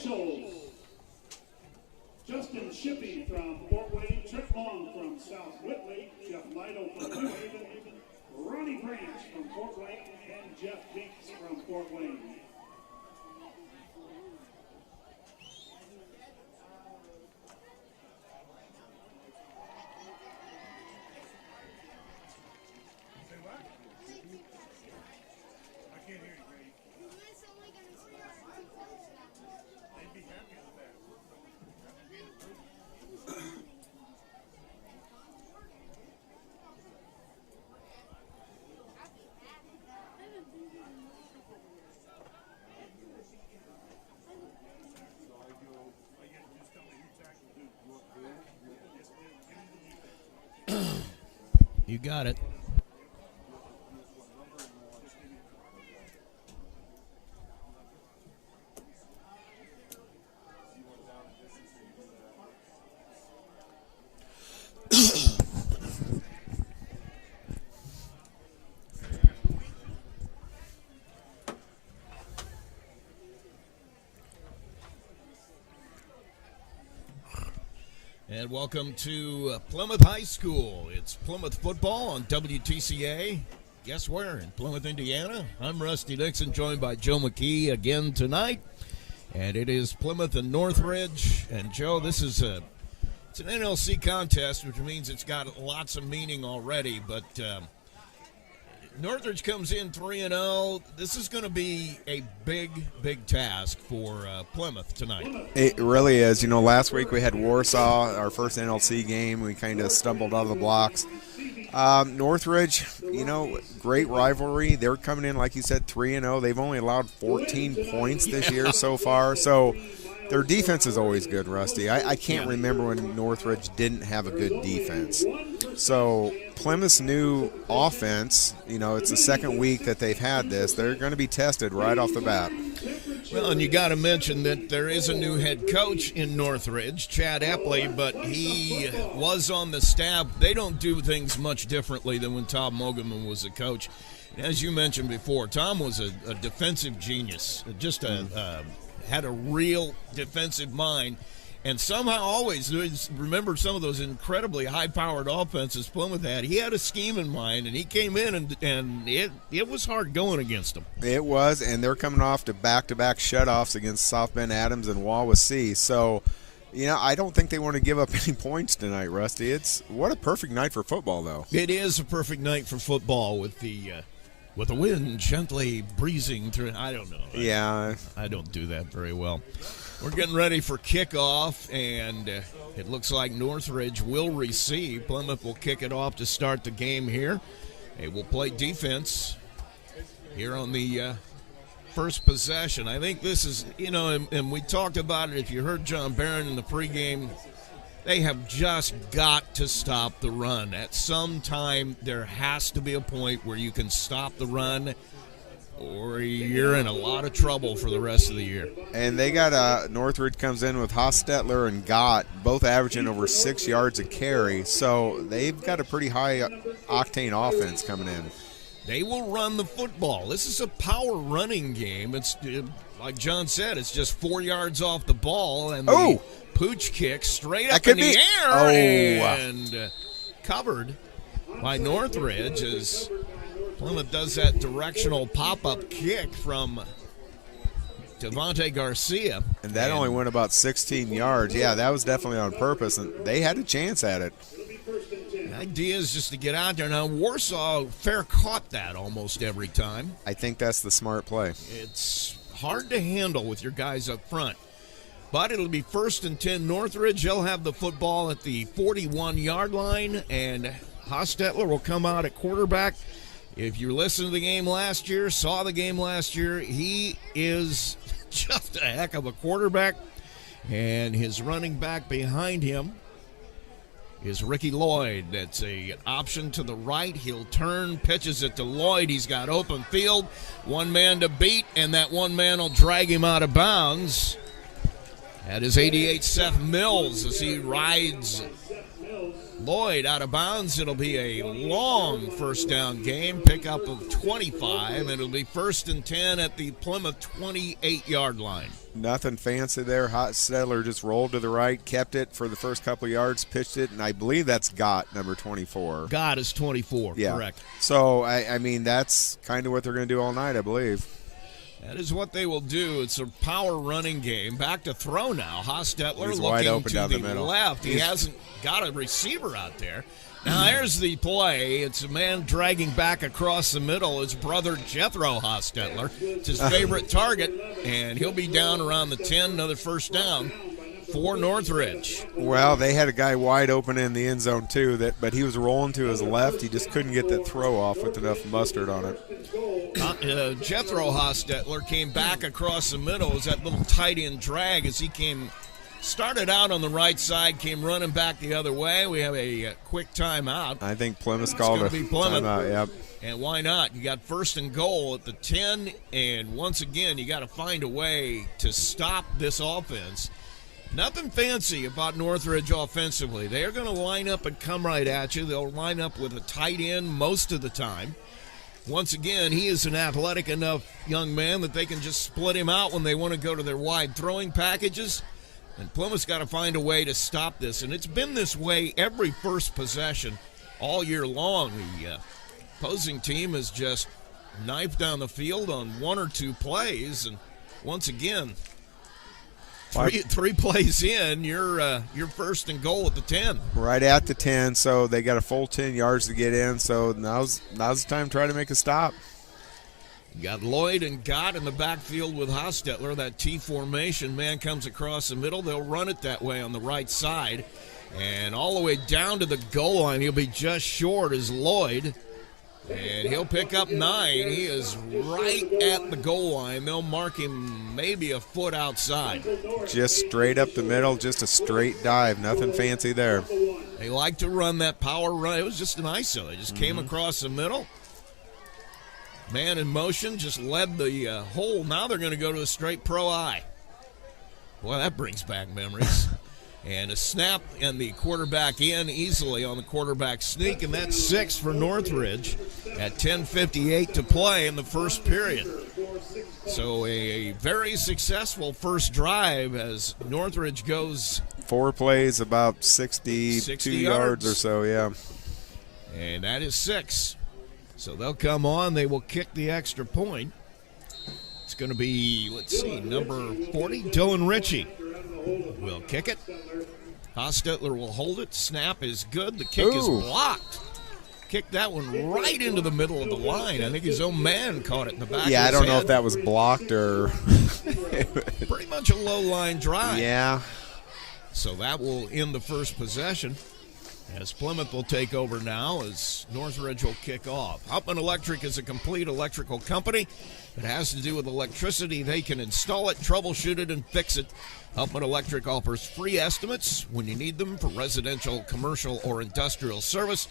officials. Justin Shippey from Fort Wayne, Trip Long from South Whitley, Jeff Lytle from New Haven, Ronnie Branch from Fort Wayne, and Jeff Binks from Fort Wayne. You got it. And welcome to Plymouth High School. It's Plymouth football on WTCA. Guess where? In Plymouth, Indiana. I'm Rusty Dixon, joined by Joe McKee again tonight. And it is Plymouth and Northridge. And Joe, this is it's an NLC contest, which means it's got lots of meaning already. But Northridge comes in 3-0. This is going to be a big, big task for Plymouth tonight. It really is. You know, last week we had Warsaw, our first NLC game. We kind of stumbled out of the blocks. Northridge, you know, great rivalry. They're coming in, like you said, 3-0. They've only allowed 14 points this year so far. So their defense is always good, Rusty. I can't remember when Northridge didn't have a good defense. So Plymouth's new offense, you know, it's the second week that they've had this. They're going to be tested right off the bat. Well, and you got to mention that there is a new head coach in Northridge, Chad Epley, but he was on the staff. They don't do things much differently than when Tom Mogerman was a coach. As you mentioned before, Tom was a defensive genius, just had a real defensive mind. And somehow always, remember some of those incredibly high-powered offenses Plymouth had. He had a scheme in mind, and he came in, and it was hard going against them. It was, and they're coming off to back-to-back shutoffs against South Bend Adams and Wawasee. So, you know, I don't think they want to give up any points tonight, Rusty. What a perfect night for football, though. It is a perfect night for football with the wind gently breezing through. I don't know. Yeah. I don't do that very well. We're getting ready for kickoff, and it looks like Northridge will receive. Plymouth will kick it off to start the game here. They will play defense here on the first possession. I think this is, you know, and we talked about it. If you heard John Barron in the pregame, they have just got to stop the run. At some time, there has to be a point where you can stop the run, or you're in a lot of trouble for the rest of the year. And they got Northridge comes in with Hostetler and Gott, both averaging over 6 yards a carry. So they've got a pretty high-octane offense coming in. They will run the football. This is a power running game. It's like John said, it's just 4 yards off the ball, and the pooch kick straight up in the air and covered by Northridge as Plymouth does that directional pop-up kick from Devontae Garcia. And that only went about 16 yards. Yeah, that was definitely on purpose, and they had a chance at it. The idea is just to get out there. Now, Warsaw fair caught that almost every time. I think that's the smart play. It's hard to handle with your guys up front. But it'll be 1st and 10 Northridge. They'll have the football at the 41-yard line, and Hostetler will come out at quarterback. If you listened to the game last year, saw the game last year, he is just a heck of a quarterback. And his running back behind him is Ricky Lloyd. That's an option to the right. He'll turn, pitches it to Lloyd. He's got open field, one man to beat, and that one man will drag him out of bounds. That is 88 Seth Mills as he rides Lloyd out of bounds. It'll be a long first down game. Pickup of 25, and it'll be 1st and 10 at the Plymouth 28-yard line. Nothing fancy there. Hostetler just rolled to the right, kept it for the first couple of yards, pitched it, and I believe that's Gott, number 24. Gott is 24, yeah. Correct. So, I mean, that's kind of what they're going to do all night, I believe. That is what they will do. It's a power running game. Back to throw now. Hostetler He's looking wide open to down the the middle. left. He hasn't got a receiver out there. Now here's the play. It's a man dragging back across the middle. His brother Jethro Hostetler. It's his favorite target, and he'll be down around the 10. Another first down for Northridge. Well, they had a guy wide open in the end zone too, but he was rolling to his left. He just couldn't get that throw off with enough mustard on it. Jethro Hostetler came back across the middle. It was that little tight end drag as he started out on the right side, came running back the other way. We have a quick timeout. I think Plymouth called a timeout, yep. And why not? You got 1st and goal at the 10, and once again, you got to find a way to stop this offense. Nothing fancy about Northridge offensively. They're going to line up and come right at you. They'll line up with a tight end most of the time. Once again, he is an athletic enough young man that they can just split him out when they want to go to their wide throwing packages. And Plymouth's got to find a way to stop this. And it's been this way every first possession all year long. The opposing team has just knifed down the field on 1 or 2 plays. And once again, three plays in, you're 1st and goal at the 10. Right at the 10, so they got a full 10 yards to get in. So now's the time to try to make a stop. You got Lloyd and Gott in the backfield with Hostetler. That T formation, man comes across the middle. They'll run it that way on the right side. And all the way down to the goal line, he'll be just short as Lloyd. And he'll pick up 9. He is right at the goal line. They'll mark him maybe a foot outside. Just straight up the middle, just a straight dive. Nothing fancy there. They like to run that power run. It was just an ISO. They just came across the middle. Man in motion, just led the hole. Now they're going to go to a straight pro eye. Boy, that brings back memories. And a snap and the quarterback in easily on the quarterback sneak, and that's 6 for Northridge at 10:58 to play in the first period. So a very successful first drive as Northridge goes 4 plays, about 62 yards or so, yeah. And that is 6. So they'll come on. They will kick the extra point. It's going to be, let's see, number 40, Dylan Ritchie will kick it. Hostetler will hold it. Snap is good. The kick is blocked. Kicked that one right into the middle of the line. I think his own man caught it in the back of his head. I don't know if that was blocked or... Pretty much a low-line drive. Yeah. So that will end the first possession. As Plymouth will take over now as Northridge will kick off. Hauptman Electric is a complete electrical company. If it has to do with electricity, they can install it, troubleshoot it, and fix it. Hauptman Electric offers free estimates when you need them for residential, commercial, or industrial service.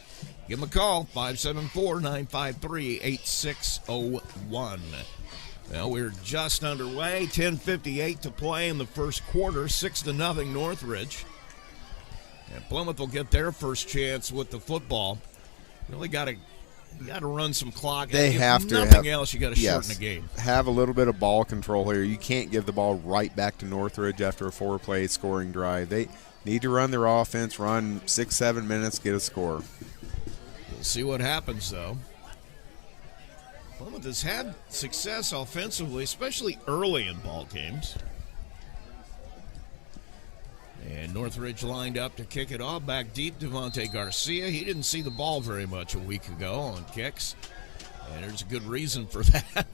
Give them a call, 574-953-8601. Well, we're just underway. 10:58 to play in the first quarter. 6-0 Northridge. And Plymouth will get their first chance with the football. Really got to run some clock. They have to. Nothing else, you got to shorten the game. Have a little bit of ball control here. You can't give the ball right back to Northridge after a 4-play scoring drive. They need to run their offense, run 6-7 minutes, get a score. We'll see what happens, though. Plymouth has had success offensively, especially early in ball games. And Northridge lined up to kick it off. Back deep, Devontae Garcia. He didn't see the ball very much a week ago on kicks. And there's a good reason for that.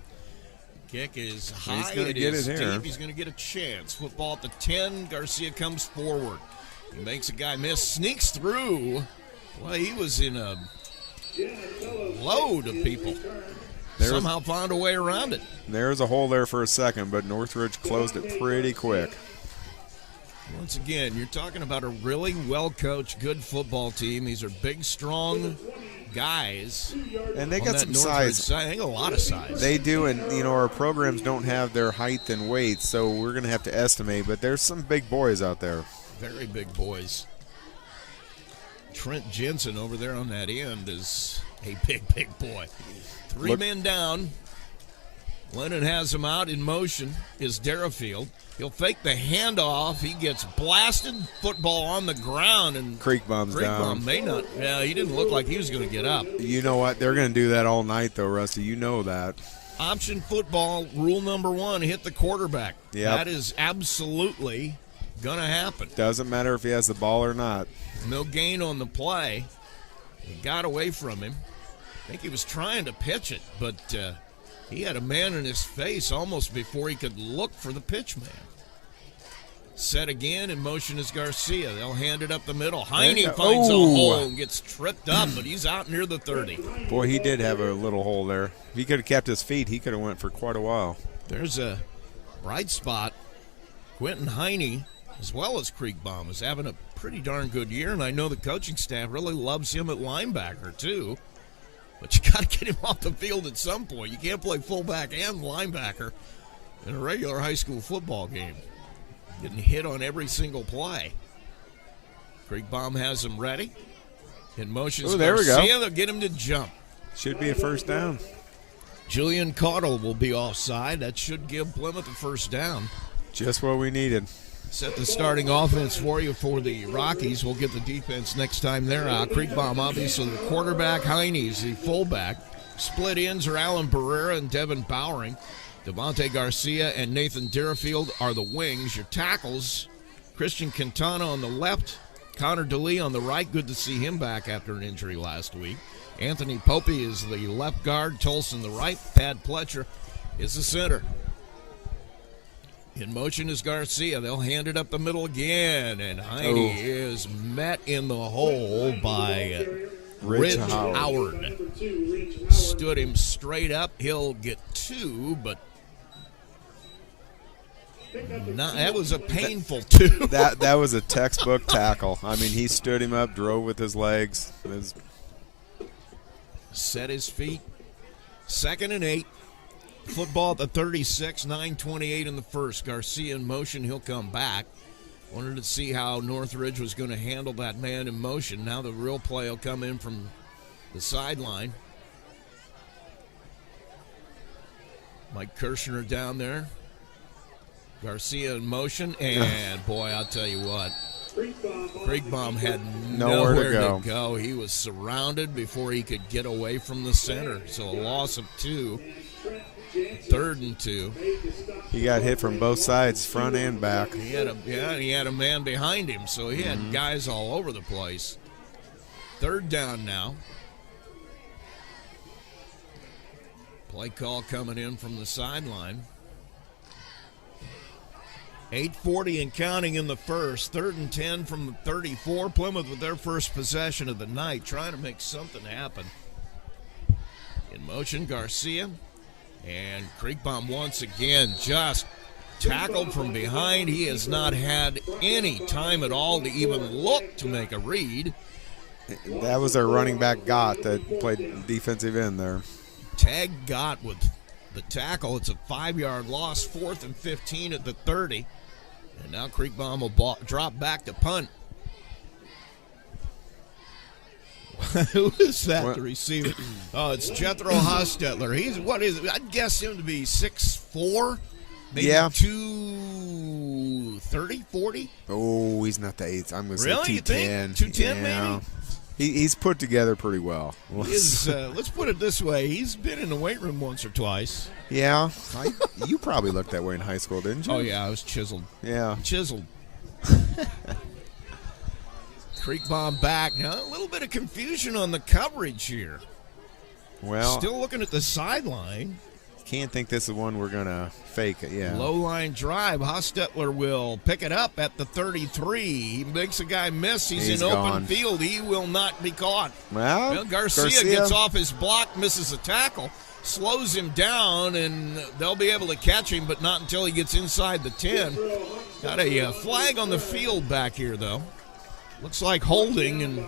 Kick is high. He's going to get it here. Deep. He's going to get a chance. Football at the 10. Garcia comes forward. He makes a guy miss. Sneaks through. Well, he was in a load of people. Somehow found a way around it. There's a hole there for a second, but Northridge closed it pretty quick. Once again, you're talking about a really well-coached, good football team. These are big, strong guys. And they got some size. They got a lot of size. They do, and, our programs don't have their height and weight, so we're going to have to estimate. But there's some big boys out there. Very big boys. Trent Jensen over there on that end is a big, big boy. Three men down. Lennon has him out in motion is Derifield. He'll fake the handoff. He gets blasted. Football on the ground, and Creekbaum's down. Creekbaum may not. Yeah, he didn't look like he was going to get up. You know what? They're going to do that all night, though, Rusty. You know that. Option football, rule number 1, hit the quarterback. Yep. That is absolutely going to happen. Doesn't matter if he has the ball or not. No gain on the play. He got away from him. I think he was trying to pitch it, but he had a man in his face almost before he could look for the pitch man. Set again, in motion is Garcia. They'll hand it up the middle. Heine finds a hole and gets tripped up, but he's out near the 30. Boy, he did have a little hole there. If he could have kept his feet, he could have went for quite a while. There's a bright spot. Quentin Heine, as well as Creekbaum, is having a pretty darn good year, and I know the coaching staff really loves him at linebacker, too. But you got to get him off the field at some point. You can't play fullback and linebacker in a regular high school football game. Getting hit on every single play. Creekbaum has him ready. In motion, there we go. They'll get him to jump. Should be a first down. Julian Caudle will be offside. That should give Plymouth a first down. Just what we needed. Set the starting offense for you for the Rockies. We'll get the defense next time they're out. Creekbaum, obviously, the quarterback. Heine's the fullback. Split ends are Alan Barrera and Devin Bowering. Devontae Garcia and Nathan Derifield are the wings. Your tackles, Christian Quintana on the left, Connor DeLee on the right. Good to see him back after an injury last week. Anthony Popey is the left guard. Tolson the right. Tad Pletcher is the center. In motion is Garcia. They'll hand it up the middle again, and Heine is met in the hole by Ridge Howard. Stood him straight up. He'll get 2, but that was a painful 2. That was a textbook tackle. I mean, he stood him up, drove with his legs. Set his feet. 2nd and 8. Football at the 36, 9:28 in the first. Garcia in motion. He'll come back. Wanted to see how Northridge was going to handle that man in motion. Now the real play will come in from the sideline. Mike Kirshner down there. Garcia in motion. And, boy, I'll tell you what. Creekbaum had nowhere to go. He was surrounded before he could get away from the center. So a loss of 2. 3rd and 2. He got hit from both sides, front and back. He had a man behind him, so he had guys all over the place. 3rd down now. Play call coming in from the sideline. 8:40 and counting in the first. 3rd and 10 from the 34. Plymouth with their first possession of the night, trying to make something happen. In motion, Garcia. And Creekbaum once again just tackled from behind. He has not had any time at all to even look to make a read. That was our running back, Gott, that played defensive end there. Tag Gott with the tackle. It's a 5-yard loss, 4th and 15 at the 30. And now Creekbaum will drop back to punt. Who is that, the receiver? Oh, it's Jethro Hostetler. I'd guess him to be 6'4", maybe 230, 40. Oh, he's not the 8th. I'm going to say 210. Really? You think? 210 maybe? He's put together pretty well. Let's put it this way. He's been in the weight room once or twice. Yeah. You probably looked that way in high school, didn't you? Oh, yeah. I was chiseled. Yeah. Chiseled. Creekbaum back. Now, a little bit of confusion on the coverage here. Well, still looking at the sideline. Can't think this is one we're going to fake it, yeah. Low line drive. Hostetler will pick it up at the 33. He makes a guy miss. He's in gone. Open field. He will not be caught. Well, Garcia gets off his block, misses a tackle, slows him down, and they'll be able to catch him, but not until he gets inside the 10. Got a flag on the field back here, though. Looks like holding, and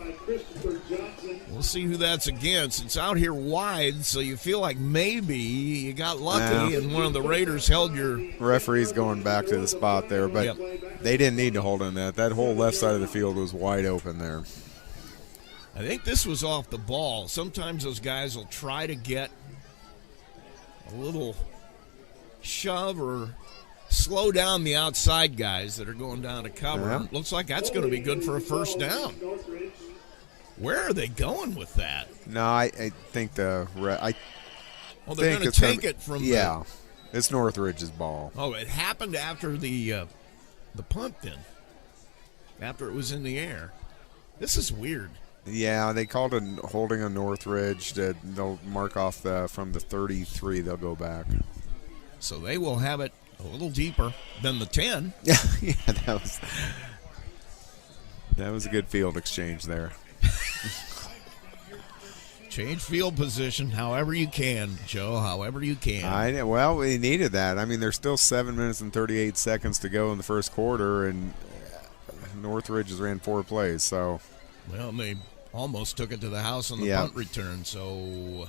we'll see who that's against. It's out here wide, so you feel like maybe you got lucky and one of the Raiders held your... Referee's going back to the spot there, but they didn't need to hold on that. That whole left side of the field was wide open there. I think this was off the ball. Sometimes those guys will try to get a little shove or slow down the outside guys that are going down to cover. Yeah. Looks like that's going to be good for a first down. Where are they going with that? No, I think they're going think to it's take it from it's Northridge's ball. Oh, it happened after the punt then, after it was in the air. This is weird. Yeah, they called it holding on Northridge. They'll mark off from the 33. They'll go back. So they will have it a little deeper than the 10. Yeah, that was a good field exchange there. Change field position however you can, Joe, however you can. Well, we needed that. I mean, there's still 7 minutes and 38 seconds to go in the first quarter, and Northridge has ran 4 plays. So, well, they almost took it to the house on the punt return. So,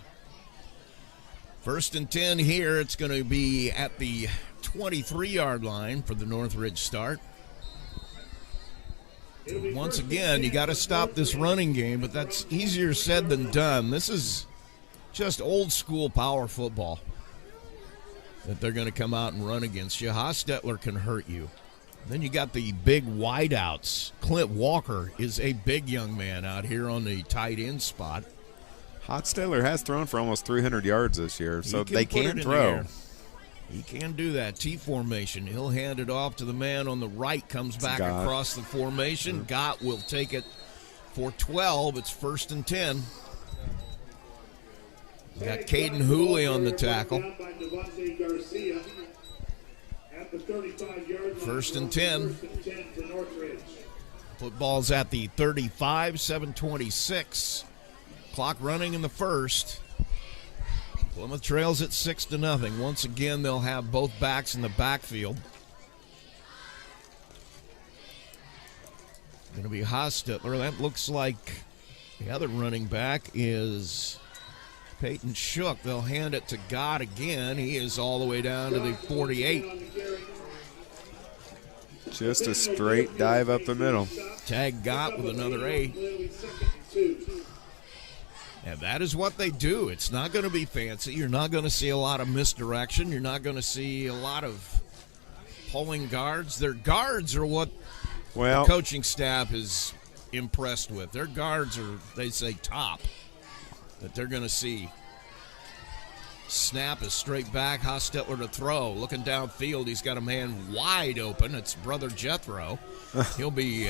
1st and 10 here. It's going to be at the 23-yard line for the Northridge start. Once again, you got to stop this running game, but that's easier said than done. This is just old school power football that they're going to come out and run against you. Hostetler can hurt you. Then you got the big wideouts. Clint Walker is a big young man out here on the tight end spot. Hostetler has thrown for almost 300 yards this year, so they can throw. He can do that. T formation. He'll hand it off to the man on the right. Comes back across the formation. Gott will take it for 12. It's 1st and 10. We got Caden Hooley on the tackle. 1st and 10. Football's at the 35. 7:26. Clock running in the first. Plymouth trails at 6-0. Once again, they'll have both backs in the backfield. Going to be Hostetler. That looks like the other running back is Peyton Shook. They'll hand it to Gott again. He is all the way down to the 48. Just a straight dive up the middle. Tag Gott with another 8. And that is what they do. It's not going to be fancy. You're not going to see a lot of misdirection. You're not going to see a lot of pulling guards. Their guards are what the coaching staff is impressed with. Their guards are, they say, top that they're going to see. Snap is straight back. Hostetler to throw. Looking downfield, he's got a man wide open. It's brother Jethro. He'll be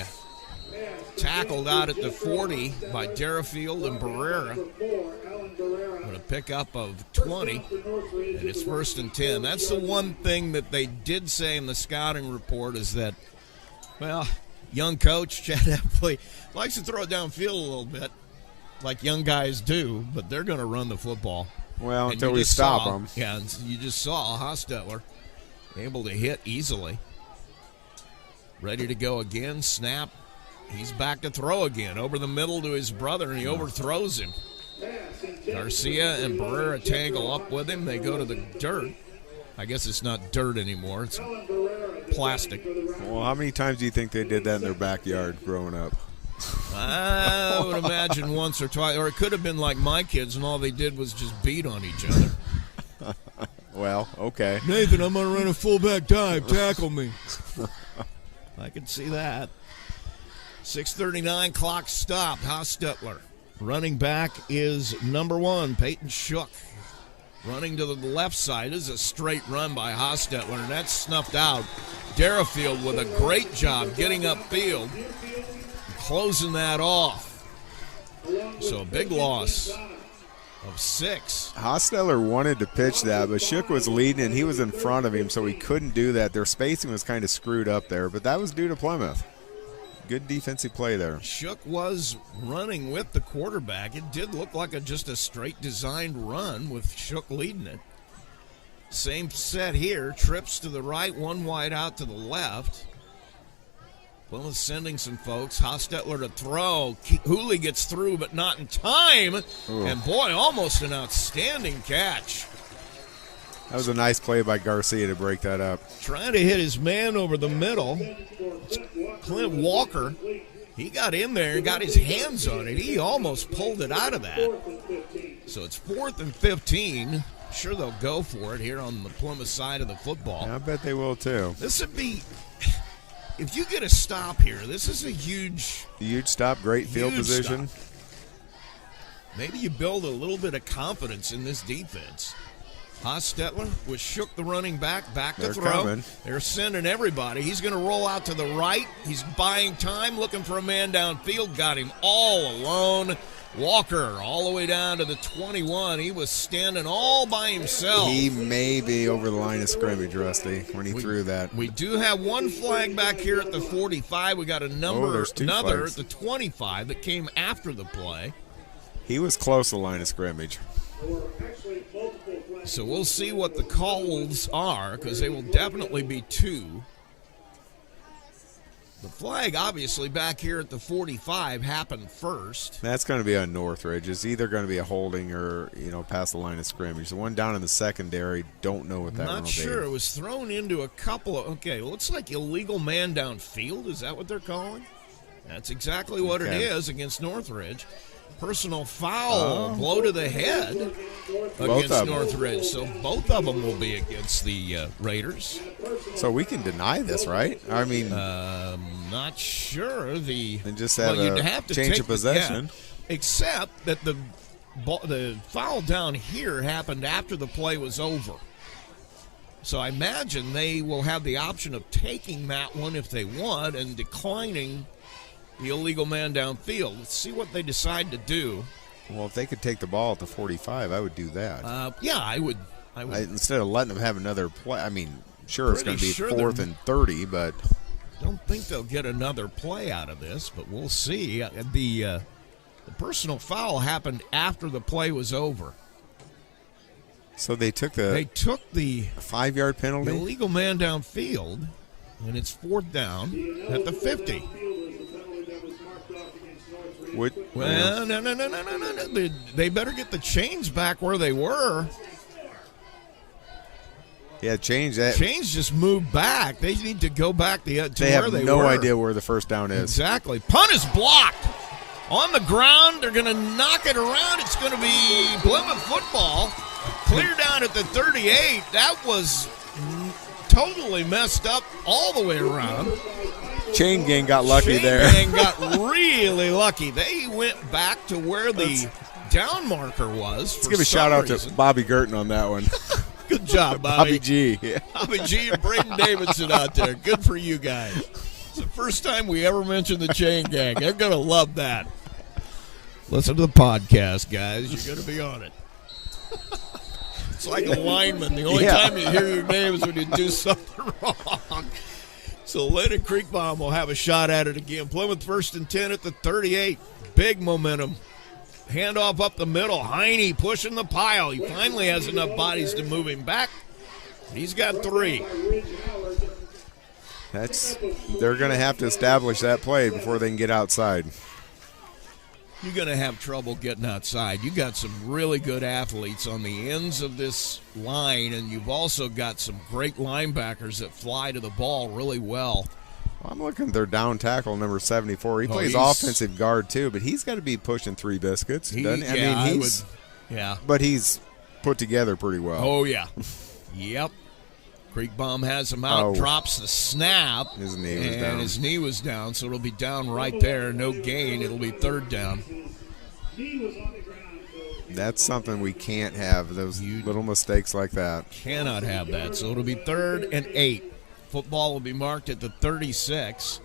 tackled out at the 40 by Derafield and Barrera. With a pickup of 20, and it's 1st and 10. That's the one thing that they did say in the scouting report is that, well, young coach Chad Epley likes to throw it downfield a little bit, like young guys do, but they're going to run the football. Well, until we stop them. Yeah, and you just saw Hostetler able to hit easily. Ready to go again, snap. He's back to throw again, over the middle to his brother, and he overthrows him. Garcia and Barrera tangle up with him. They go to the dirt. I guess it's not dirt anymore. It's plastic. Well, how many times do you think they did that in their backyard growing up? I would imagine once or twice. Or it could have been like my kids, and all they did was just beat on each other. Well, okay. Nathan, I'm going to run a fullback dive. Tackle me. I can see that. 6:39, clock stopped. Hostetler. Running back is number 1, Peyton Shook. Running to the left side is a straight run by Hostetler, and that's snuffed out. Derafield with a great job getting upfield, closing that off. So a big loss of 6. Hostetler wanted to pitch that, but Shook was leading, and he was in front of him, so he couldn't do that. Their spacing was kind of screwed up there, but that was due to Plymouth. Good defensive play there. Shook was running with the quarterback. It did look like just a straight designed run with Shook leading it. Same set here. Trips to the right, one wide out to the left. Plymouth sending some folks. Hostetler to throw. Hooley gets through, but not in time. Ooh. And, boy, almost an outstanding catch. That was a nice play by Garcia to break that up. Trying to hit his man over the middle. It's Clint Walker. He got in there and got his hands on it. He almost pulled it out of that. So it's 4th and 15. Sure, they'll go for it here on the Plymouth side of the football. I bet they will too. This would be, if you get a stop here, this is a huge stop, great field position. Stop. Maybe you build a little bit of confidence in this defense. Hostetler was shook the running back to They're throw. coming. They're sending everybody. He's going to roll out to the right. He's buying time, looking for a man downfield. Got him all alone. Walker all the way down to the 21. He was standing all by himself. He may be over the line of scrimmage, Rusty, when he threw that. We do have one flag back here at the 45. We got another flags. at the 25 that came after the play. He was close to the line of scrimmage. So we'll see what the calls are, because they will definitely be 2. The flag, obviously, back here at the 45 happened first. That's going to be on Northridge. It's either going to be a holding or, past the line of scrimmage. The one down in the secondary, don't know what that one will be. Not sure. It was thrown into a couple of, looks like illegal man downfield. Is that what they're calling? That's exactly what it is against Northridge. Personal foul, blow to the head against Northridge. So both of them will be against the Raiders. So we can deny this, right? I mean, not sure. And just have you'd have to change take of possession. Except that the foul down here happened after the play was over. So I imagine they will have the option of taking that one if they want and declining the illegal man downfield. Let's see what they decide to do. Well, if they could take the ball at the 45, I would do that. I would. Instead of letting them have another play. I mean, sure, it's going to be 4th and 30, but I don't think they'll get another play out of this, but we'll see. The personal foul happened after the play was over. So they took the 5-yard penalty? Illegal man downfield, and it's 4th down at the 50. Well, no. They better get the chains back where they were. Yeah, change that. Chains just moved back. They need to go back to where they were. They have no idea where the first down is. Exactly. Punt is blocked. On the ground, they're going to knock it around. It's going to be Plymouth football. Clear down at the 38. That was totally messed up all the way around. Chain gang got lucky there. Chain gang got really lucky. They went back to where the down marker was. Let's give a shout out to Bobby Girton on that one. Good job, Bobby. Bobby G. Yeah. Bobby G and Braden Davidson out there. Good for you guys. It's the first time we ever mentioned the chain gang. They're going to love that. Listen to the podcast, guys. You're going to be on it. It's like a lineman. The only time you hear your name is when you do something wrong. So Lennon Creekbaum will have a shot at it again. Plymouth 1st and 10 at the 38. Big momentum. Handoff up the middle. Heine pushing the pile. He finally has enough bodies to move him back. He's got 3. They're going to have to establish that play before they can get outside. You're going to have trouble getting outside. You got some really good athletes on the ends of this line, and you've also got some great linebackers that fly to the ball really well. I'm looking at their down tackle, number 74. He plays offensive guard, too, but he's got to be pushing 3 biscuits, doesn't he? But he's put together pretty well. Oh, yeah. Yep. Creekbaum has him out, drops the snap. His knee was down. His knee was down, so it'll be down right there. No gain. It'll be 3rd down. That's something we can't have, those little mistakes like that. Cannot have that. So it'll be 3rd and 8. Football will be marked at the 36.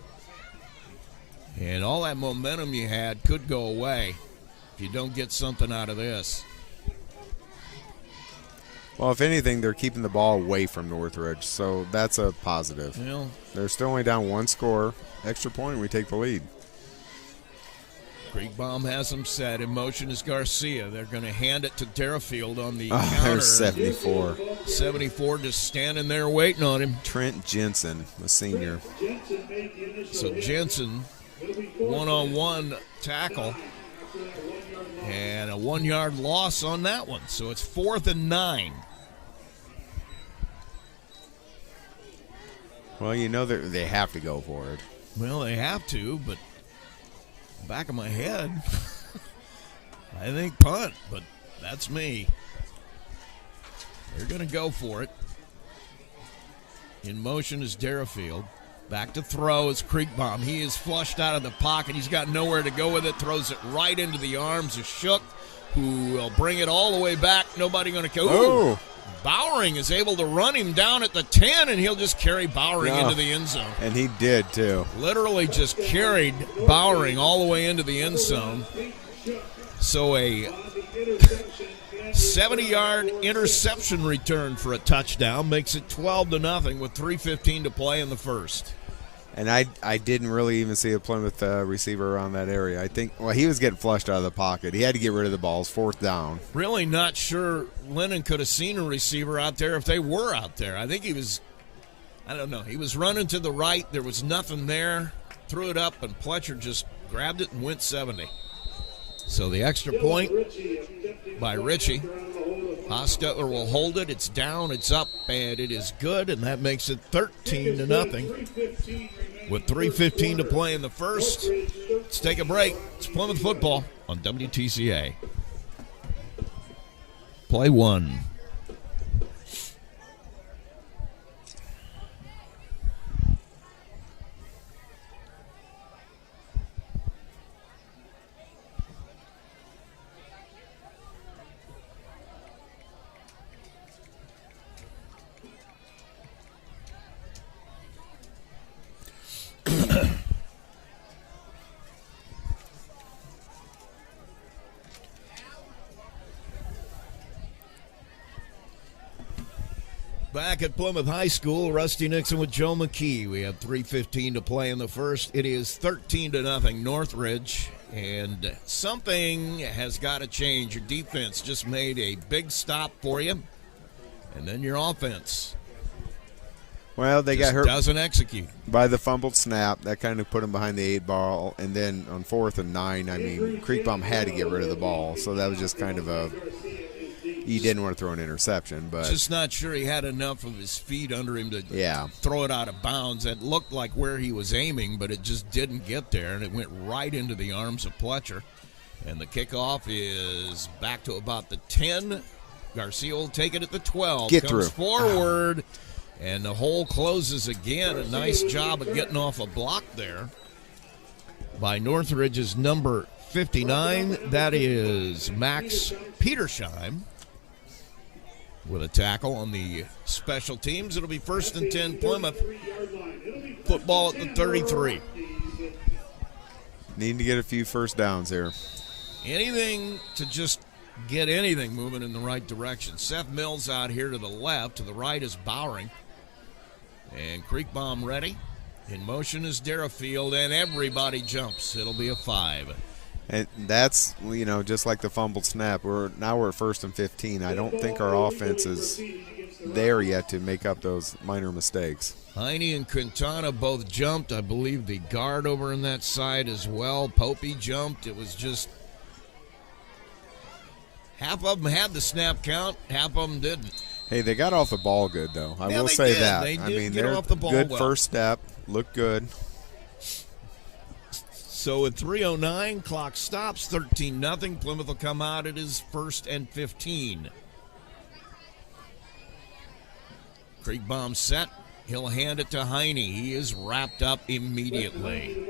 And all that momentum you had could go away if you don't get something out of this. Well, if anything, they're keeping the ball away from Northridge, so that's a positive. Well, they're still only down 1 score. Extra point, we take the lead. Creekbaum has them set. In motion is Garcia. They're going to hand it to Derafield on the counter. There's 74. 74 just standing there waiting on him. Trent Jensen, the senior. So Jensen, one-on-one tackle. And a 1-yard loss on that one. So it's 4th and 9. Well, they have to go for it. Well, they have to, but back of my head, I think punt, but that's me. They're going to go for it. In motion is Derafield. Back to throw is Kriegbaum. He is flushed out of the pocket. He's got nowhere to go with it. Throws it right into the arms of Shook, who will bring it all the way back. Nobody going to go. Oh. Bowering is able to run him down at the 10, and he'll just carry Bowering into the end zone. And he did, too. Literally just carried Bowering all the way into the end zone. So a 70-yard interception return for a touchdown makes it 12-0 with 3:15 to play in the first. And I didn't really even see a Plymouth receiver around that area. I think, well, he was getting flushed out of the pocket. He had to get rid of the ball. It's 4th down. Really not sure Lennon could have seen a receiver out there if they were out there. I think he was, I don't know, he was running to the right. There was nothing there. Threw it up, and Pletcher just grabbed it and went 70. So the extra point by Ritchie. Hostetler will hold it. It's down, it's up, and it is good, and that makes it 13-0. With 3:15 to play in the first, let's take a break. It's Plymouth football on WTCA. Play one. Back at Plymouth High School, Rusty Nixon with Joe McKee. We have 3:15 to play in the first. It is 13-0 Northridge, and something has got to change. Your defense just made a big stop for you, and then your offense. Well, they got hurt. Doesn't execute. By the fumbled snap. That kind of put them behind the 8 ball. And then on 4th and 9, I mean, Kriegbaum had to get rid of the ball. So that was just kind of a, he didn't want to throw an interception. But just not sure he had enough of his feet under him to throw it out of bounds. It looked like where he was aiming, but it just didn't get there. And it went right into the arms of Pletcher. And the kickoff is back to about the 10. Garcia will take it at the 12. Get Comes through. Forward. And the hole closes again. A nice job of getting off a block there by Northridge's number 59. That is Max Petersheim with a tackle on the special teams. It'll be 1st and 10 Plymouth. Football at the 33. Need to get a few first downs here. Anything to just get anything moving in the right direction. Seth Mills out here to the left. To the right is Bowering. And Kriegbaum ready. In motion is Derafield, and everybody jumps. It'll be a 5. And that's, you know, just like the fumbled snap. We're at 1st and 15. I don't think our offense is there yet to make up those minor mistakes. Heine and Quintana both jumped. I believe the guard over in that side as well. Popey jumped. It was just half of them had the snap count, half of them didn't. Hey, they got off the ball good, though. I will say that. They I did mean, get they're off the ball good well. First step. Look good. So at 3:09, clock stops, 13-0. Plymouth will come out. It is 1st and 15. Kriegbaum set. He'll hand it to Heine. He is wrapped up immediately.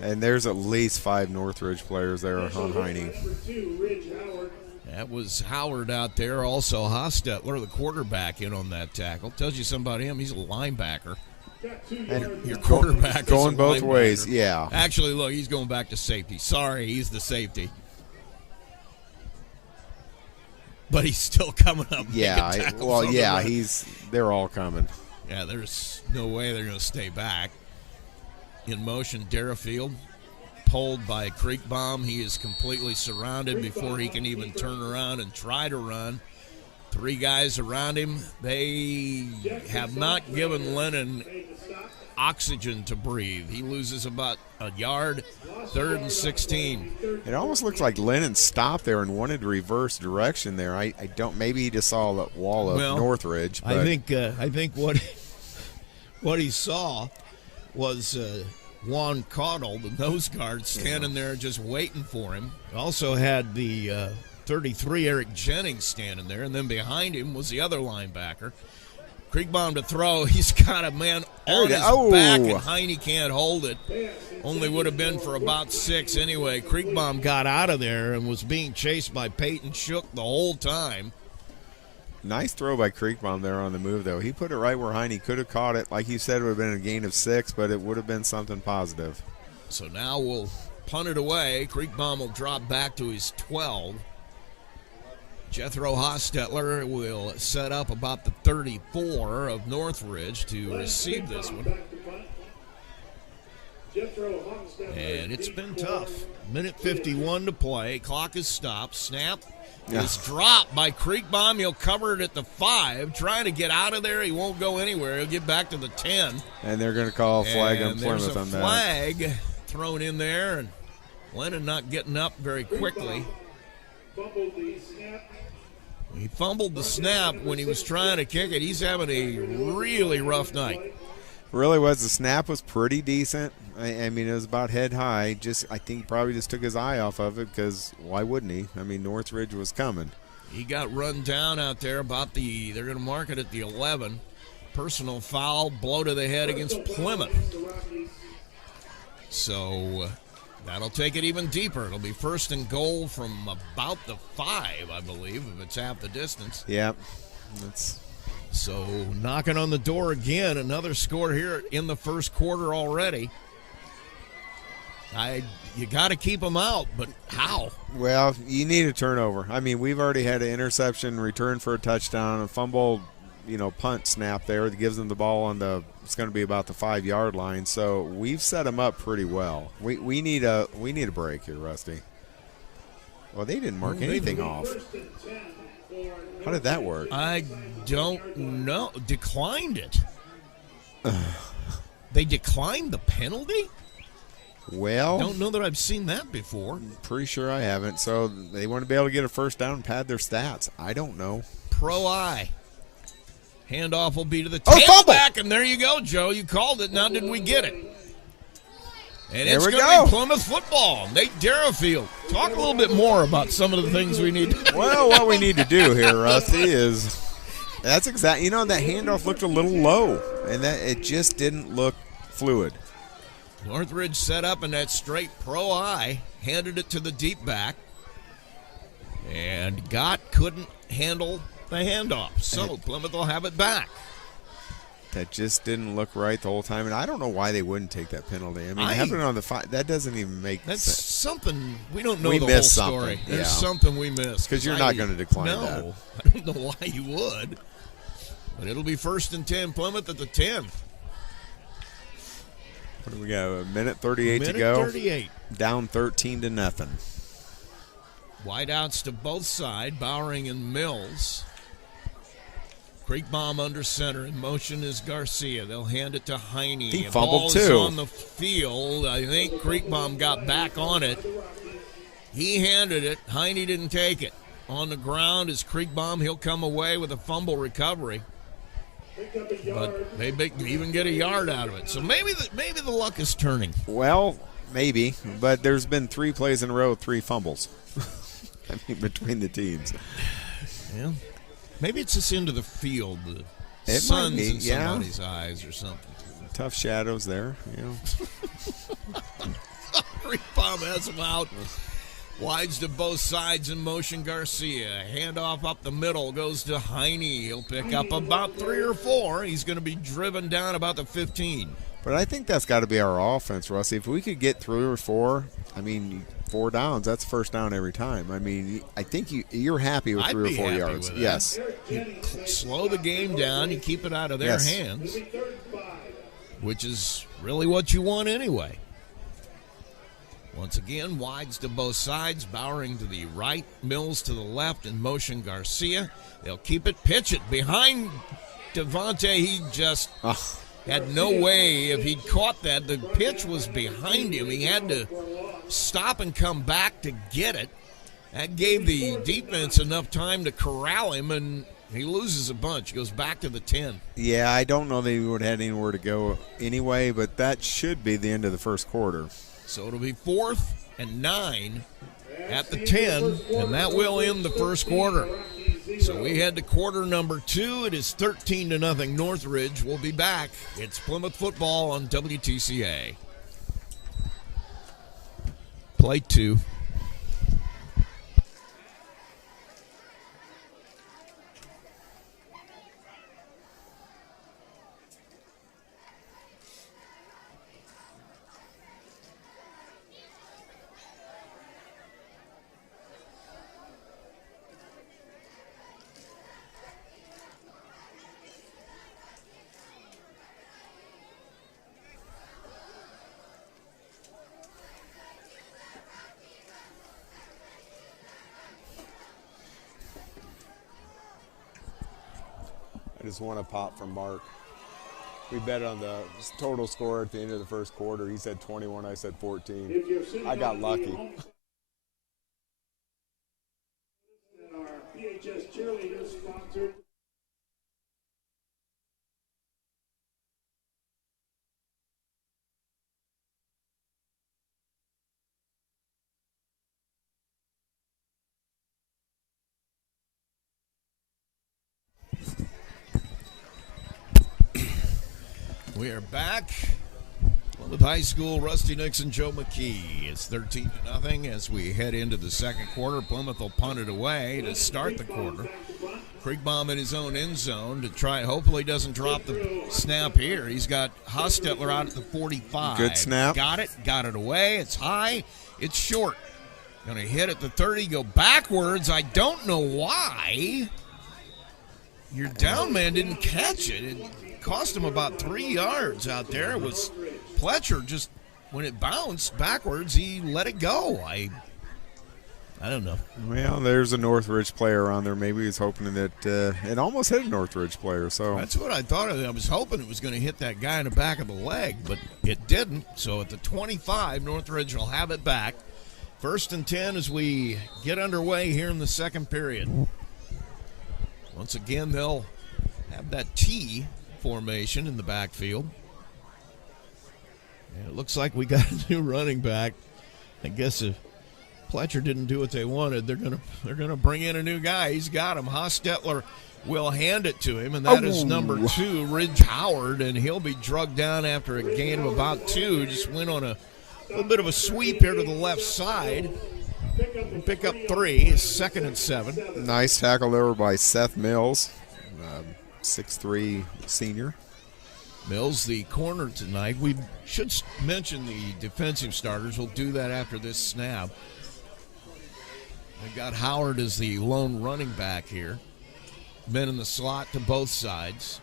And there's at least 5 Northridge players there on Heine. That was Howard out there. Also, Hostetler, the quarterback, in on that tackle. Tells you something about him. He's a linebacker. And Your quarterback going is a both linebacker. ways, yeah. Actually, look, he's going back to safety. Sorry, he's the safety. But he's still coming up. Yeah, they're all coming. Yeah, there's no way they're going to stay back. In motion, Derafield, pulled by Kriegbaum. He is completely surrounded before he can even turn around and try to run. 3 guys around him. They have not given Lennon oxygen to breathe. He loses about a yard, 3rd and 16. It almost looks like Lennon stopped there and wanted to reverse direction there. I don't. Maybe he just saw the wall of Northridge. But I think what he saw was Juan Caudle, the nose guard, standing there just waiting for him. Also had the 33, Eric Jennings, standing there, and then behind him was the other linebacker. Kriegbaum to throw. He's got a man on his back, and Heine can't hold it. Only would have been for about 6 anyway. Kriegbaum got out of there and was being chased by Peyton Shook the whole time. Nice throw by Kriegbaum there on the move, though. He put it right where Heine could have caught it. Like you said, it would have been a gain of 6, but it would have been something positive. So now we'll punt it away. Kriegbaum will drop back to his 12. Jethro Hostetler will set up about the 34 of Northridge to receive this one. And it's been tough. Minute 51 to play. Clock is stopped. Snap. It's dropped by Kriegbaum. He'll cover it at the 5. Trying to get out of there. He won't go anywhere. He'll get back to the 10. And they're going to call a flag on Plymouth There's on a that. flag thrown in there, and Lennon not getting up very quickly. He fumbled the snap when he was trying to kick it. He's having a really rough night. Really was. The snap was pretty decent. I mean, it was about head high. I think he probably just took his eye off of it because why wouldn't he? I mean, Northridge was coming. He got run down out there about they're going to mark it at the 11. Personal foul, blow to the head against Plymouth. So that'll take it even deeper. It'll be 1st and goal from about the 5, I believe, if it's half the distance. Yeah. So knocking on the door again, another score here in the first quarter already. You got to keep them out, but how? Well, you need a turnover. I mean, we've already had an interception, return for a touchdown, a fumble, punt snap there that gives them the ball on it's going to be about the 5-yard line. So we've set them up pretty well. We need a break here, Rusty. Well, they didn't mark anything off. How did that work? I don't know. Declined it. They declined the penalty? Well, I don't know that I've seen that before. Pretty sure I haven't. So they want to be able to get a first down and pad their stats. I don't know. Pro-I. Handoff will be to the tailback, and there you go, Joe. You called it. Now did we get it? And it's going to be Plymouth football. Nate Derafield. Talk a little bit more about some of the things we need to do. Well, what we need to do here, Rusty, is that's exactly, that handoff looked a little low, and that it just didn't look fluid. Northridge set up in that straight pro-I, handed it to the deep back, and couldn't handle the handoff. So Plymouth will have it back. That just didn't look right the whole time, and I don't know why they wouldn't take that penalty. I mean, having it on the 5, that doesn't even make sense. That's something we don't know the whole story. There's something we missed. Because you're not going to decline that. No, I don't know why you would. But it'll be 1st and 10, Plymouth at the 10. What do we got? A minute 38 to go. 38. Down 13-0. Wideouts to both sides, Bowering and Mills. Kriegbaum under center. In motion is Garcia. They'll hand it to Heine. He The fumbled ball too. is on the field. I think Kriegbaum got back on it. He handed it. Heine didn't take it. On the ground is Kriegbaum. He'll come away with a fumble recovery. But they even get a yard out of it. So maybe the luck is turning. Well, maybe. But there's been 3 plays in a row, 3 fumbles. I mean, between the teams. Yeah. Maybe it's just into the field. The It sun's might be, in somebody's eyes or something. Tough shadows there, Kriegbaum has him out. Wides to both sides in motion. Garcia. Handoff up the middle. Goes to Heine. He'll pick up about 3 or 4. He's going to be driven down about the 15. But I think that's got to be our offense, Rusty. If we could get 3 or 4, 4 downs, that's first down every time. I mean, I think you're happy with 3 or 4 yards. Yes. You slow the game down. You keep it out of their hands, which is really what you want anyway. Once again, wides to both sides. Bowering to the right, Mills to the left, in motion Garcia. They'll keep it, pitch it. Behind Devontae, he just had no way. If he'd caught that, the pitch was behind him. He had to stop and come back to get it. That gave the defense enough time to corral him, and He loses a bunch. Goes back to the 10. Yeah, I don't know that he would have had anywhere to go anyway, but that should be the end of the first quarter. So it'll be 4th and 9 at the 10, and that will end the first quarter. So we head to quarter number 2. It is 13-0 Northridge. We'll be back. It's Plymouth football on WTCA. Play 2. I just want a pop from Mark. We bet on the total score at the end of the first quarter. He said 21, I said 14. I got lucky. Our PHS cheerleaders sponsored. We are back. Plymouth High School, Rusty Nixon, Joe McKee. It's 13-0 as we head into the second quarter. Plymouth will punt it away to start the quarter. Kriegbaum in his own end zone to try. Hopefully doesn't drop the snap here. He's got Hostetler out at the 45. Good snap. Got it away. It's high. It's short. Going to hit at the 30, go backwards. I don't know why. Your down man didn't catch it. It cost him about 3 yards out there. It was Pletcher just, when it bounced backwards, he let it go. I don't know. Well, there's a Northridge player on there. Maybe he's hoping that it almost hit a Northridge player. So that's what I thought of. I was hoping it was going to hit that guy in the back of the leg, but it didn't. So at the 25, Northridge will have it back. 1st and 10 as we get underway here in the second period. Once again, they'll have that T formation in the backfield. And it looks like we got a new running back. I guess if Pletcher didn't do what they wanted, they're gonna bring in a new guy. He's got him. Hostetler will hand it to him, and that is number 2, Ridge Howard, and he'll be drugged down after a gain of about 2. Just went on a little bit of a sweep here to the left side. Pick up 3. It's 2nd and 7. Nice tackle there by Seth Mills, 6'3" senior. Mills, the corner tonight. We should mention the defensive starters. We'll do that after this snap. They've got Howard as the lone running back here. Men in the slot to both sides.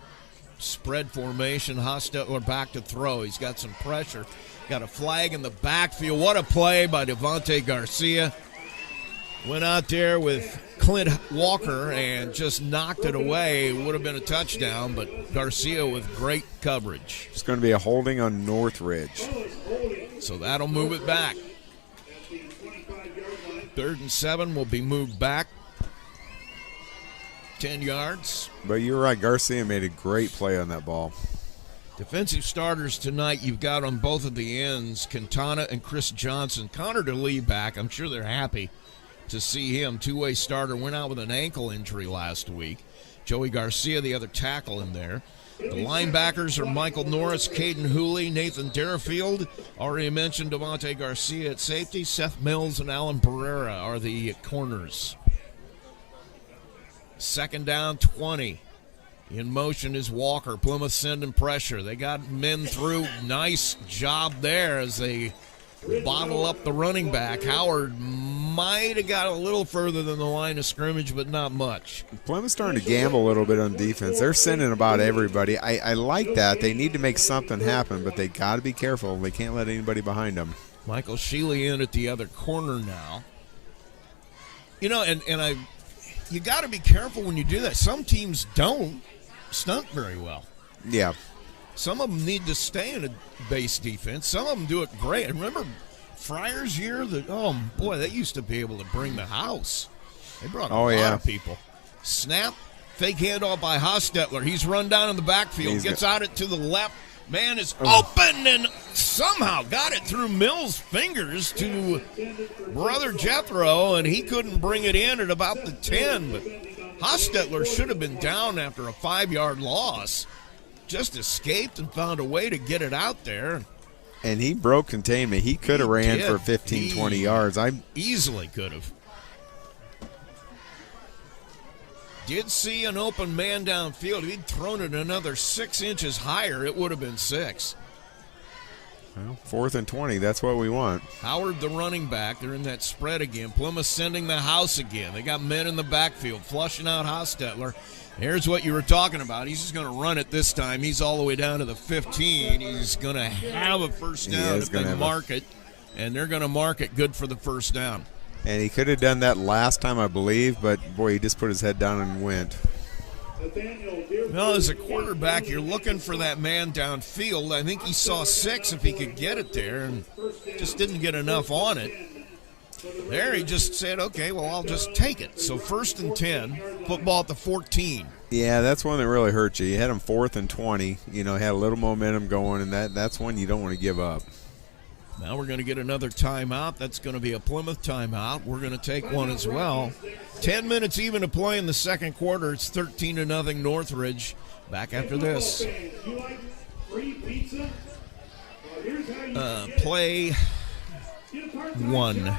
Spread formation. Hostetler back to throw. He's got some pressure. Got a flag in the backfield. What a play by Devontae Garcia. Went out there with Clint Walker and just knocked it away. It would have been a touchdown, but Garcia with great coverage. It's going to be a holding on Northridge. So that'll move it back. 3rd and 7 will be moved back 10 yards. But you're right, Garcia made a great play on that ball. Defensive starters tonight you've got on both of the ends, Quintana and Chris Johnson. Connor DeLee back. I'm sure they're happy to see him. Two-way starter, went out with an ankle injury last week. Joey Garcia, the other tackle in there. The linebackers are Michael Norris, Caden Hooley, Nathan Derafield. Already mentioned Devontae Garcia at safety. Seth Mills and Alan Pereira are the corners. 2nd down, 20. In motion is Walker. Plymouth sending pressure. They got men through. Nice job there as they bottle up the running back. Howard might have got a little further than the line of scrimmage, but not much. Plymouth's starting to gamble a little bit on defense. They're sending about everybody. I like that. They need to make something happen, but they got to be careful. They can't let anybody behind them. Michael Sheely in at the other corner now. You know, you got to be careful when you do that. Some teams don't stunt very well. Yeah. Some of them need to stay in a base defense. Some of them do it great. And remember Fryer's year? They used to be able to bring the house. They brought a lot of people. Snap, Fake handoff by Hostetler. He's run down in the backfield. Gets out it to the left. Man is open and somehow got it through Mills' fingers to Brother Jethro, and he couldn't bring it in at about the 10. But Hostetler should have been down after a 5-yard loss. Just escaped and found a way to get it out there. And he broke containment. He could have ran for 15, 20 yards. I easily could have. Did see an open man downfield. If he'd thrown it another 6 inches higher, it would have been 6. Well, 4th and 20. That's what we want. Howard, the running back. They're in that spread again. Plymouth sending the house again. They got men in the backfield, flushing out Hostetler. Here's what you were talking about. He's just going to run it this time. He's all the way down to the 15. He's going to have a first down if they mark it, and they're going to mark it good for the first down. And he could have done that last time, I believe, but, boy, he just put his head down and went. Well, as a quarterback, you're looking for that man downfield. I think he saw 6 if he could get it there and just didn't get enough on it. There he just said, okay, well, I'll just take it. So 1st and 10, football at the 14. Yeah, that's one that really hurt you. You had him 4th and 20, had a little momentum going, and that's one you don't want to give up. Now we're going to get another timeout. That's going to be a Plymouth timeout. We're going to take one as well. 10 minutes even to play in the second quarter. It's 13-0 Northridge. Back after this. Play 1.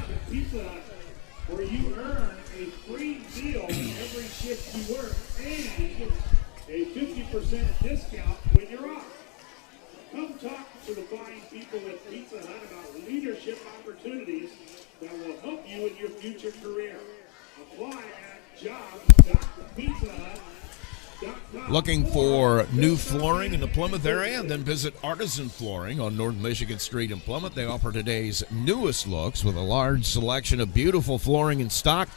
Where you earn a free meal every shift you work and a 50% discount when you're off. Come talk to the fine people at Pizza Hut about leadership opportunities that will help you in your future career. Apply at jobs.pizzahut.com. Looking for new flooring in the Plymouth area? Then visit Artisan Flooring on North Michigan Street in Plymouth. They offer today's newest looks with a large selection of beautiful flooring in stock.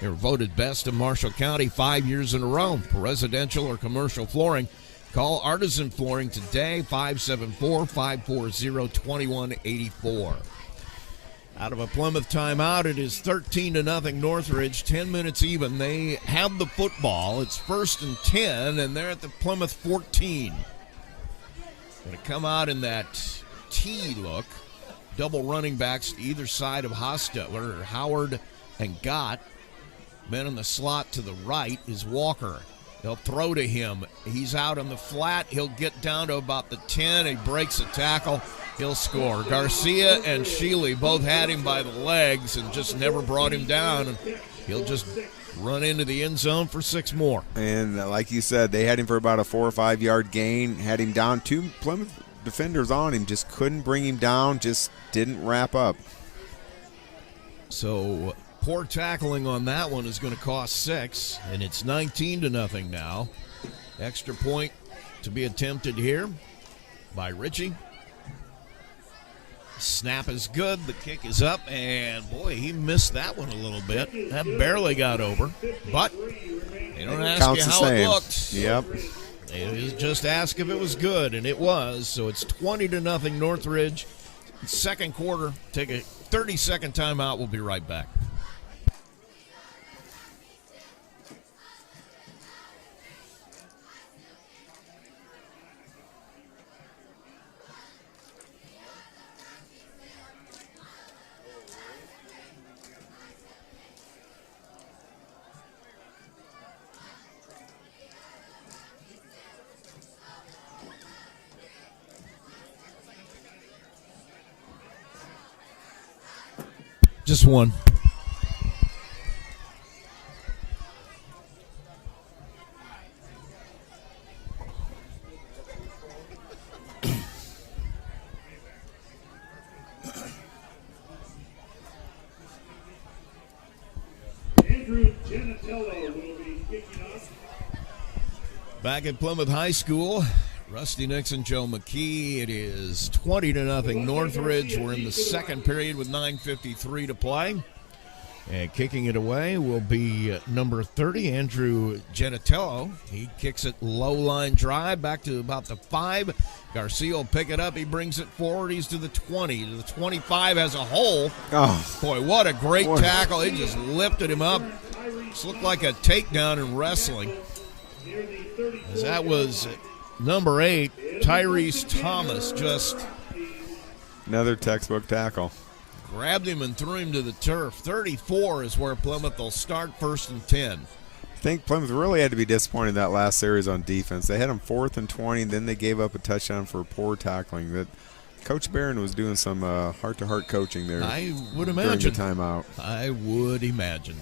They were voted best in Marshall County 5 years in a row for residential or commercial flooring. Call Artisan Flooring today, 574-540-2184. Out of a Plymouth timeout, it is 13-0 Northridge, 10 minutes even. They have the football. It's 1st and 10, and they're at the Plymouth 14. Going to come out in that T look. Double running backs to either side of Hostetler, Howard and Gott. Men in the slot to the right is Walker. They'll throw to him. He's out on the flat. He'll get down to about the 10. He breaks a tackle. He'll score. Garcia and Shealy both had him by the legs and just never brought him down. And he'll just run into the end zone for 6 more. And like you said, they had him for about a 4 or 5 yard gain. Had him down. 2 Plymouth defenders on him. Just couldn't bring him down. Just didn't wrap up. So poor tackling on that one is going to cost 6, and it's 19-0 now. Extra point to be attempted here by Ritchie. Snap is good. The kick is up, and boy, he missed that one a little bit. That barely got over, but they don't ask Counts you the how same. it looked. Yep. They just ask if it was good, and it was. So it's 20-0 Northridge. Second quarter. Take a 30-second timeout. We'll be right back. Just one. Andrew Genatello will be kicking off. Back at Plymouth High School, Rusty Nixon, Joe McKee. It is 20-0 Northridge. We're in the second period with 9:53 to play. And kicking it away will be number 30, Andrew Genatello. He kicks it low line drive back to about the 5. Garcia will pick it up. He brings it forward. He's to the 20. To the 25 has a hole. Oh, Boy, what a great tackle. He just lifted him up. This looked like a takedown in wrestling. As that was number 8, Tyrese Thomas, just Another textbook tackle. grabbed him and threw him to the turf. 34 is where Plymouth will start, 1st and 10. I think Plymouth really had to be disappointed in that last series on defense. They had them 4th and 20, and then they gave up a touchdown for poor tackling. That Coach Barron was doing some heart-to-heart coaching there. I would imagine. During the timeout. I would imagine.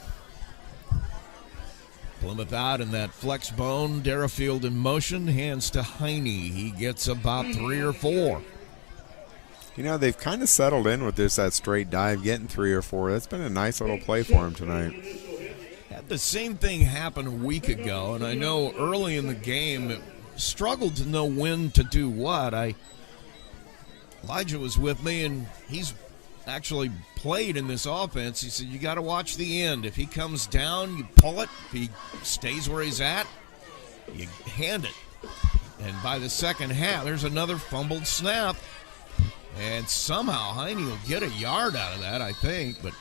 Plymouth out in that flex bone. Derafield in motion. Hands to Heine. He gets about 3 or 4. You know, they've kind of settled in with that straight dive, getting 3 or 4. That's been a nice little play for him tonight. Had the same thing happen a week ago, and I know early in the game, struggled to know when to do what. Elijah was with me, and he's actually played in this offense. He said, you got to watch the end. If he comes down, you pull it. If he stays where he's at, you hand it. And by the second half, there's another fumbled snap. And somehow Heine will get a yard out of that, I think. But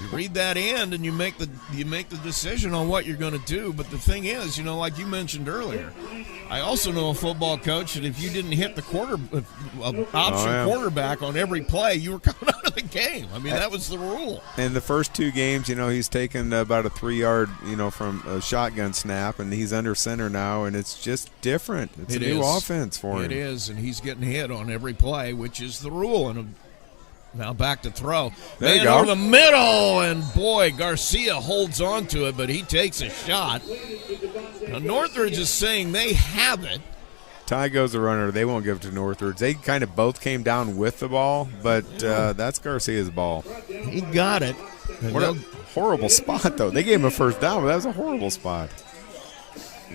you read that end and you make the decision on what you're going to do. But the thing is, you know, like you mentioned earlier, I also know a football coach that if you didn't hit the quarterback on every play, you were coming out of the game. I mean, that was the rule. In the first 2 games, you know, he's taken about a 3-yard, you know, from a shotgun snap, and he's under center now, and it's just different. It's a new offense for him. It is, and he's getting hit on every play, which is the rule. And now back to throw. There you Man go. over the middle, and boy, Garcia holds on to it, but he takes a shot. Now Northridge is saying they have it. Ty goes the runner. They won't give it to Northridge. They kind of both came down with the ball, but that's Garcia's ball. He got it. What a horrible spot, though. They gave him a first down, but that was a horrible spot.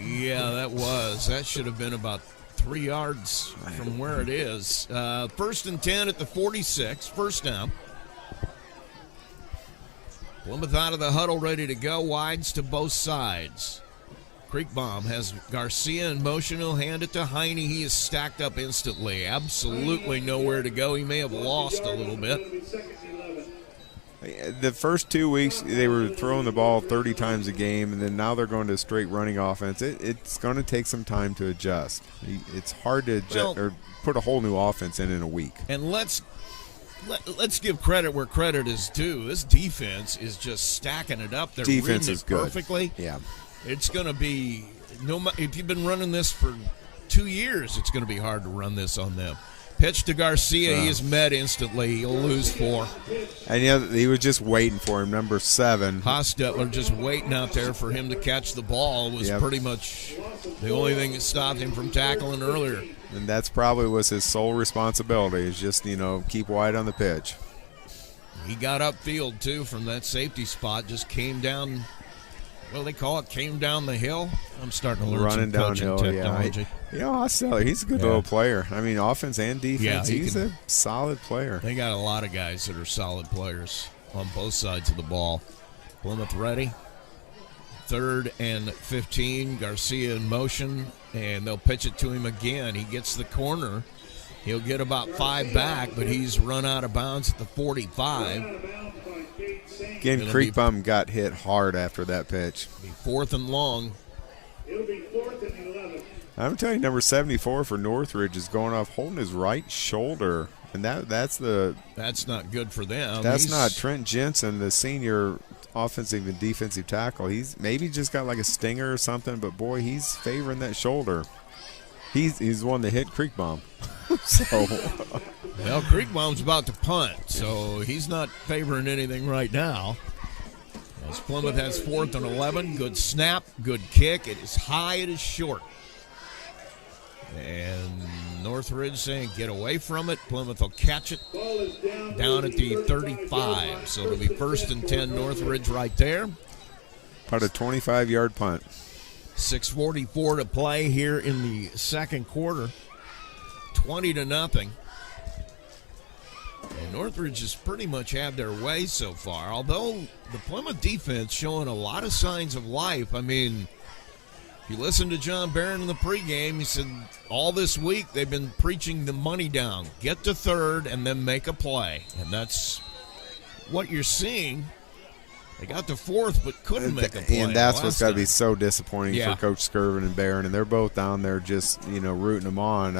Yeah, that was. That should have been about 3 yards from where it is. 1st and 10 at the 46. First down. Plymouth out of the huddle, ready to go. Wides to both sides. Creekbaum has Garcia in motion. He'll hand it to Heine. He is stacked up instantly. Absolutely nowhere to go. He may have lost a little bit. The first 2 weeks, they were throwing the ball 30 times a game, and then now they're going to a straight running offense. It's going to take some time to adjust. It's hard to adjust or put a whole new offense in a week. And let's give credit where credit is due. This defense is just stacking it up. They're Defense reading is it good. perfectly. Yeah. It's going to be if you've been running this for 2 years, it's going to be hard to run this on them. Pitch to Garcia. He is met instantly. He'll lose 4. And he was just waiting for him, number 7. Hostetler just waiting out there for him to catch the ball was pretty much the only thing that stopped him from tackling earlier. And that's probably was his sole responsibility, is just, keep wide on the pitch. He got upfield, too, from that safety spot. Just came down, came down the hill. I'm starting to learn Running some coaching downhill, technology. Hostetler, he's a good little player. I mean, offense and defense, Yeah, he's a solid player. They got a lot of guys that are solid players on both sides of the ball. Plymouth ready. 3rd and 15. Garcia in motion, and they'll pitch it to him again. He gets the corner. He'll get about 5 back, but he's run out of bounds at the 45. Again, Creekbaum got hit hard after that pitch. Be 4th and long. It'll be 4th and 11. I'm telling you, number 74 for Northridge is going off holding his right shoulder. And that's not good for them. That's not Trent Jensen, the senior offensive and defensive tackle. He's maybe just got like a stinger or something, but boy, he's favoring that shoulder. He's the one that hit Creekbaum. So well, Creekbaum's about to punt, so he's not favoring anything right now. As Plymouth has 4th and 11. Good snap, good kick. It is high, it is short. And Northridge saying get away from it. Plymouth will catch it down at the 35. So it'll be 1st and 10 Northridge right there. About a 25-yard punt. 6:44 to play here in the second quarter. 20-0. And Northridge has pretty much had their way so far. Although the Plymouth defense showing a lot of signs of life. I mean, if you listen to John Barron in the pregame, he said all this week they've been preaching the money down. Get to 3rd and then make a play. And that's what you're seeing They got to fourth, but couldn't make a play. And that's what's got to be time. so disappointing Yeah. for Coach Skirvin and Barron, and they're both down there just rooting them on.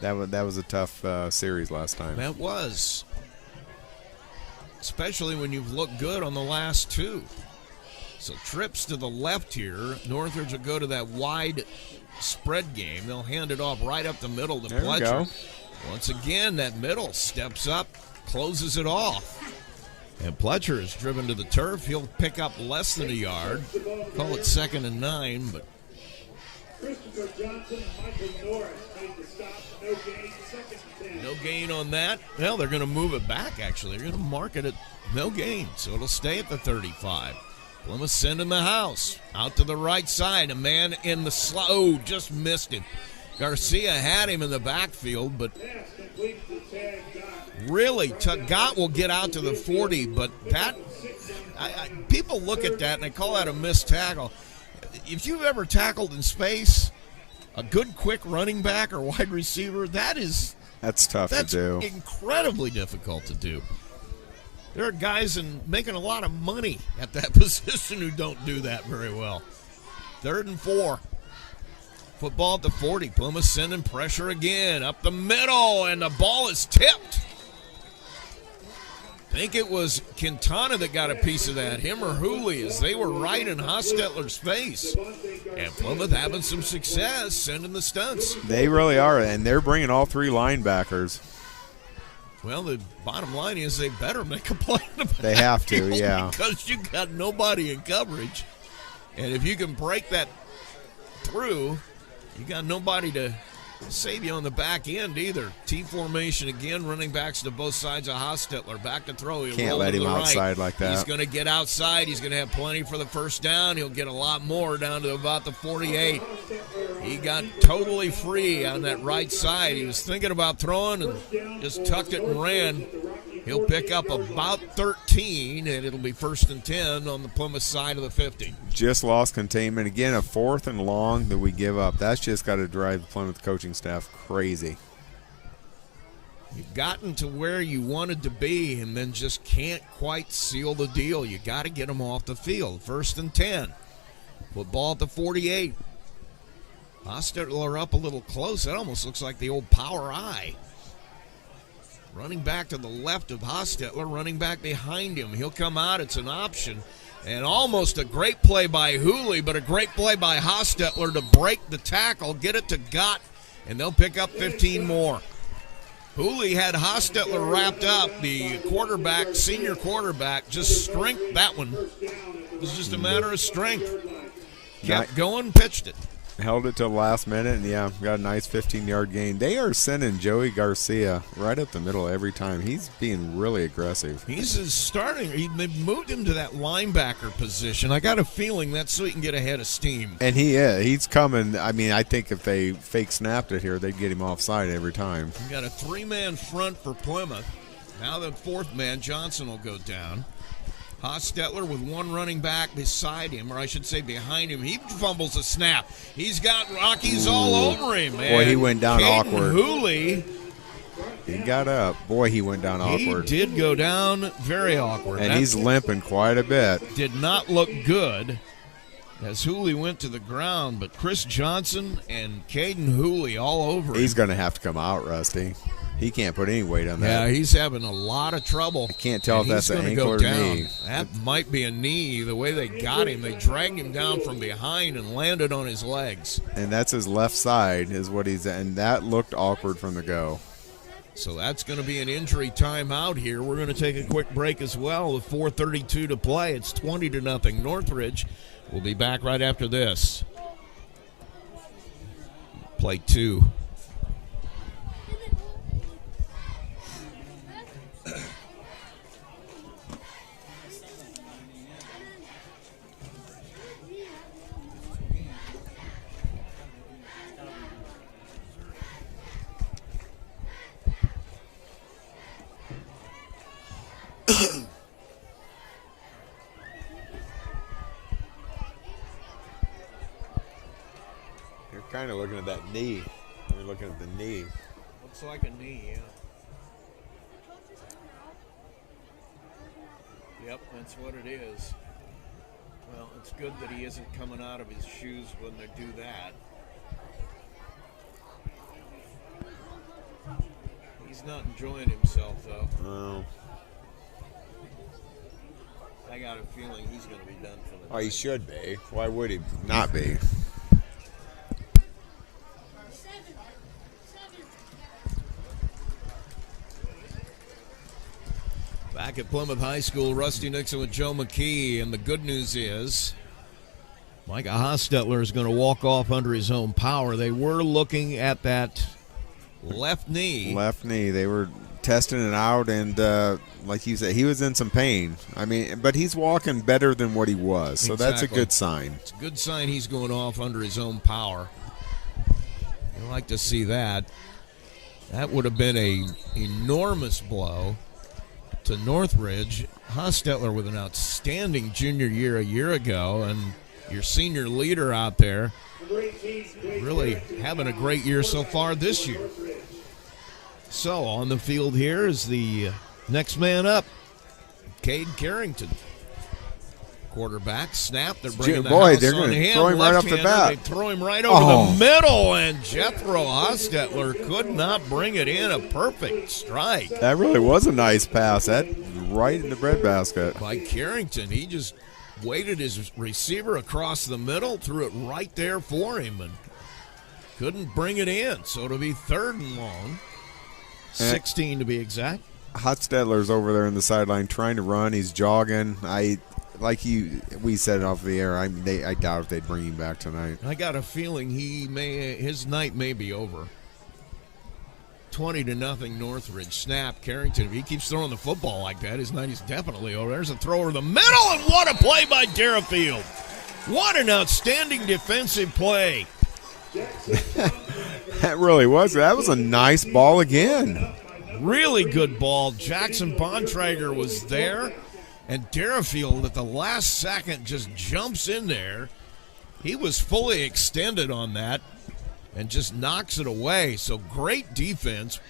That was a tough series last time. That was, especially when you've looked good on the last two. So trips to the left here. Northridge will go to that wide spread game. They'll hand it off right up the middle to There we Pletcher. go. Once again, that middle steps up, closes it off. And Pletcher is driven to the turf. He'll pick up less than a yard. Call it 2nd and 9, but Christopher Johnson and Michael Norris made the stop. No gain. 2nd and 10. no gain on that. Well, they're going to move it back, actually. They're going to mark it at no gain, so it'll stay at the 35. Plymouth sending the house out to the right side. A man in the slot. Oh, just missed him. Garcia had him in the backfield, but Pass complete to Tag Gott. really, Gott will get out to the 40, but that people look at that and they call that a missed tackle. If you've ever tackled in space, a good quick running back or wide receiver, that's tough to do. incredibly difficult to do. There are guys making a lot of money at that position who don't do that very well. 3rd and 4. Football at the 40. Plymouth sending pressure again up the middle, and the ball is tipped. I think it was Quintana that got a piece of that, him or Hooley, as they were right in Hostetler's face. And Plymouth having some success sending the stunts. They really are, and they're bringing all 3 linebackers. Well, the bottom line is they better make a play in the They have to, backfield yeah. because you got nobody in coverage. And if you can break that through, you got nobody to save you on the back end either. T formation again, running backs to both sides of Hostetler. Back to throw. He'll Can't roll let to him the outside right. like that. He's going to get outside. He's going to have plenty for the first down. He'll get a lot more down to about the 48. He got totally free on that right side. He was thinking about throwing and just tucked it and ran. He'll pick up about 13, and it'll be 1st and 10 on the Plymouth side of the 50. Just lost containment. Again, a 4th and long that we give up. That's just got to drive the Plymouth coaching staff crazy. You've gotten to where you wanted to be and then just can't quite seal the deal. You got to get them off the field. 1st and 10. Football at the 48. Hostetler up a little close. That almost looks like the old power eye. Running back to the left of Hostetler, running back behind him. He'll come out. It's an option. And almost a great play by Hooley, but a great play by Hostetler to break the tackle, get it to Gott, and they'll pick up 15 more. Hooley had Hostetler wrapped up. The quarterback, senior quarterback, just strength that one. It was just a matter of strength. Kept going, pitched it. Held it till the last minute, and yeah, got a nice 15-yard gain. They are sending Joey Garcia right up the middle every time. He's being really aggressive. He's starting. They've moved him to that linebacker position. I got a feeling that's so he can get ahead of steam. And he is. He's coming. I mean, I think if they fake snapped it here, they'd get him offside every time. We got a 3-man front for Plymouth. Now the 4th man, Johnson, will go down. Hostetler with one running back beside him, or I should say behind him. He fumbles a snap. He's got Rockies all over him. Boy, he went down Caden awkward. Hooley, He got up. Boy, he went down awkward. he did go down very awkward. And That he's limping quite a bit. did not look good as Hooley went to the ground, but Chris Johnson and Caden Hooley all over him. He's going to have to come out, Rusty. He can't put any weight on Yeah, that. he's having a lot of trouble. I can't tell And if that's he's an gonna ankle go or down. knee. That might be a knee. The way they got him, they dragged him down from behind and landed on his legs. And that's his left side is what he's at. And that looked awkward from the go. So that's going to be an injury timeout here. We're going to take a quick break as well with 4:32 to play. It's 20-0 Northridge. We'll be back right after this. Play 2. You're kind of looking at that knee. You're looking at the knee. Looks like a knee, yeah. Yep, that's what it is. Well, it's good that he isn't coming out of his shoes when they do that. He's not enjoying himself, though. Oh. I got a feeling he's going to be done for the Oh, he night. should be. Why would he not be? Back at Plymouth High School, Rusty Nixon with Joe McKee, and the good news is Micah Hostetler is going to walk off under his own power. They were looking at that left knee. Left knee. They were testing it out, and like you said, he was in some pain. I mean, but he's walking better than what he was, so that's a Exactly. good sign. It's a good sign he's going off under his own power. You like to see that. That would have been an enormous blow to Northridge. Hostetler with an outstanding junior year a year ago, and your senior leader out there really having a great year so far this year. So on the field here is the next man up, Cade Carrington. Quarterback snap. They're bringing the Boy, house they're on going to him. throw him right off the Left-hander, bat. They throw him right over Oh. the middle, and Jethro Hostetler could not bring it in. A perfect strike That really was a nice pass. That right in the breadbasket. by Carrington. He just weighted his receiver across the middle, threw it right there for him, and couldn't bring it in. So it'll be 3rd and long, 16 to be exact. Hostetler's over there in the sideline trying to run. He's jogging. We said it off the air. I doubt if they'd bring him back tonight. I got a feeling his night may be over. 20-0 Northridge. Snap, Carrington. If he keeps throwing the football like that, his night is definitely over. There's a throw over the middle, and what a play by Derafield. What an outstanding defensive play. That really was. That was a nice ball again. Really good ball. Jackson Bontrager was there, and Derafield at the last second just jumps in there. He was fully extended on that and just knocks it away. So great defense.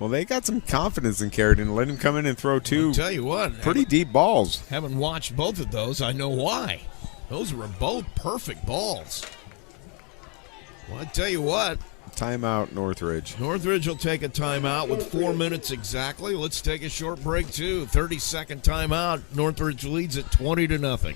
Well, they got some confidence in Carrington. Let him come in and throw I'll two tell you what, pretty deep balls. having watched both of those, I know why. Those were both perfect balls. Well, I tell you what, Timeout, Northridge. Northridge will take a timeout with 4 minutes exactly. Let's take a short break, too. 30-second timeout. Northridge leads at 20-0.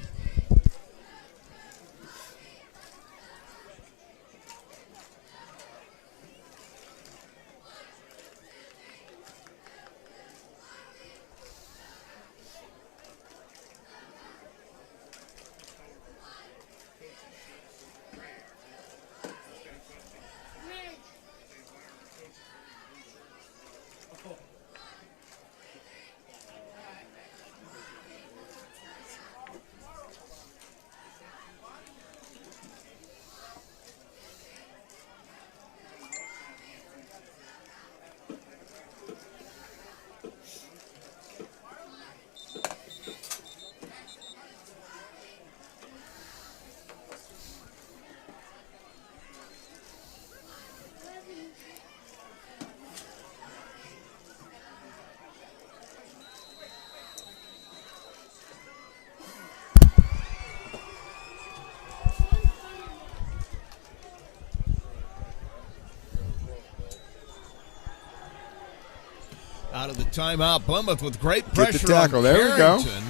Out of the timeout, Plymouth with great Get the pressure tackle. on There we go. Carrington.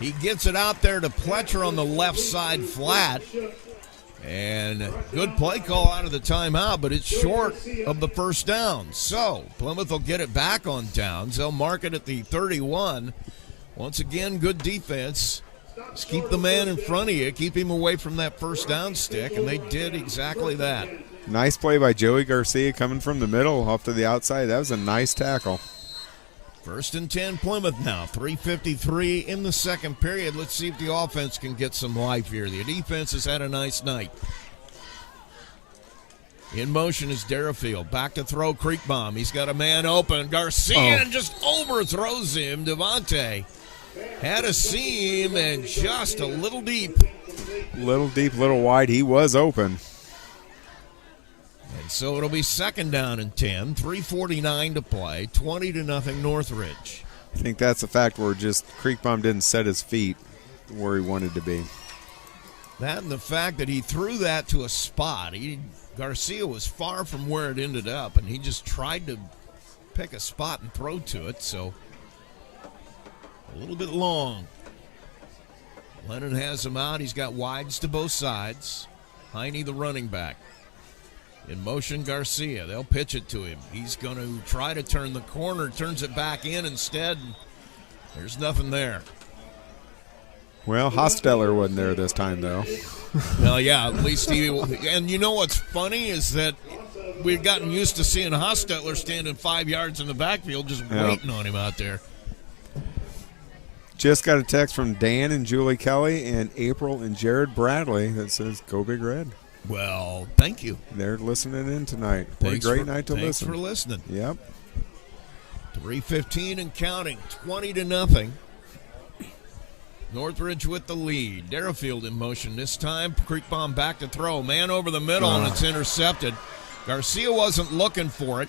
He gets it out there to Pletcher on the left side flat. And good play call out of the timeout, but it's short of the first down. So Plymouth will get it back on downs. They'll mark it at the 31. Once again, good defense. Just keep the man in front of you. Keep him away from that first down stick, and they did exactly that. Nice play by Joey Garcia coming from the middle off to the outside. That was a nice tackle. 1st and 10 Plymouth now. 3:53 in the second period. Let's see if the offense can get some life here. The defense has had a nice night. In motion is Derafield. Back to throw Creekbaum. He's got a man open. Garcia just overthrows him. Devontae had a seam and just a little deep. Little deep, little wide. He was open. And so it'll be 2nd down and 10. 3:49 to play. 20-0 Northridge. I think that's the fact where just Creekbaum didn't set his feet where he wanted to be. That and the fact that he threw that to a spot. Garcia was far from where it ended up, and he just tried to pick a spot and throw to it, so a little bit long. Lennon has him out. He's got wides to both sides. Heine, the running back. In motion, Garcia. They'll pitch it to him. He's going to try to turn the corner, turns it back in instead. There's nothing there. Well, Hostetler wasn't there this time, though. Well, yeah, at least he. And you know what's funny is that we've gotten used to seeing Hostetler standing 5 yards in the backfield just waiting on him out there. Just got a text from Dan and Julie Kelly and April and Jared Bradley that says, "Go Big Red." Well, thank you. They're listening in tonight. What a great night to listen. Thanks for listening. Yep. 3:15 and counting, 20-0. Northridge with the lead. Darrowfield in motion this time. Creekbaum back to throw. Man over the middle, and it's intercepted. Garcia wasn't looking for it,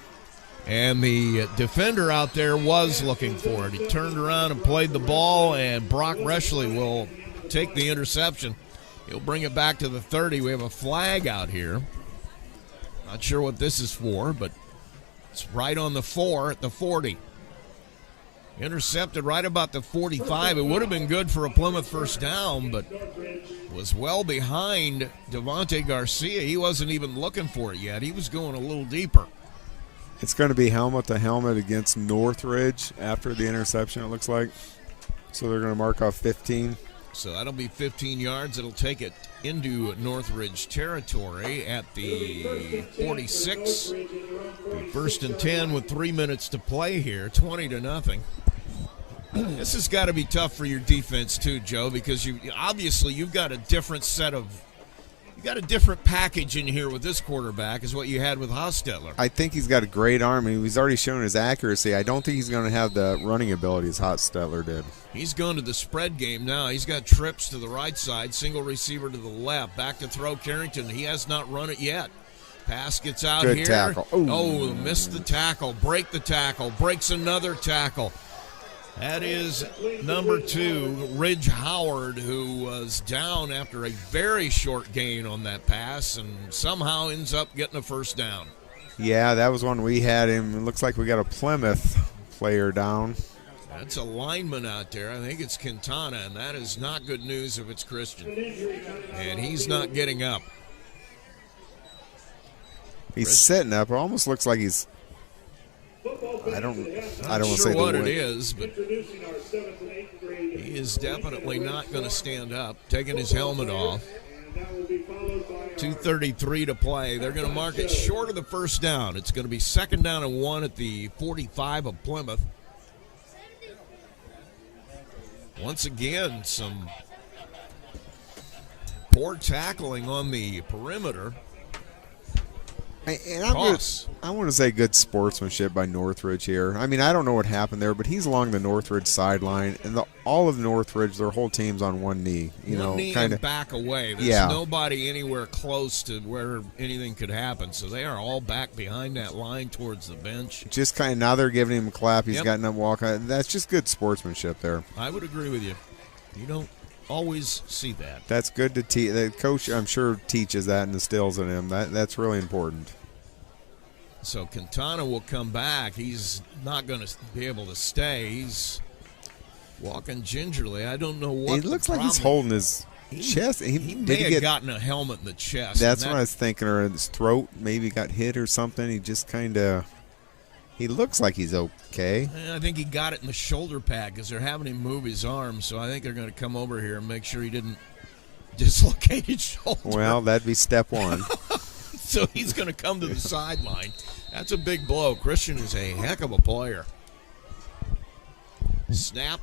and the defender out there was looking for it. He turned around and played the ball, and Brock Reshley will take the interception. He'll bring it back to the 30. We have a flag out here. Not sure what this is for, but it's right on the 4 at the 40. Intercepted right about the 45. It would have been good for a Plymouth first down, but was well behind Devontae Garcia. He wasn't even looking for it yet. He was going a little deeper. It's going to be helmet to helmet against Northridge after the interception, it looks like. So they're going to mark off 15. So that'll be 15 yards. It'll take it into Northridge territory at the 46. First and 10 with 3 minutes to play here, 20-0. This has got to be tough for your defense too, Joe, because you've got a different package in here with this quarterback is what you had with Hostetler. I think he's got a great arm, and he's already shown his accuracy. I don't think he's going to have the running ability as Hostetler did. He's going to the spread game now. He's got trips to the right side, single receiver to the left. Back to throw Carrington. He has not run it yet. Pass gets out Good here. tackle. Oh, missed the tackle. Break the tackle. Breaks another tackle. That is number 2, Ridge Howard, who was down after a very short gain on that pass and somehow ends up getting a first down. Yeah, that was one we had him. It looks like we got a Plymouth player down. That's a lineman out there. I think it's Quintana, and that is not good news if it's Christian. And he's not getting up. He's sitting up. It almost looks like he's. I don't want to say what it is, but he is definitely not going to stand up. Taking his helmet off. 2:33 to play. They're going to mark it short of the first down. It's going to be 2nd down and 1 at the 45 of Plymouth. Once again, some poor tackling on the perimeter. I want to say good sportsmanship by Northridge here. I mean, I don't know what happened there, but he's along the Northridge sideline, and all of Northridge, their whole team's on one knee. One knee kind and of back away. There's nobody anywhere close to where anything could happen, so they are all back behind that line towards the bench. Just kind of now they're giving him a clap. He's gotten up walking. That's just good sportsmanship there. I would agree with you. You don't always see that. That's good to teach. The coach, I'm sure, teaches that and instills in him. That's really important. So Quintana will come back. He's not going to be able to stay. He's walking gingerly. I don't know what. It looks like he's holding his chest. He may have gotten a helmet in the chest. That's what I was thinking, or his throat maybe got hit or something. He just kind of. He looks like he's okay. I think he got it in the shoulder pad because they're having him move his arm. So I think they're going to come over here and make sure he didn't dislocate his shoulder. Well, that'd be step one. So he's going to come to the sideline. That's a big blow. Christian is a heck of a player. Snap.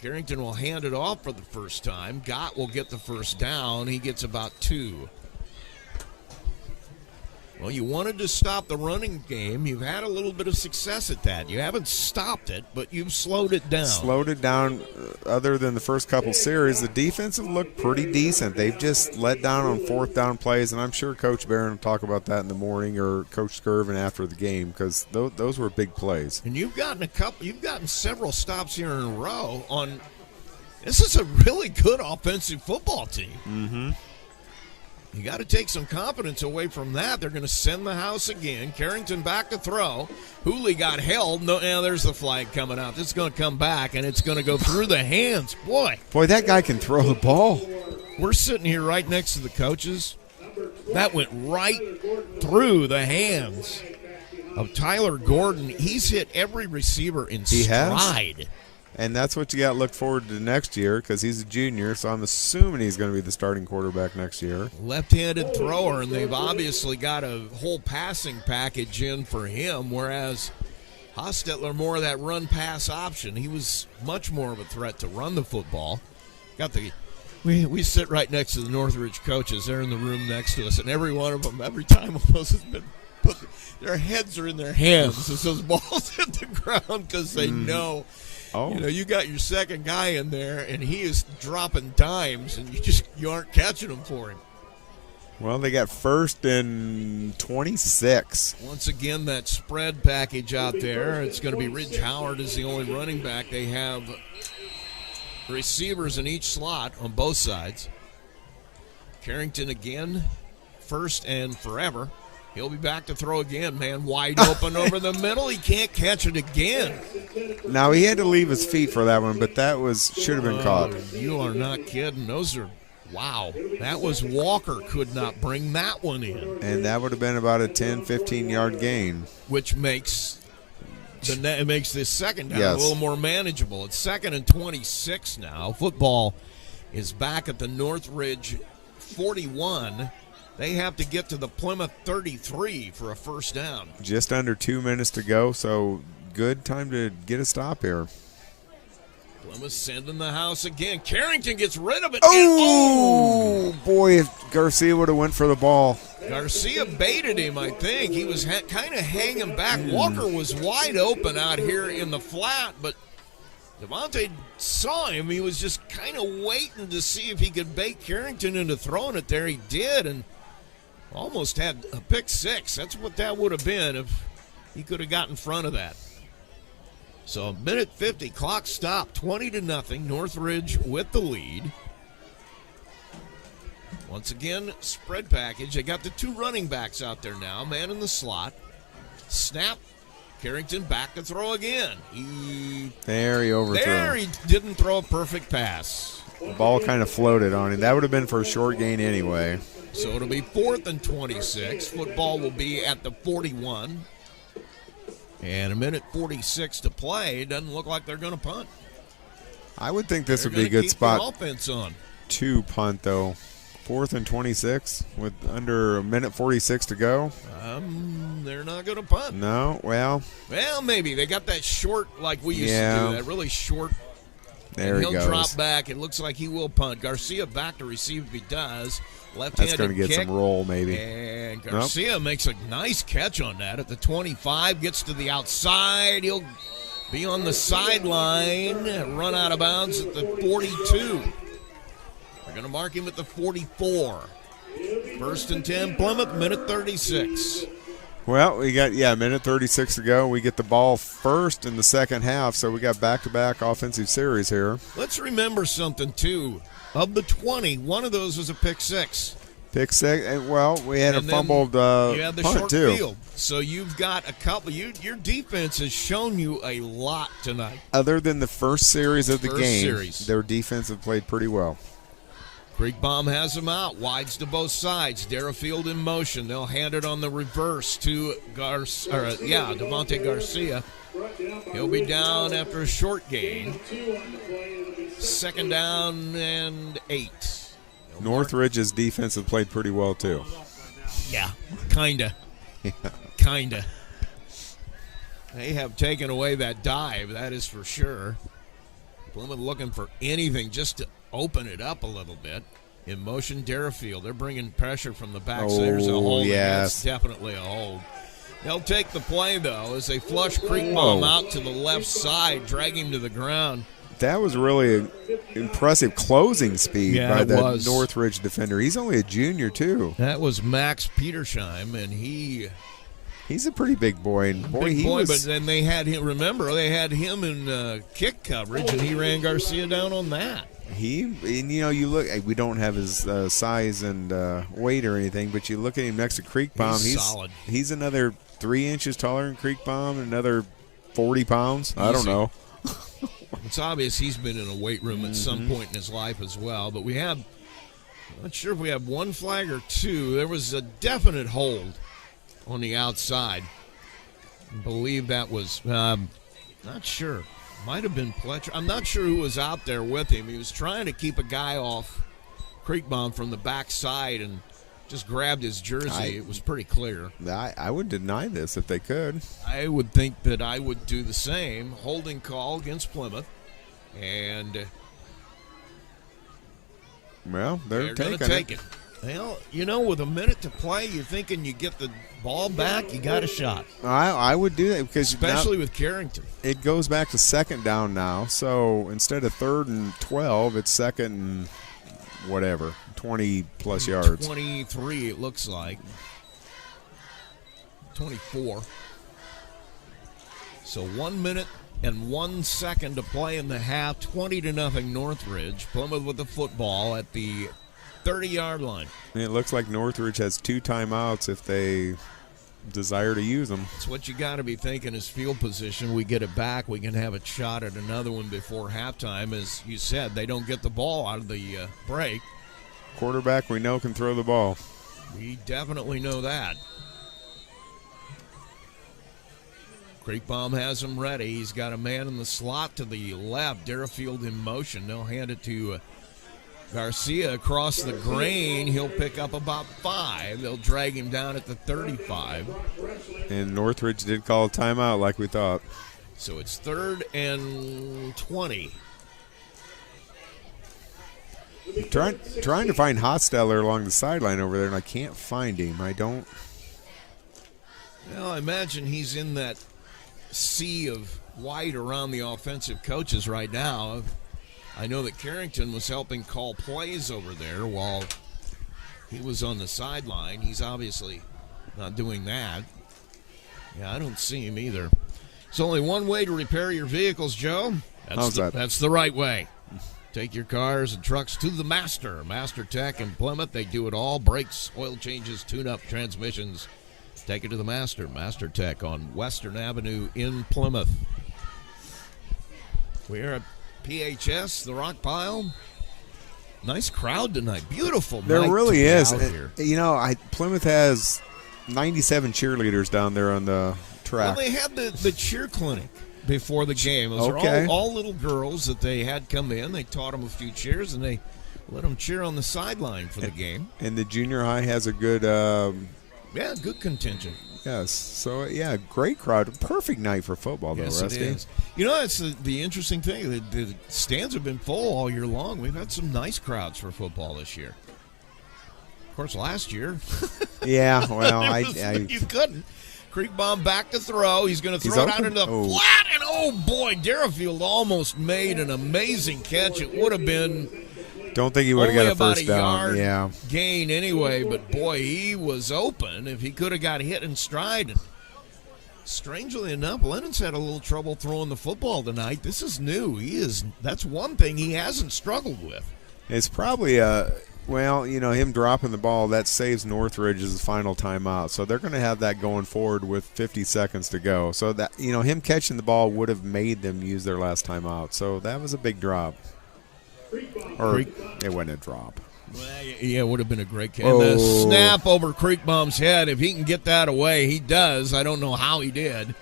Carrington will hand it off for the first time. Gott will get the first down. He gets about 2. Well, you wanted to stop the running game. You've had a little bit of success at that. You haven't stopped it, but you've slowed it down. Slowed it down. Other than the first couple series, the defense have looked pretty decent. They've just let down on fourth down plays, and I'm sure Coach Barron will talk about that in the morning, or Coach Skirvin after the game, because those were big plays. And you've gotten several stops here in a row on. This is a really good offensive football team. Mm-hmm. You got to take some confidence away from that. They're going to send the house again. Carrington back to throw. Hooley got held. No, now there's the flag coming out. This is going to come back, and it's going to go through the hands. Boy, that guy can throw the ball. We're sitting here right next to the coaches. That went right through the hands of Tyler Gordon. He's hit every receiver in stride. And that's what you got to look forward to next year, because he's a junior, so I'm assuming he's going to be the starting quarterback next year. Left-handed thrower, and they've obviously got a whole passing package in for him, whereas Hostetler more of that run-pass option. He was much more of a threat to run the football. We sit right next to the Northridge coaches. They're in the room next to us, and every one of them, every time one of those has been put, their heads are in their hands as those balls hit the ground, because they know – you got your second guy in there, and he is dropping dimes, and you aren't catching him for him. Well, they got first and 26. Once again, that spread package out there. It's going to be Ridge Howard as the only running back. They have receivers in each slot on both sides. Carrington again, first and forever. He'll be back to throw again, man. Wide open over the middle. He can't catch it again. Now, he had to leave his feet for that one, but that should have been caught. You are not kidding. Wow. That was Walker could not bring that one in. And that would have been about a 10, 15-yard gain. Which makes this second down a little more manageable. It's 2nd and 26 now. Football is back at the Northridge 41. They have to get to the Plymouth 33 for a first down. Just under 2 minutes to go, so good time to get a stop here. Plymouth sending the house again. Carrington gets rid of it. Boy, if Garcia would have went for the ball. Garcia baited him, I think. He was kind of hanging back. Walker was wide open out here in the flat, but Devontae saw him. He was just kind of waiting to see if he could bait Carrington into throwing it there. He did, and almost had a pick six. That's what that would have been if he could have got in front of that. So minute 50, clock stopped, 20-0. Northridge with the lead. Once again, spread package. They got the two running backs out there now. Man in the slot. Snap. Carrington back to throw again. He overthrew. There he didn't throw a perfect pass. The ball kind of floated on him. That would have been for a short gain anyway. So it'll be 4th and 26. Football will be at the 41. And a minute 46 to play. Doesn't look like they're going to punt. I would think this would be a good spot offense on. to punt, though. 4th and 26 with under a minute 46 to go. They're not going to punt. No, well, maybe. They got that short, like we used to do, that really short. There he goes. He'll drop back. It looks like he will punt. Garcia back to receive if he does. Left-handed That's going to get kick, some roll, maybe. And Garcia makes a nice catch on that at the 25. Gets to the outside. He'll be on the sideline. Run out of bounds at the 42. They're going to mark him at the 44. 1st and 10, Plymouth, minute 36. Well, we got, minute 36 to go. We get the ball first in the second half, so we got back-to-back offensive series here. Let's remember something, too. Of the 20, one of those was a pick six. Pick six. Well, we had a fumbled you had the punt, short too. Field. So you've got a couple. Your defense has shown you a lot tonight. Other than the first series of the game, their defense have played pretty well. Creekbaum has them out. Wides to both sides. Derafield in motion. They'll hand it on the reverse to Devontae Garcia. He'll be down after a short gain. 2nd down and 8. Northridge's defense have played pretty well, too. Yeah, kinda. Kinda. They have taken away that dive, that is for sure. Plymouth looking for anything just to open it up a little bit. In motion, Derafield. They're bringing pressure from the back. So there's a hold. Yes. That's definitely a hold. They'll take the play, though, as they flush Creekbaum out to the left side, drag him to the ground. That was really an impressive closing speed by that Northridge defender. He's only a junior, too. That was Max Petersheim, and he's a pretty big boy. And boy, but then they had him. Remember, they had him in kick coverage, and he ran Garcia down on that. You look. We don't have his size and weight or anything, but you look at him next to Creekbaum. He's solid. He's another 3 inches taller than Creekbaum, another 40 pounds. Easy. I don't know. It's obvious he's been in a weight room at some point in his life as well. But I'm not sure if we have one flag or two. There was a definite hold on the outside. I believe that was, not sure. Might have been Pletcher. I'm not sure who was out there with him. He was trying to keep a guy off Creekbaum from the backside and just grabbed his jersey. It was pretty clear. I would deny this if they could. I would think that I would do the same. Holding call against Plymouth. And well, they're going to take it. Well, with a minute to play, you're thinking you get the ball back, you got a shot. I would do that because especially with Carrington. It goes back to second down now. So instead of 3rd and 12, it's 2nd and whatever, 20-plus yards. 23, it looks like. 24. So 1 minute and 1 second to play in the half. 20-0 Northridge. Plymouth with the football at the 30-yard line. And it looks like Northridge has 2 timeouts if they desire to use them. That's what you got to be thinking is field position. We get it back, we can have a shot at another one before halftime. As you said, they don't get the ball out of the break. Quarterback we know can throw the ball. We definitely know that. Creekbaum has him ready. He's got a man in the slot to the left. Derafield in motion. They'll hand it to Garcia across the grain. He'll pick up about 5. They'll drag him down at the 35. And Northridge did call a timeout like we thought. So it's 3rd and 20. Trying to find Hostetler along the sideline over there, and I can't find him. I don't. Well, I imagine he's in that sea of white around the offensive coaches right now. I know that Carrington was helping call plays over there while he was on the sideline. He's obviously not doing that. Yeah, I don't see him either. There's only one way to repair your vehicles, Joe. That's the right way. Take your cars and trucks to the Master. Master Tech in Plymouth. They do it all. Brakes, oil changes, tune-up, transmissions. Take it to the Master. Master Tech on Western Avenue in Plymouth. We're at PHS, the Rock Pile. Nice crowd tonight. Beautiful. There really is. Here. Plymouth has 97 cheerleaders down there on the track. Well, they had the cheer clinic before the game. Those are all little girls that they had come in. They taught them a few cheers, and they let them cheer on the sideline for the game. And the junior high has a good good contingent. Yes. So, great crowd. Perfect night for football, though, yes, Rusty. It is. That's the interesting thing. The stands have been full all year long. We've had some nice crowds for football this year. Of course, last year. Yeah, well, you couldn't. Creekbaum back to throw. He's going to throw it out into the flat. And, oh, boy, Derafield almost made an amazing catch. It would have been don't think he would have got a first down. Yard gain anyway, but, boy, he was open. If he could have got hit in stride. And strangely enough, Lennon's had a little trouble throwing the football tonight. This is new. That's one thing he hasn't struggled with. It's probably him dropping the ball, that saves Northridge's final timeout. So they're going to have that going forward with 50 seconds to go. So that, him catching the ball would have made them use their last timeout. So that was a big drop. Or it wasn't a drop. Well, yeah, it would have been a great catch. And the snap over Creekbaum's head, if he can get that away, he does. I don't know how he did.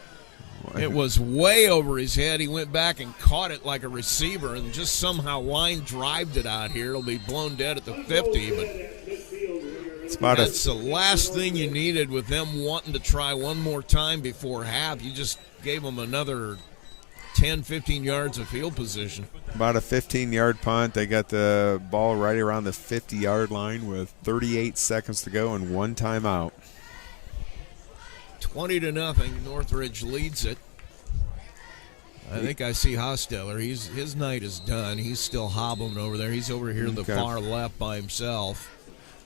It was way over his head. He went back and caught it like a receiver and just somehow line drived it out here. It'll be blown dead at the 50, but that's the last thing you needed with them wanting to try one more time before half. You just gave them another 10, 15 yards of field position. About a 15-yard punt. They got the ball right around the 50-yard line with 38 seconds to go and 1 timeout. 20-0. Northridge leads it. I think I see Hosteller. His night is done. He's still hobbling over there. He's over here in the far left by himself.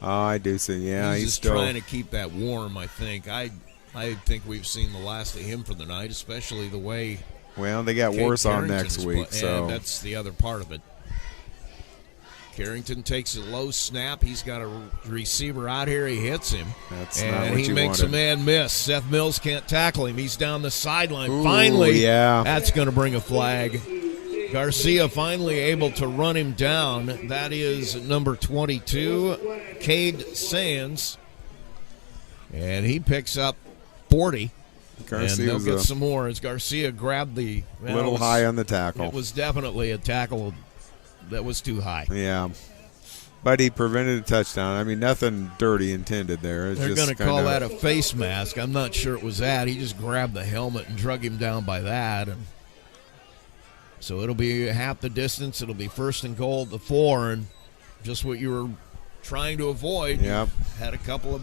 Oh, I do see. Yeah, he's just still trying to keep that warm, I think. I think we've seen the last of him for the night, especially the way. Well, they got Warsaw next week, so that's the other part of it. Carrington takes a low snap. He's got a receiver out here. He hits him. That's not what he you makes wanted. a man miss. Seth Mills can't tackle him. He's down the sideline. Ooh, Finally, yeah. That's going to bring a flag. Garcia finally able to run him down. That is number 22, Cade Sands. And he picks up 40. Garcia and they'll was get some more as Garcia grabbed the little high on the tackle. It was definitely a tackle that was too high. Yeah. But he prevented a touchdown. I mean, nothing dirty intended there. It's They're just going to call that a face mask. I'm not sure it was that. He just grabbed the helmet and drug him down by that. And so it'll be half the distance. It'll be 1st and goal at the 4, and just what you were trying to avoid. Yep. Had a couple of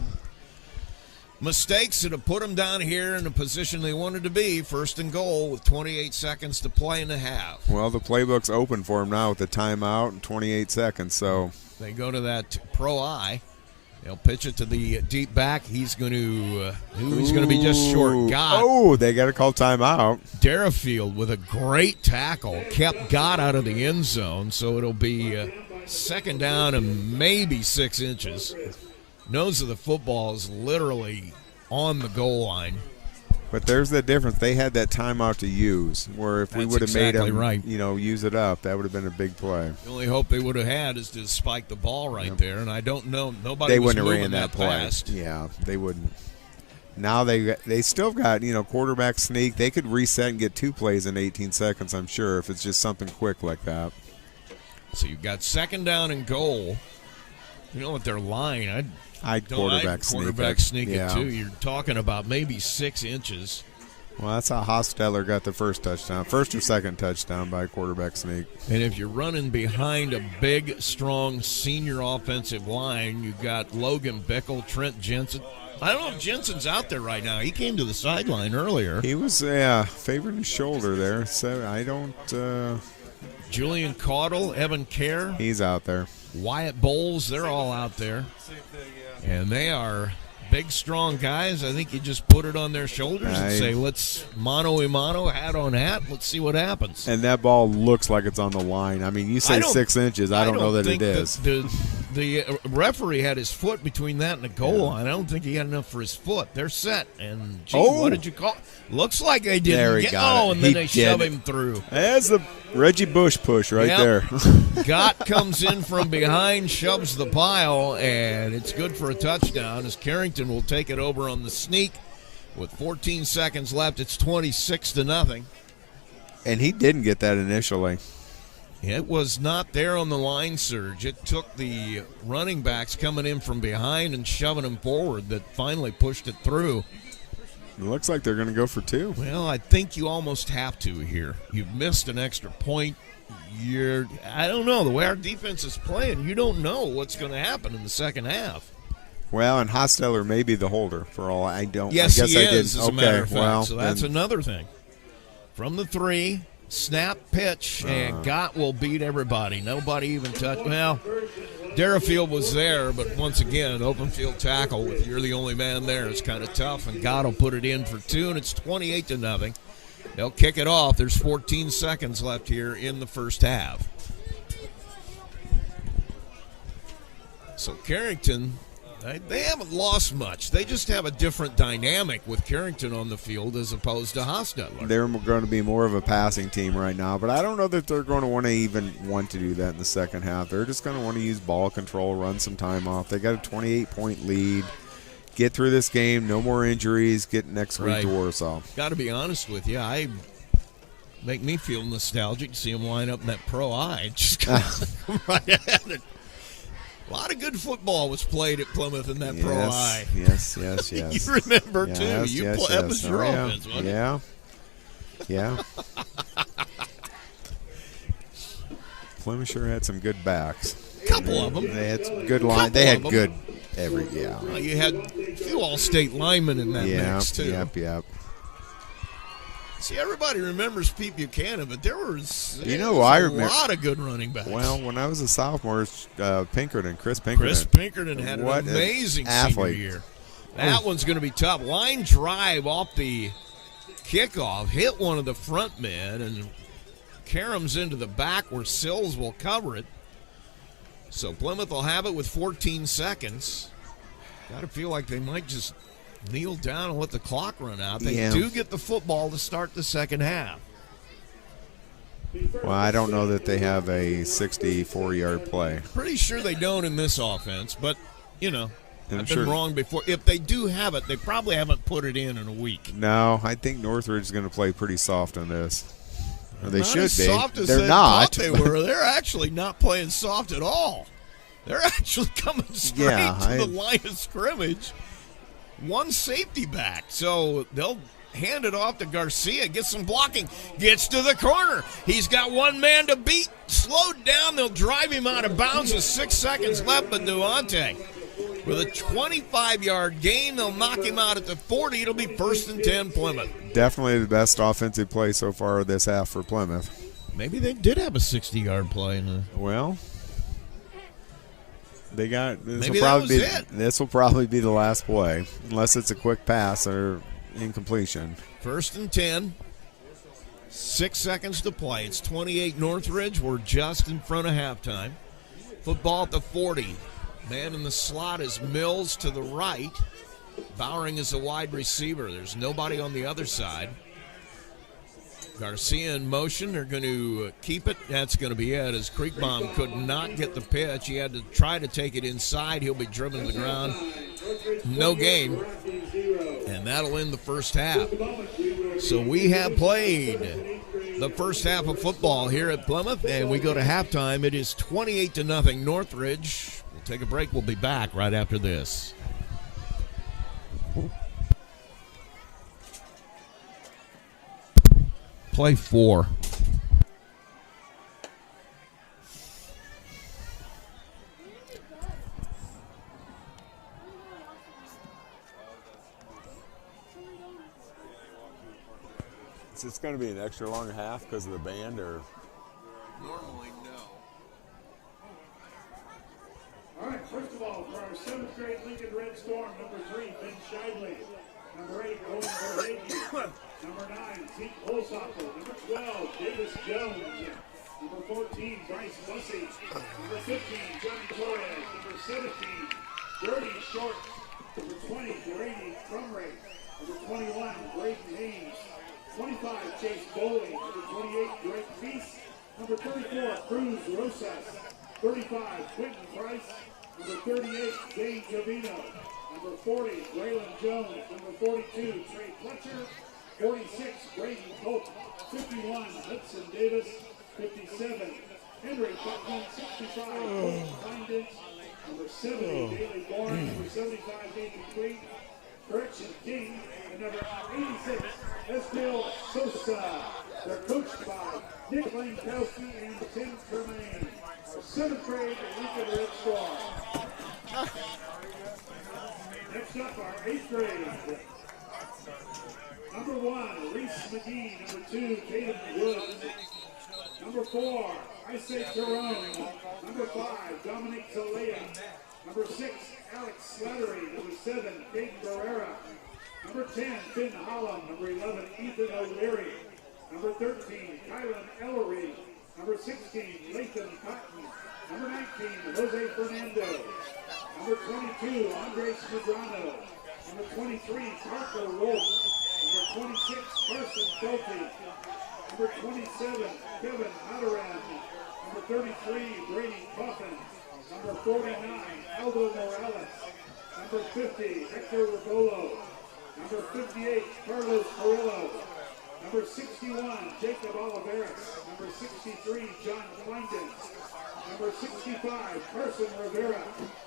mistakes that have put them down here in the position they wanted to be. 1st and goal with 28 seconds to play in the half. Well, the playbook's open for him now with the timeout and 28 seconds. So they go to that pro eye. They'll pitch it to the deep back. He's going to be just short. Gott. Oh, they got to call timeout. Derafield with a great tackle kept Gott out of the end zone. So it'll be 2nd down and maybe 6 inches. Nose of the football is literally on the goal line. But there's the difference. They had that timeout to use, where if we would have made them, use it up, that would have been a big play. The only hope they would have had is to spike the ball right there, and I don't know. Nobody they was wouldn't have moving ran that play. fast. Yeah, they wouldn't. Now they still got, quarterback sneak. They could reset and get 2 plays in 18 seconds, I'm sure, if it's just something quick like that. So you've got 2nd down and goal. You know what their line? I'd quarterback sneak it yeah. too. You're talking about maybe 6 inches. Well, that's how Hosteller got the first touchdown. 1st or 2nd touchdown by quarterback sneak. And if you're running behind a big, strong senior offensive line, you've got Logan Bickle, Trent Jensen. I don't know if Jensen's out there right now. He came to the sideline earlier. He was, favoring his shoulder there. So I don't. Julian Caudle, Evan Kerr. He's out there. Wyatt Bowles, they're all out there. And they are big, strong guys. I think you just put it on their shoulders and say, let's mano-a-mano, hat on hat. Let's see what happens. And that ball looks like it's on the line. I mean, you say 6 inches. I don't know that it is. The referee had his foot between that and the goal line. I don't think he had enough for his foot. They're set. And, what did you call it? Looks like they didn't there he get got it. and then they shove him through. That's the Reggie Bush push right there. Gott comes in from behind, shoves the pile, and it's good for a touchdown as Carrington will take it over on the sneak. With 14 seconds left, it's 26-0. And he didn't get that initially. It was not there on the line surge. It took the running backs coming in from behind and shoving them forward that finally pushed it through. It looks like they're going to go for 2. Well, I think you almost have to here. You've missed an extra point. I don't know. The way our defense is playing, you don't know what's going to happen in the second half. Well, and Hosteller may be the holder for all I don't. Yes, I guess he I is, didn't. as a matter of fact. Well, so that's another thing. From the 3, snap, pitch, and Gott will beat everybody. Nobody even touched. Well, Derafield was there, but once again, open field tackle with you're the only man there. It's kind of tough, and Gott will put it in for 2, and it's 28-0. They'll kick it off. There's 14 seconds left here in the first half. So Carrington, they haven't lost much. They just have a different dynamic with Carrington on the field as opposed to Hostetler. They're going to be more of a passing team right now, but I don't know that they're going to want to do that in the second half. They're just going to want to use ball control, run some time off. They got a 28-point lead. Get through this game, no more injuries, get next week to Warsaw. Got to be honest with you, make me feel nostalgic to see them line up in that pro eye. Just come right at it. A lot of good football was played at Plymouth in that pro eye. Yes. You remember, too. That was your offense, wasn't it? Yeah. Plymouth sure had some good backs. Couple of them. They had some good line. They had good yeah. You had a few all-state linemen in that mix, too. Yep. See, everybody remembers Pete Buchanan, but there was a lot of good running backs. Well, when I was a sophomore, Pinkerton, Chris Pinkerton had an amazing athlete. senior year. That one's going to be tough. Line drive off the kickoff, hit one of the front men, and caroms into the back where Sills will cover it. So Plymouth will have it with 14 seconds. Got to feel like they might just kneel down and let the clock run out. They do get the football to start the second half. Well, I don't know that they have a 64-yard play. Pretty sure they don't in this offense, but, you know, I've been sure. wrong before. If they do have it, they probably haven't put it in a week. No, I think Northridge is going to play pretty soft on this. Or they not should as be. Soft as They're they not. Thought they were. They're actually not playing soft at all. They're actually coming straight to the line of scrimmage. One safety back. So they'll hand it off to Garcia. Gets some blocking. Gets to the corner. He's got one man to beat. Slowed down. They'll drive him out of bounds with 6 seconds left. But Duante with a 25-yard gain. They'll knock him out at the 40. It'll be 1st and 10 Plymouth. Definitely the best offensive play so far this half for Plymouth. Maybe they did have a 60-yard play. Well, they got this. This will probably be the last play, unless it's a quick pass or incompletion. 1st and 10. 6 seconds to play. It's 28 Northridge. We're just in front of halftime. Football at the 40. Man in the slot is Mills to the right. Bowering is a wide receiver. There's nobody on the other side. Garcia in motion. They're going to keep it. That's going to be it, as Creekbaum could not get the pitch. He had to try to take it inside. He'll be driven to the ground. No gain. And that'll end the first half. So we have played the first half of football here at Plymouth, and we go to halftime. It is 28-0 Northridge. We'll take a break. We'll be back right after this. Play 4. Is this going to be an extra long half because of the band, or? Normally, no. All right, first of all, for our 7th grade Lincoln Red Storm, number 3, Ben Shively. Number 8, Owen Borregi. Number 9, Zeke Holzapfel. Number 12, Davis Jones. Number 14, Bryce Bussey. Number 15, Johnny Torres. Number 17, Brody Short. Number 20, Grady Crumray. Number 21, Braden Haynes. 25, Chase Bowling. Number 28, Greg Feast. Number 34, Cruz Rosas. 35, Quentin Price. Number 38, Dave Jovino. Number 40, Braylon Jones. Number 42, Trey Fletcher. 46, Braden Pope. 51, Hudson Davis. 57, Henry Buckman. 65, Colton Findens. Number 70, Daly Bourne. Number 75, Nathan Creek. Correction King. And number 86, Estill Sosa. They're coached by Nick Lankowski and Tim Tremaine. Our 7th grade Lincoln Red Storm. Next up, our 8th grade. Number 1, Reese McGee. Number 2, Tatum Woods. Number 4, Isaac Jerome. Number 5, Dominic Zalea. Number 6, Alex Slattery. Number 7, Kate Barrera. Number 10, Finn Holland. Number 11, Ethan O'Leary. Number 13, Kylan Ellery. Number 16, Lathan Cotton. Number 19, Jose Fernando. Number 22, Andres Medrano. Number 23, Parker Wolf. Number 26, Carson Kelty. Number 27, Kevin Hadoran. Number 33, Brady Coffin. Number 49, Aldo Morales. Number 50, Hector Rivolo. Number 58, Carlos Carrillo. Number 61, Jacob Oliveras. Number 63, John Kleindienst. Number 65, Carson Rivera.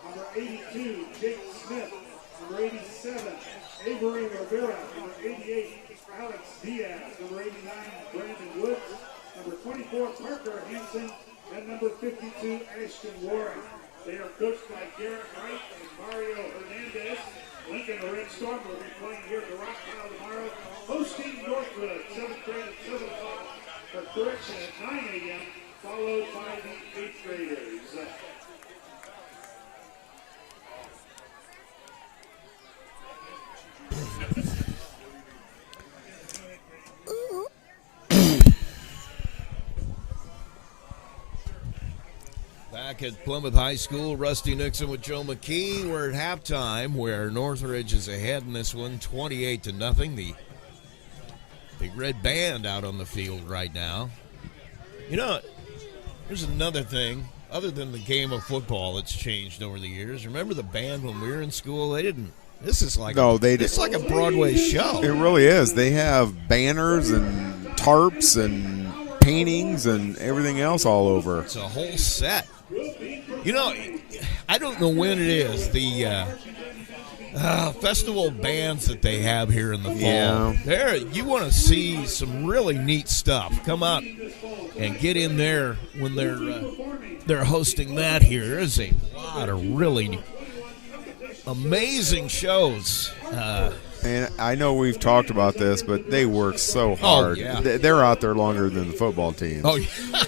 Number 82, Jake Smith. Number 87, Avery Rivera. Number 88, Alex Diaz. Number 89, Brandon Woods. Number 24, Parker Hansen. and number 52, Ashton Warren. They are coached by Garrett Wright and Mario Hernandez. Lincoln, the Red Storm, will be playing here at the Rock Pile tomorrow, hosting Northwood, 7th grade at 7 o'clock, for correction at 9 a.m., followed by the 8th graders. Back at Plymouth High School, Rusty Nixon with Joe McKee. We're at halftime where Northridge is ahead in this one, 28-0. The Big Red Band out on the field right now. You know, here's another thing, other than the game of football that's changed over the years. Remember the band when we were in school? They didn't. This is like it's like a Broadway show. It really is. They have banners and tarps and paintings and everything else all over. It's a whole set. You know, I don't know when it is. The festival bands that they have here in the fall. Yeah. There, you want to see some really neat stuff. Come out and get in there when they're hosting that here. There's a lot of really amazing shows. And I know we've talked about this, but they work so hard. Oh, yeah. They're out there longer than the football teams. Oh, yeah.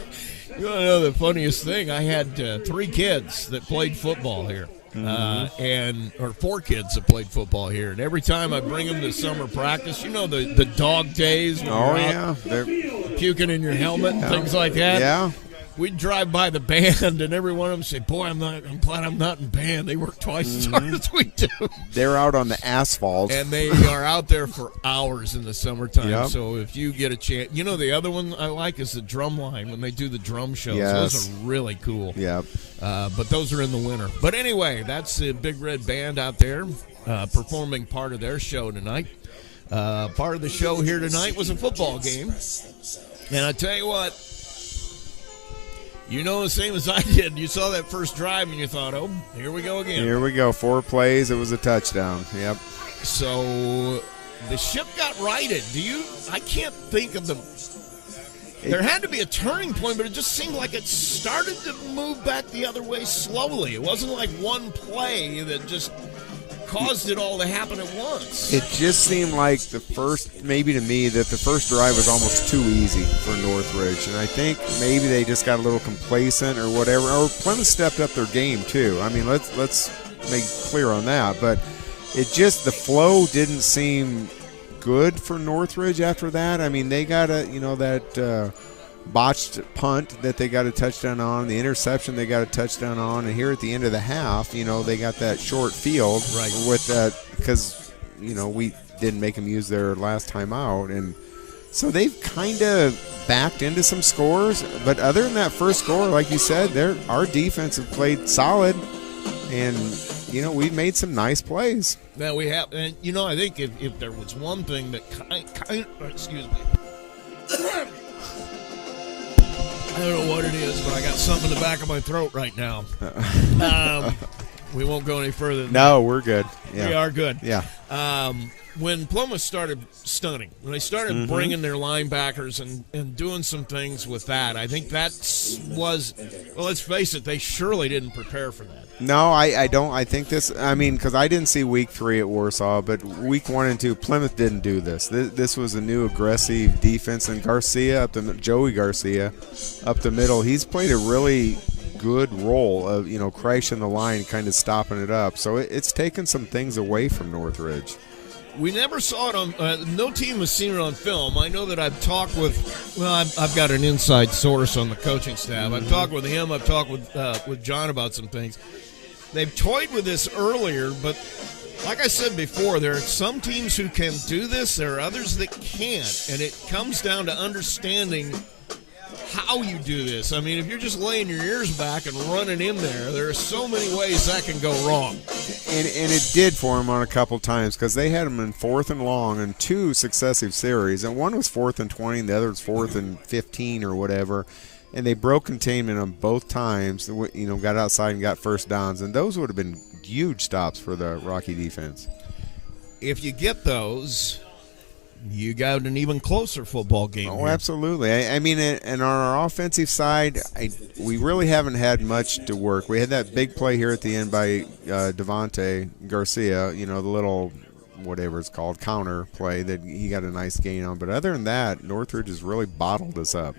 You want to know the funniest thing? I had 3 kids that played football here. Or 4 kids that played football here. And every time I bring them to summer practice, you know, the dog days when you're out They're puking in your helmet and things like that. Yeah. We'd drive by the band, and every one of them say, "Boy, I'm glad I'm not in band. They work twice as hard as we do." They're out on the asphalt. And they are out there for hours in the summertime. Yep. So if you get a chance, you know, the other one I like is the drum line when they do the drum shows. Yes. Those are really cool. Yep. But those are in the winter. But anyway, that's the Big Red Band out there performing part of their show tonight. Part of the show here tonight was a football game. And I tell you what, you know the same as I did. You saw that first drive and you thought, oh, here we go again. Here we go. 4 plays. It was a touchdown. Yep. So the ship got righted. I can't think of there had to be a turning point, but it just seemed like it started to move back the other way slowly. It wasn't like one play that just caused it all to happen at once. It just seemed like maybe to me, that the first drive was almost too easy for Northridge. And I think maybe they just got a little complacent or whatever. Or Plymouth stepped up their game too. I mean, let's make clear on that. But the flow didn't seem good for Northridge after that. I mean, they got that botched punt that they got a touchdown on, the interception they got a touchdown on, and here at the end of the half, they got that short field with that because, we didn't make them use their last time out. And so they've kind of backed into some scores. But other than that first score, like you said, our defense have played solid, and, we've made some nice plays. Now we have, and, I think if there was one thing that excuse me. I don't know what it is, but I got something in the back of my throat right now. We won't go any further than No, we're good. Yeah. We are good. Yeah. When Plymouth started stunning, when they started bringing their linebackers and doing some things with that, I think that was, well, let's face it, they surely didn't prepare for that. No, I don't. I think because I didn't see week 3 at Warsaw, but week 1 and 2, Plymouth didn't do this. This was a new aggressive defense, and Joey Garcia up the middle, he's played a really good role of, crashing the line, kind of stopping it up. So it's taken some things away from Northridge. We never saw it on no team has seen it on film. I know that I've talked with, I've got an inside source on the coaching staff. I've talked with him. I've talked with John about some things. They've toyed with this earlier, but like I said before, there are some teams who can do this. There are others that can't, and it comes down to understanding how you do this. I mean, if you're just laying your ears back and running in there are so many ways that can go wrong. And it did for them on a couple times, because they had them in 4th and long in 2 successive series, and one was 4th and 20, and the other was 4th and 15 or whatever. And they broke containment on both times, got outside and got first downs. And those would have been huge stops for the Rocky defense. If you get those, you got an even closer football game. Oh, here. absolutely. I mean, and on our offensive side, we really haven't had much to work. We had that big play here at the end by Devontae Garcia, the little whatever it's called, counter play that he got a nice gain on. But other than that, Northridge has really bottled us up.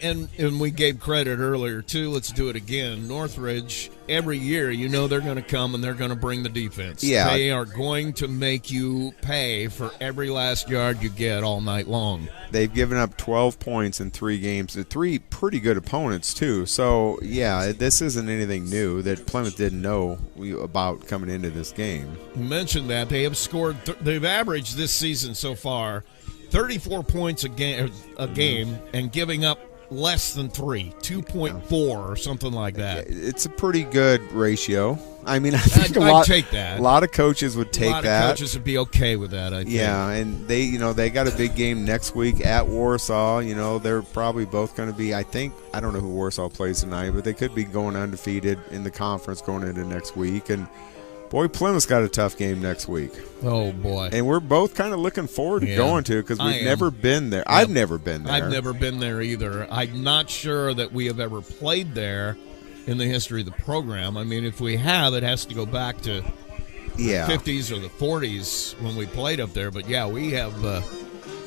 And we gave credit earlier, too. Let's do it again. Northridge, every year, they're going to come and they're going to bring the defense. Yeah. They are going to make you pay for every last yard you get all night long. They've given up 12 points in 3 games to 3 pretty good opponents, too. So, yeah, this isn't anything new that Plymouth didn't know about coming into this game. You mentioned that. They have scored they've averaged this season so far 34 points a game and giving up less than 3, 2.4 or something like that. It's a pretty good ratio. I mean, I think I'd take that. A lot of coaches would take that. A lot of coaches would be okay with that, I think. Yeah, and they got a big game next week at Warsaw. They're probably both going to be, I don't know who Warsaw plays tonight, but they could be going undefeated in the conference going into next week. And boy, Plymouth's got a tough game next week. Oh, boy. And we're both kind of looking forward to going to because we've never been there. Yep. I've never been there. I've never been there either. I'm not sure that we have ever played there in the history of the program. I mean, if we have, it has to go back to the 50s or the 40s when we played up there. But, yeah, we have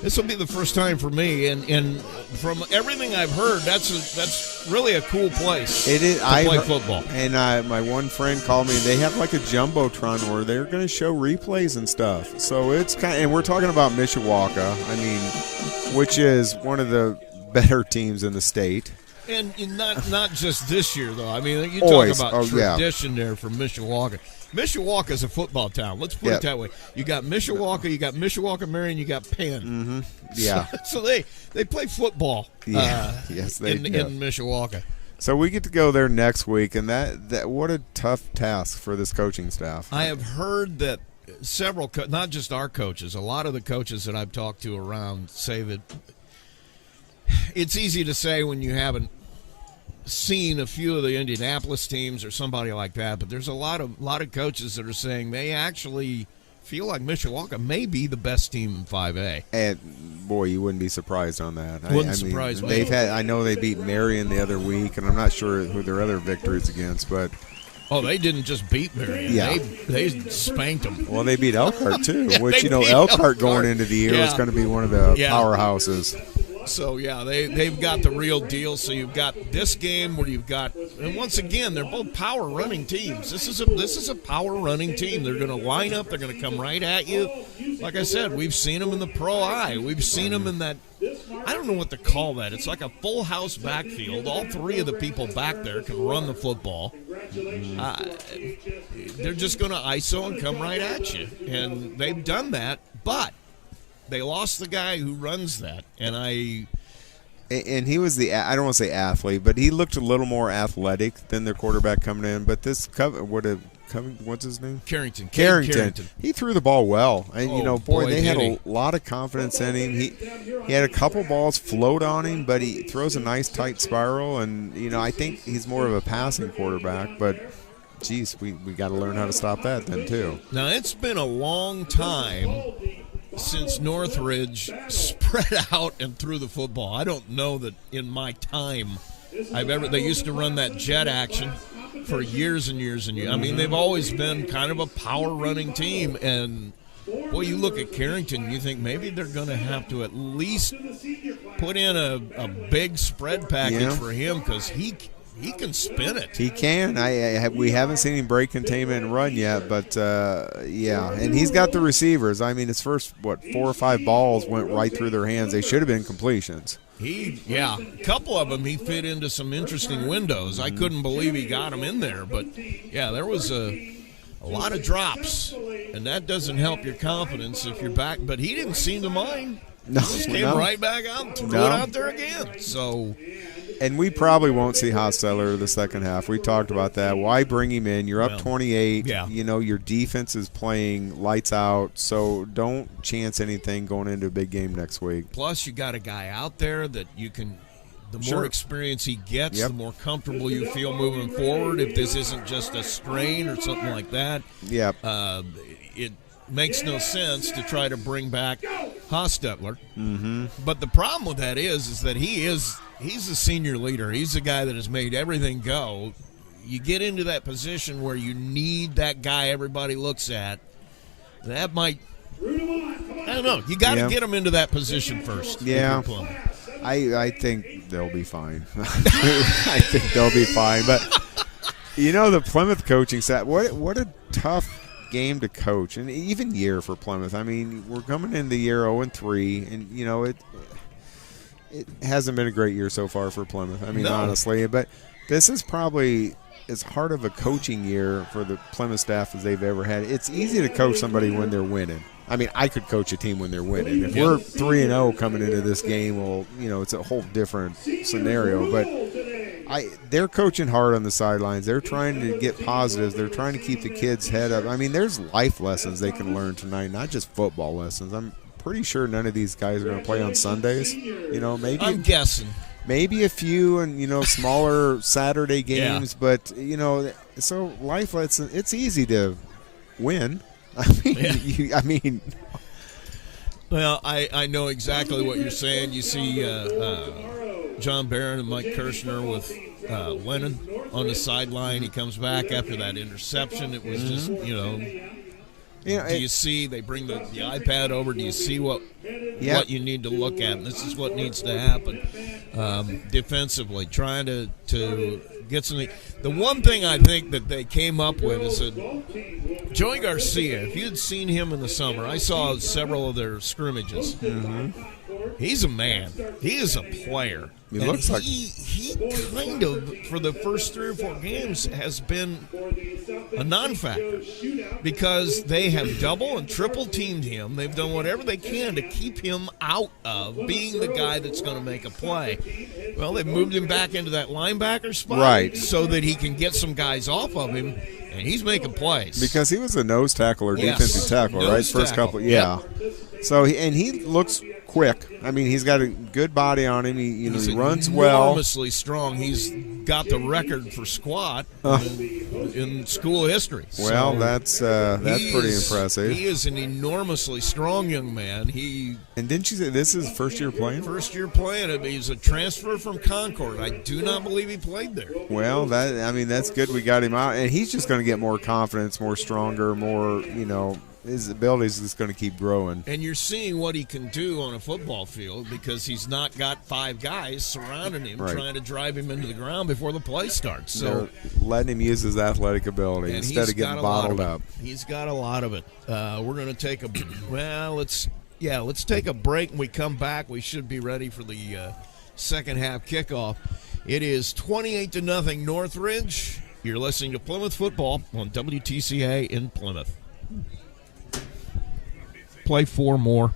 this will be the first time for me. And from everything I've heard, that's really a cool place to play football. And my one friend called me. They have like a jumbotron where they're going to show replays and stuff. So it's and we're talking about Mishawaka, which is one of the better teams in the state. And not just this year, though. I mean, you talk about tradition there for Mishawaka. Mishawaka is a football town. Let's put it that way. You got Mishawaka, you got Mishawaka Marion, you got Penn. Mm-hmm. Yeah. So they play football. Yeah. Yes, they do. In Mishawaka. So we get to go there next week, and that what a tough task for this coaching staff. I have heard that several, not just our coaches, a lot of the coaches that I've talked to around say that it's easy to say when you haven't seen a few of the Indianapolis teams or somebody like that, but there's a lot of coaches that are saying they actually feel like Mishawaka may be the best team in 5A. And boy, you wouldn't be surprised on that. Wouldn't surprise me. I know they beat Marion the other week, and I'm not sure who their other victories against, but they didn't just beat Marion. Yeah. They spanked them. Well, they beat Elkhart too, which Elkhart going into the year is going to be one of the powerhouses. So, yeah, they've got the real deal. So you've got this game where you've got – and once again, they're both power-running teams. This is a power-running team. They're going to line up. They're going to come right at you. Like I said, we've seen them in the Pro I. We've seen them in that – I don't know what to call that. It's like a full-house backfield. All 3 of the people back there can run the football. They're just going to ISO and come right at you. And they've done that, but – they lost the guy who runs that, and he was I don't want to say athlete, but he looked a little more athletic than their quarterback coming in. But this what's his name? Carrington. He threw the ball well, and they had a lot of confidence in him. He had a couple balls float on him, but he throws a nice tight spiral, and I think he's more of a passing quarterback, but. Geez, we got to learn how to stop that then too. Now it's been a long time since Northridge spread out and threw the football. I don't know that in my time they used to run that jet action for years and years and years. I mean, they've always been kind of a power running team, and boy, you look at Carrington, you think maybe they're going to have to at least put in a big spread package for him because he can spin it. He can. We haven't seen him break containment and run yet, but and he's got the receivers. I mean, his first 4 or 5 balls went right through their hands. They should have been completions. A couple of them he fit into some interesting windows. I couldn't believe he got them in there, but there was a lot of drops, and that doesn't help your confidence if you're back. But he didn't seem to mind. No, he just came right back out and threw it out there again. So. And we probably won't see Hostetler the second half. We talked about that. Why bring him in? You're up 28. Yeah. Your defense is playing lights out, so don't chance anything going into a big game next week. Plus, you got a guy out there that you can – the more experience he gets, the more comfortable you feel moving forward. If this isn't just a strain or something like that, makes no sense to try to bring back Hostetler. Mm-hmm. But the problem with that is that he's a senior leader. He's the guy that has made everything go. You get into that position where you need that guy everybody looks at. That might, I don't know. You got to get him into that position first. Yeah. I think they'll be fine. I think they'll be fine. But, the Plymouth coaching staff, what a tough game to coach, and even year for Plymouth. I mean, we're coming into the year 0-3, and, it hasn't been a great year so far for Plymouth. I mean, honestly. But this is probably as hard of a coaching year for the Plymouth staff as they've ever had. It's easy to coach somebody when they're winning. I mean, I could coach a team when they're winning. If we're 3-0 coming into this game, well, it's a whole different scenario. But they're coaching hard on the sidelines. They're trying to get positives. They're trying to keep the kids' head up. I mean, there's life lessons they can learn tonight, not just football lessons. I'm pretty sure none of these guys are going to play on Sundays. Maybe I'm guessing. Maybe a few and, smaller Saturday games. Yeah. But, so life lessons, it's easy to win. I mean, Well, I know exactly what you're saying. You see John Barron and Mike Kirshner with Lennon on the sideline. He comes back after that interception. It was just, do you see they bring the iPad over? Do you see what you need to look at? And this is what needs to happen defensively, trying to get something. The one thing I think that they came up with is that Joey Garcia, if you'd seen him in the summer, I saw several of their scrimmages. Mm-hmm. He's a man. He is a player. He looks like he kind of, for the first 3 or 4 games, has been a non-factor because they have double and triple teamed him. They've done whatever they can to keep him out of being the guy that's going to make a play. Well, they've moved him back into that linebacker spot so that he can get some guys off of him, and he's making plays. Because he was a nose tackle or defensive tackle, right? First couple, So he looks quick. I mean, he's got a good body on him. He runs well. Enormously strong. He's got the record for squat in school history. Well, so that's pretty impressive. He is an enormously strong young man. And didn't you say this is first year playing? First year playing. He's a transfer from Concord. I do not believe he played there. Well, that's good. We got him out, and he's just going to get more confidence, more stronger, more his abilities is going to keep growing. And you're seeing what he can do on a football field because he's not got 5 guys surrounding him trying to drive him into the ground before the play starts. So they're letting him use his athletic ability instead of getting bottled up. He's got a lot of it. We're going to take let's take a break. When we come back, we should be ready for the second half kickoff. It is 28-0 Northridge. You're listening to Plymouth Football on WTCA in Plymouth. Play 4 more.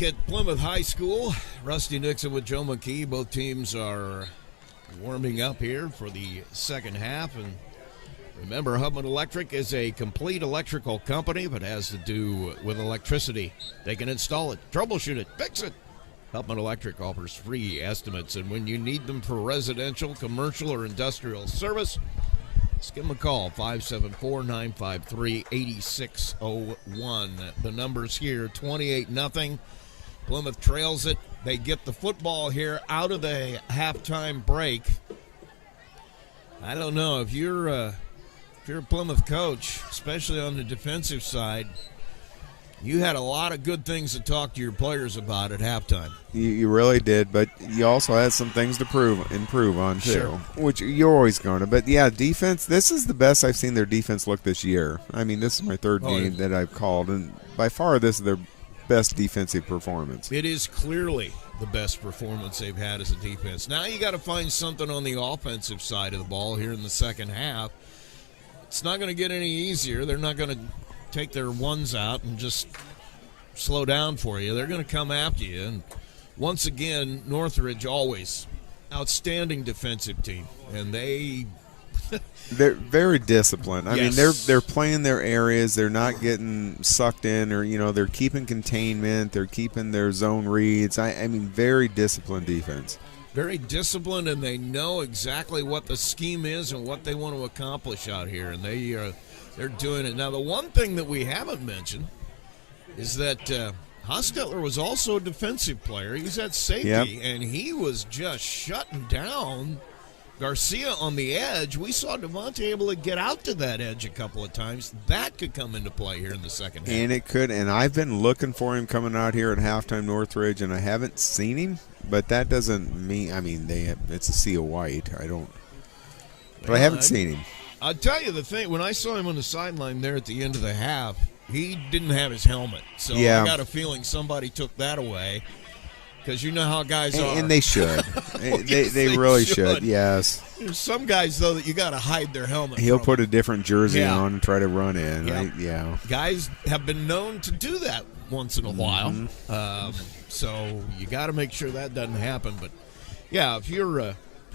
back at Plymouth High School. Rusty Nixon with Joe McKee. Both teams are warming up here for the second half. And remember, Hubman Electric is a complete electrical company, but has to do with electricity. They can install it, troubleshoot it, fix it. Hubman Electric offers free estimates, and when you need them for residential, commercial, or industrial service, just give them a call, 574-953-8601. The number's here, 28-0. Plymouth trails it. They get the football here out of the halftime break. I don't know, if you're a Plymouth coach, especially on the defensive side, you had a lot of good things to talk to your players about at halftime. You really did, but you also had some things to improve on, too, Sure. which you're always going to. But, yeah, defense, this is the best I've seen their defense look this year. I mean, this is my third game that I've called, and by far this is their best defensive performance. It is clearly the best performance they've had as a defense. Now you got to find something on the offensive side of the ball here in the second half. It's not going to get any easier. They're not going to take their ones out and just slow down for you. They're going to come after you. And once again, Northridge always outstanding defensive team, and they're very disciplined. I Yes. mean, they're playing their areas. They're not getting sucked in, or they're keeping containment. They're keeping their zone reads. I mean, very disciplined defense. very disciplined, and they know exactly what the scheme is and what they want to accomplish out here, and they're doing it. Now, the one thing that we haven't mentioned is that Hostetler was also a defensive player. He's at safety, and he was just shutting down Garcia on the edge. We saw Devontae able to get out to that edge a couple of times. That could come into play here in the second half. And it could, and I've been looking for him coming out here at halftime, Northridge, and I haven't seen him. But that doesn't mean, it's a sea of white. But I haven't seen him. I'll tell you the thing, when I saw him on the sideline there at the end of the half, he didn't have his helmet. So I got a feeling somebody took that away, because you know how guys are. And they should. they really should, yes. There's some guys, though, that you got to hide their helmet He'll from. put a different jersey on and try to run in. Yeah. Guys have been known to do that once in a while. So you got to make sure that doesn't happen. But, yeah, if you're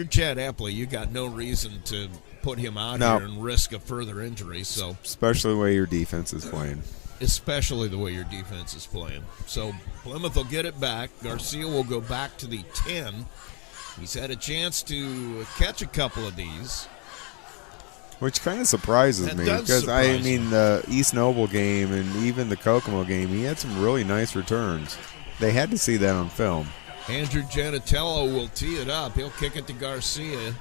Chad Epley, you got no reason to put him out here and risk a further injury. So especially the way your defense is playing. Especially the way your defense is playing. So Plymouth will get it back. Garcia will go back to the 10. He's had a chance to catch a couple of these. Which kind of surprises me, because the East Noble game and even the Kokomo game, he had some really nice returns. They had to see that on film. Andrew Janatello will tee it up. He'll kick it to Garcia.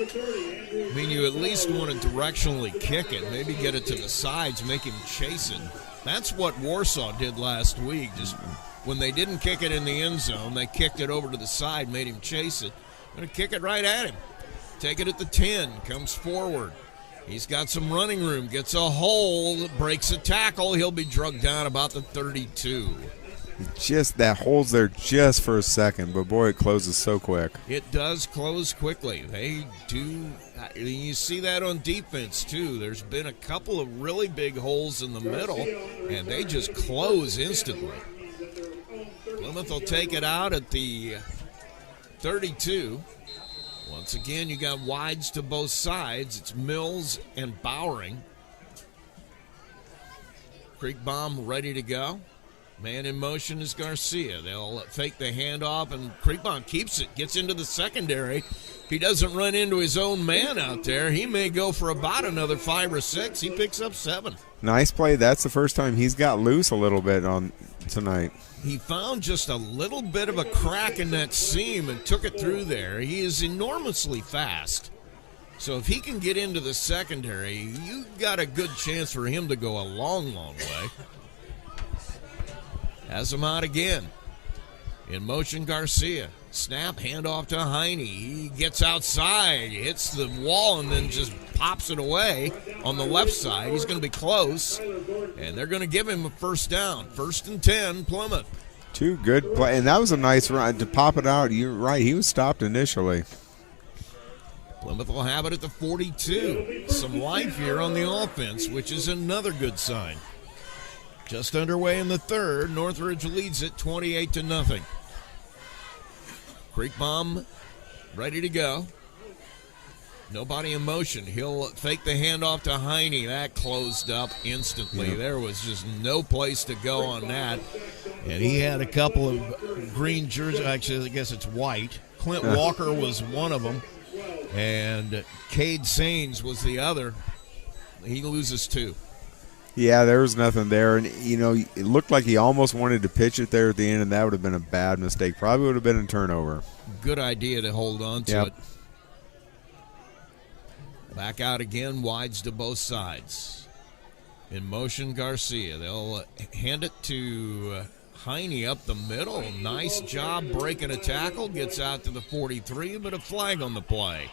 I mean, you at least want to directionally kick it, maybe get it to the sides, make him chase it. That's what Warsaw did last week. Just when they didn't kick it in the end zone, they kicked it over to the side, made him chase it. Going to kick it right at him. Take it at the 10, comes forward. He's got some running room, gets a hole, breaks a tackle. He'll be drugged down about the 32. Just that hole's there just for a second, but boy, it closes so quick. It does close quickly. They do. You see that on defense, too. There's been a couple of really big holes in the middle, and they just close instantly. Plymouth will take it out at the 32. Once again, you got wides to both sides. It's Mills and Bowering. Creekbaum ready to go. Man in motion is Garcia. They'll fake the handoff, and Creekbaum keeps it, gets into the secondary. If he doesn't run into his own man out there, he may go for about another 5 or 6. He picks up 7. Nice play. That's the first time he's got loose a little bit on tonight. He found just a little bit of a crack in that seam and took it through there. He is enormously fast. So if he can get into the secondary, you got a good chance for him to go a long, long way. Has him out again. In motion, Garcia. Snap, handoff to Heine. He gets outside, hits the wall, and then just pops it away on the left side. He's going to be close, and they're going to give him a first down. 1st and 10, Plymouth. Two good play, and that was a nice run to pop it out. You're right, he was stopped initially. Plymouth will have it at the 42. Some life here on the offense, which is another good sign. Just underway in the third. Northridge leads it 28-0. Creek Bomb ready to go. Nobody in motion. He'll fake the handoff to Heine. That closed up instantly. Yep. There was just no place to go on that. And he had a couple of green jerseys. Actually, I guess it's white. Clint Walker was one of them. And Cade Sains was the other. He loses 2. Yeah, there was nothing there. And, it looked like he almost wanted to pitch it there at the end, and that would have been a bad mistake. Probably would have been a turnover. Good idea to hold on to it. Back out again, wides to both sides. In motion, Garcia. They'll hand it to Heine up the middle. Nice job breaking a tackle. Gets out to the 43, but a flag on the play.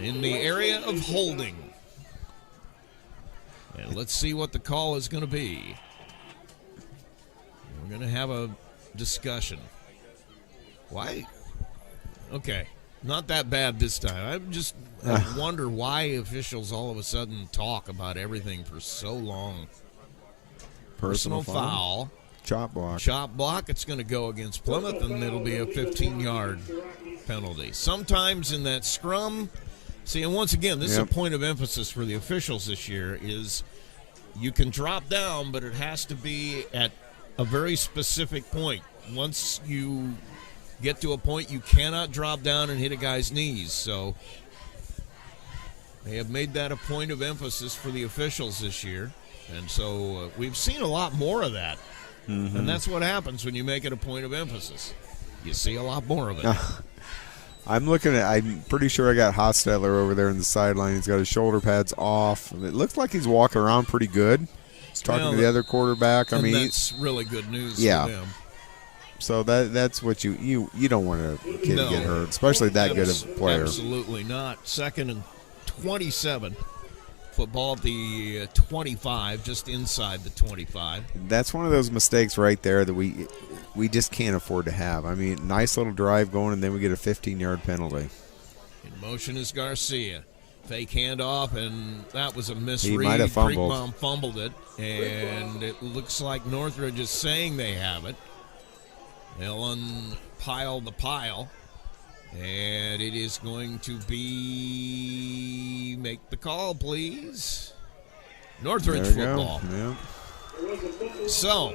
In the area of holding. And let's see what the call is going to be. We're going to have a discussion. Why? Okay. Not that bad this time. I wonder why officials all of a sudden talk about everything for so long. Personal foul. Chop block. Chop block. It's going to go against Plymouth, and it'll be a 15-yard penalty. Sometimes in that scrum, see, and once again, this is a point of emphasis for the officials this year, is you can drop down, but it has to be at a very specific point. Once you get to a point, you cannot drop down and hit a guy's knees. So they have made that a point of emphasis for the officials this year. And so we've seen a lot more of that. Mm-hmm. And that's what happens when you make it a point of emphasis. You see a lot more of it. I'm pretty sure I got Hostetler over there in the sideline. He's got his shoulder pads off. It looks like he's walking around pretty good. He's talking to the other quarterback. That's really good news for them. So that's what you don't want a kid to get hurt, especially that good of a player. Absolutely not. 2nd and 27. Football at the 25, just inside the 25. That's one of those mistakes right there that we just can't afford to have. I mean, nice little drive going, and then we get a 15-yard penalty. In motion is Garcia. Fake handoff, and that was a misread. He might have fumbled. Creekbaum fumbled it, and it looks like Northridge is saying they have it. They'll unpile the pile, and it is going to be, make the call, please. Northridge football. Yeah. So,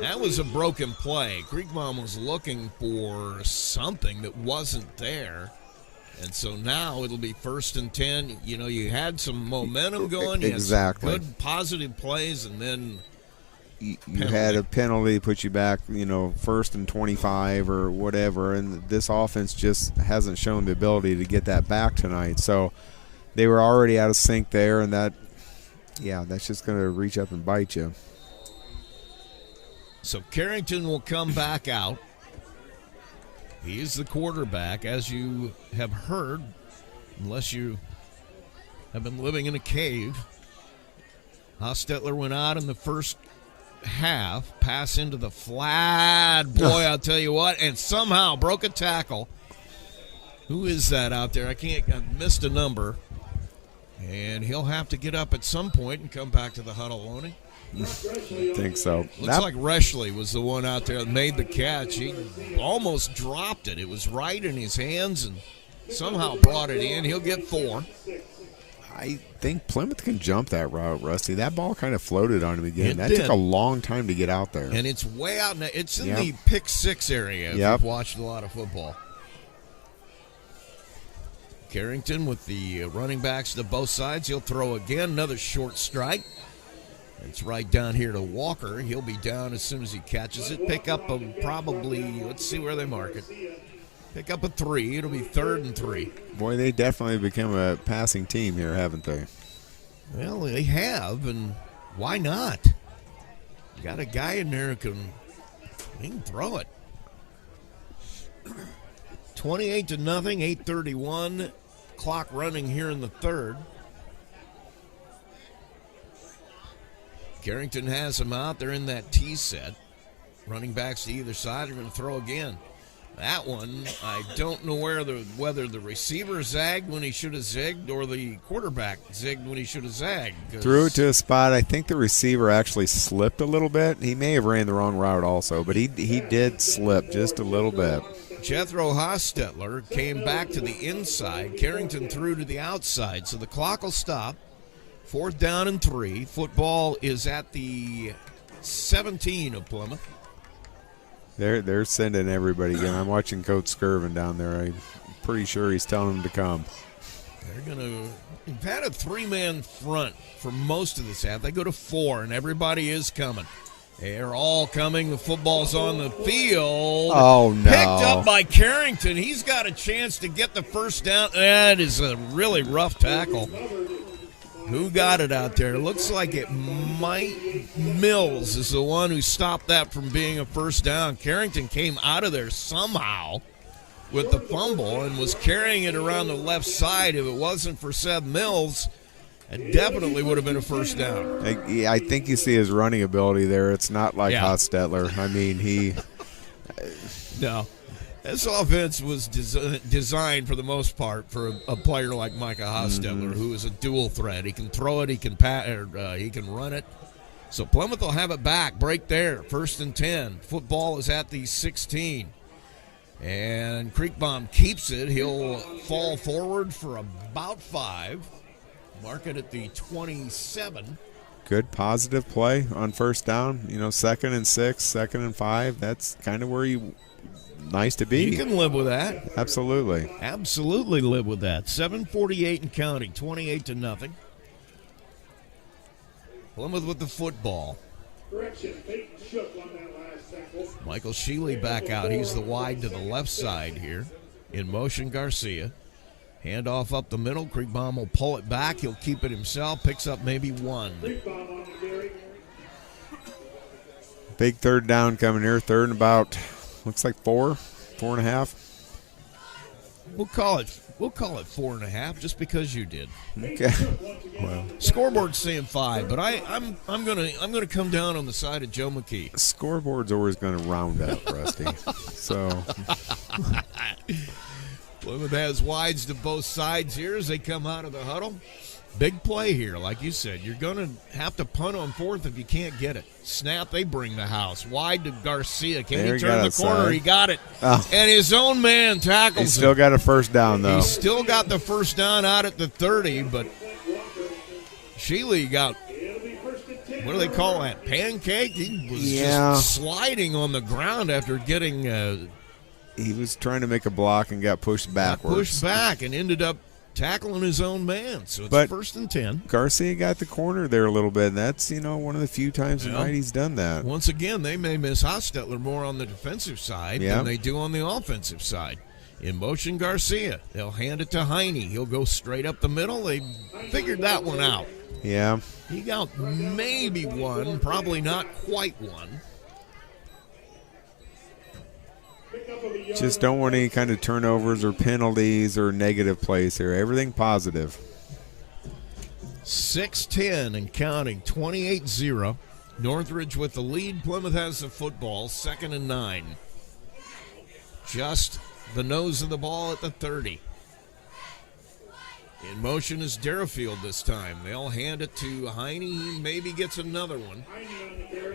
that was a broken play. Creekbaum was looking for something that wasn't there. And so now it'll be 1st and 10. You had some momentum going. You Exactly. had some good, positive plays, and then you had a penalty, put you back, 1st and 25 or whatever, and this offense just hasn't shown the ability to get that back tonight. So they were already out of sync there, and that's just going to reach up and bite you. So Carrington will come back out. He is the quarterback, as you have heard, unless you have been living in a cave. Hostetler went out in the first half, pass into the flat. Boy, I'll tell you what, and somehow broke a tackle. Who is that out there? I missed a number. And he'll have to get up at some point and come back to the huddle, won't he? I think so. Looks like Reshley was the one out there that made the catch. He almost dropped it. It was right in his hands and somehow brought it in. He'll get 4. I think Plymouth can jump that route, Rusty. That ball kind of floated on him again. It took a long time to get out there. And it's way out. It's in the pick 6 area if you've watched a lot of football. Carrington with the running backs to both sides. He'll throw again. Another short strike. It's right down here to Walker. He'll be down as soon as he catches it. Pick up probably, let's see where they mark it. Pick up a 3. It'll be 3rd and 3. Boy, they definitely become a passing team here, haven't they? Well, they have, and why not? You got a guy in there who can throw it. 28-0, 8:31. Clock running here in the third. Carrington has them out. They're in that T set. Running backs to either side are going to throw again. That one, I don't know whether the receiver zagged when he should have zigged or the quarterback zigged when he should have zagged. Threw it to a spot. I think the receiver actually slipped a little bit. He may have ran the wrong route also, but he did slip just a little bit. Jethro Hostetler came back to the inside. Carrington threw to the outside, so the clock will stop. 4th down and 3. Football is at the 17 of Plymouth. They're sending everybody again. I'm watching Coach Skirvin down there. I'm pretty sure he's telling them to come. We've had a 3-man front for most of this half. They go to 4, and everybody is coming. They're all coming. The football's on the field. Oh, no. Picked up by Carrington. He's got a chance to get the first down. That is a really rough tackle. Who got it out there? It looks like it might. Mills is the one who stopped that from being a first down. Carrington came out of there somehow with the fumble and was carrying it around the left side. If it wasn't for Seth Mills, it definitely would have been a first down. I think you see his running ability there. It's not like Hostetler. I mean, he. No. This offense was designed for the most part for a player like Micah Hostetler, who is a dual threat. He can throw it, he can he can run it. So Plymouth will have it back. Break there. 1st and 10. Football is at the 16. And Creekbaum keeps it. He'll fall forward for about 5. Mark it at the 27. Good positive play on first down. 2nd and 6, 2nd and 5. That's kind of where you. Nice to be. You can live with that. Absolutely. Absolutely live with that. 7:48 and counting, 28-0. Plymouth with the football. Michael Shealy back out. He's the wide to the left side here. In motion, Garcia. Handoff up the middle. Creekbaum will pull it back. He'll keep it himself. Picks up maybe 1. Big 3rd down coming here. 3rd and about. Looks like 4.5. We'll call it 4.5 just because you did. Okay. Well, scoreboard's saying 5, but I'm gonna come down on the side of Joe McKee. Scoreboard's always gonna round up, Rusty. So Plymouth has wides to both sides here as they come out of the huddle. Big play here, like you said. You're going to have to punt on 4th if you can't get it. Snap, they bring the house. Wide to Garcia. Can he turn the corner? He got it. Oh. And his own man tackles him. He's still got a first down, though. He's still got the first down out at the 30, but Shealy got, what do they call that, pancake? He was just sliding on the ground after getting he was trying to make a block and got pushed backwards. Pushed back and ended up tackling his own man. So it's 1st and 10. Garcia got the corner there a little bit, and that's, one of the few times tonight he's done that. Once again, they may miss Hostetler more on the defensive side than they do on the offensive side. In motion, Garcia. They'll hand it to Heine. He'll go straight up the middle. They figured that one out. Yeah. He got maybe 1, probably not quite 1. Just don't want any kind of turnovers or penalties or negative plays here. Everything positive. 6:10 and counting, 28-0. Northridge with the lead. Plymouth has the football, 2nd and 9. Just the nose of the ball at the 30. In motion is Derafield this time. They'll hand it to Heine. He maybe gets another one.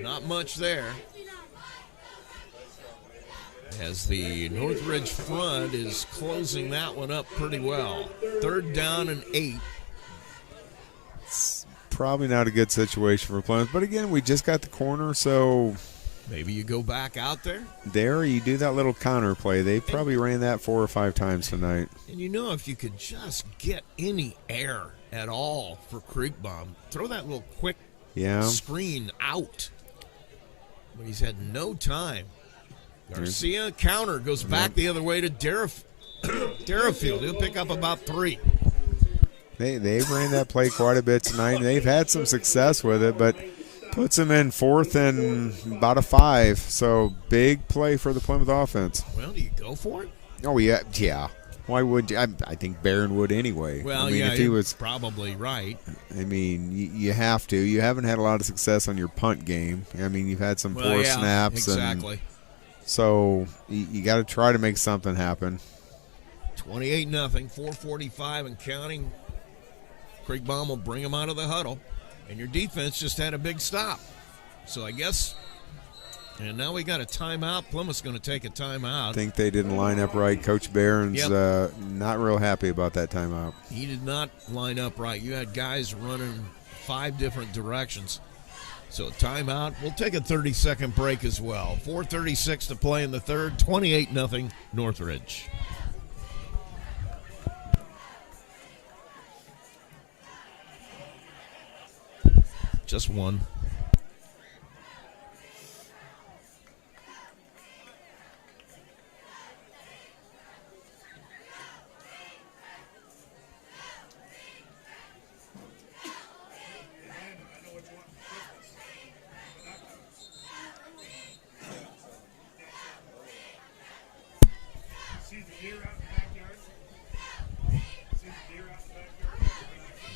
Not much there. As the Northridge front is closing that one up pretty well. 3rd down and 8. It's probably not a good situation for Plymouth. But again, we just got the corner, so maybe you go back out there. There, you do that little counter play. They probably ran that 4 or 5 times tonight. And if you could just get any air at all for Creekbaum, throw that little quick screen out. But he's had no time. Garcia counter goes back the other way to Derafield. He'll pick up about 3. They ran that play quite a bit tonight, and they've had some success with it, but puts them in 4th and about a 5. So big play for the Plymouth offense. Well, do you go for it? Oh, yeah. Why would you? I think Barron would anyway. Well, if he was probably right. I mean, you have to. You haven't had a lot of success on your punt game. I mean, you've had some forced snaps. Exactly. So you got to try to make something happen. 28-0, 4:45 and counting. Kriegbaum will bring them out of the huddle, and your defense just had a big stop. So I guess, and now we got a timeout. Plymouth's going to take a timeout. I think they didn't line up right. Coach Barron's not real happy about that timeout. He did not line up right. You had guys running 5 different directions. So a timeout. We'll take a 30-second break as well. 4:36 to play in the third. 28-0 Northridge. Just one.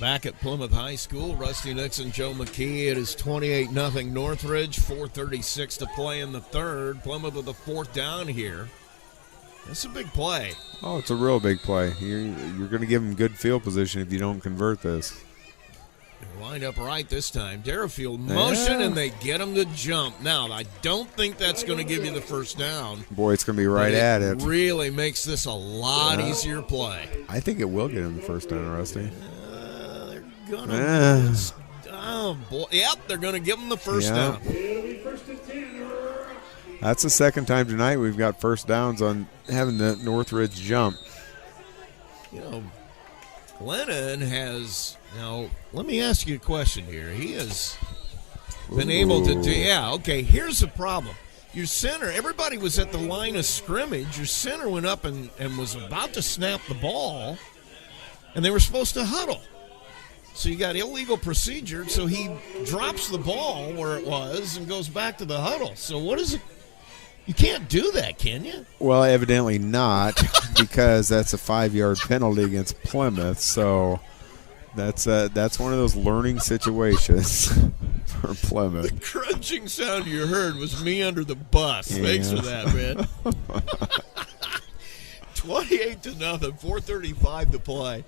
Back at Plymouth High School, Rusty Nixon, Joe McKee. It is 28-0 Northridge, 4:36 to play in the third. Plymouth with a 4th down here. That's a big play. Oh, it's a real big play. You're going to give them good field position if you don't convert this. They're lined up right this time. Derafield motion, and they get him to jump. Now, I don't think that's going to give you the first down. Boy, it's going to be right at it. It really makes this a lot easier play. I think it will get him the first down, Rusty. Oh boy! Yep, they're going to give them the first down. That's the second time tonight we've got first downs on having the Northridge jump. You know, Lennon has now. Let me ask you a question here. He has been able to do. Yeah, okay. Here's the problem. Your center. Everybody was at the line of scrimmage. Your center went up and was about to snap the ball, and they were supposed to huddle. So you got illegal procedure, so he drops the ball where it was and goes back to the huddle. So what is it? You can't do that, can you? Well, evidently not, because that's a 5-yard penalty against Plymouth. So that's one of those learning situations for Plymouth. The crunching sound you heard was me under the bus. Yeah. Thanks for that, man. 28-0, 4:35 to play.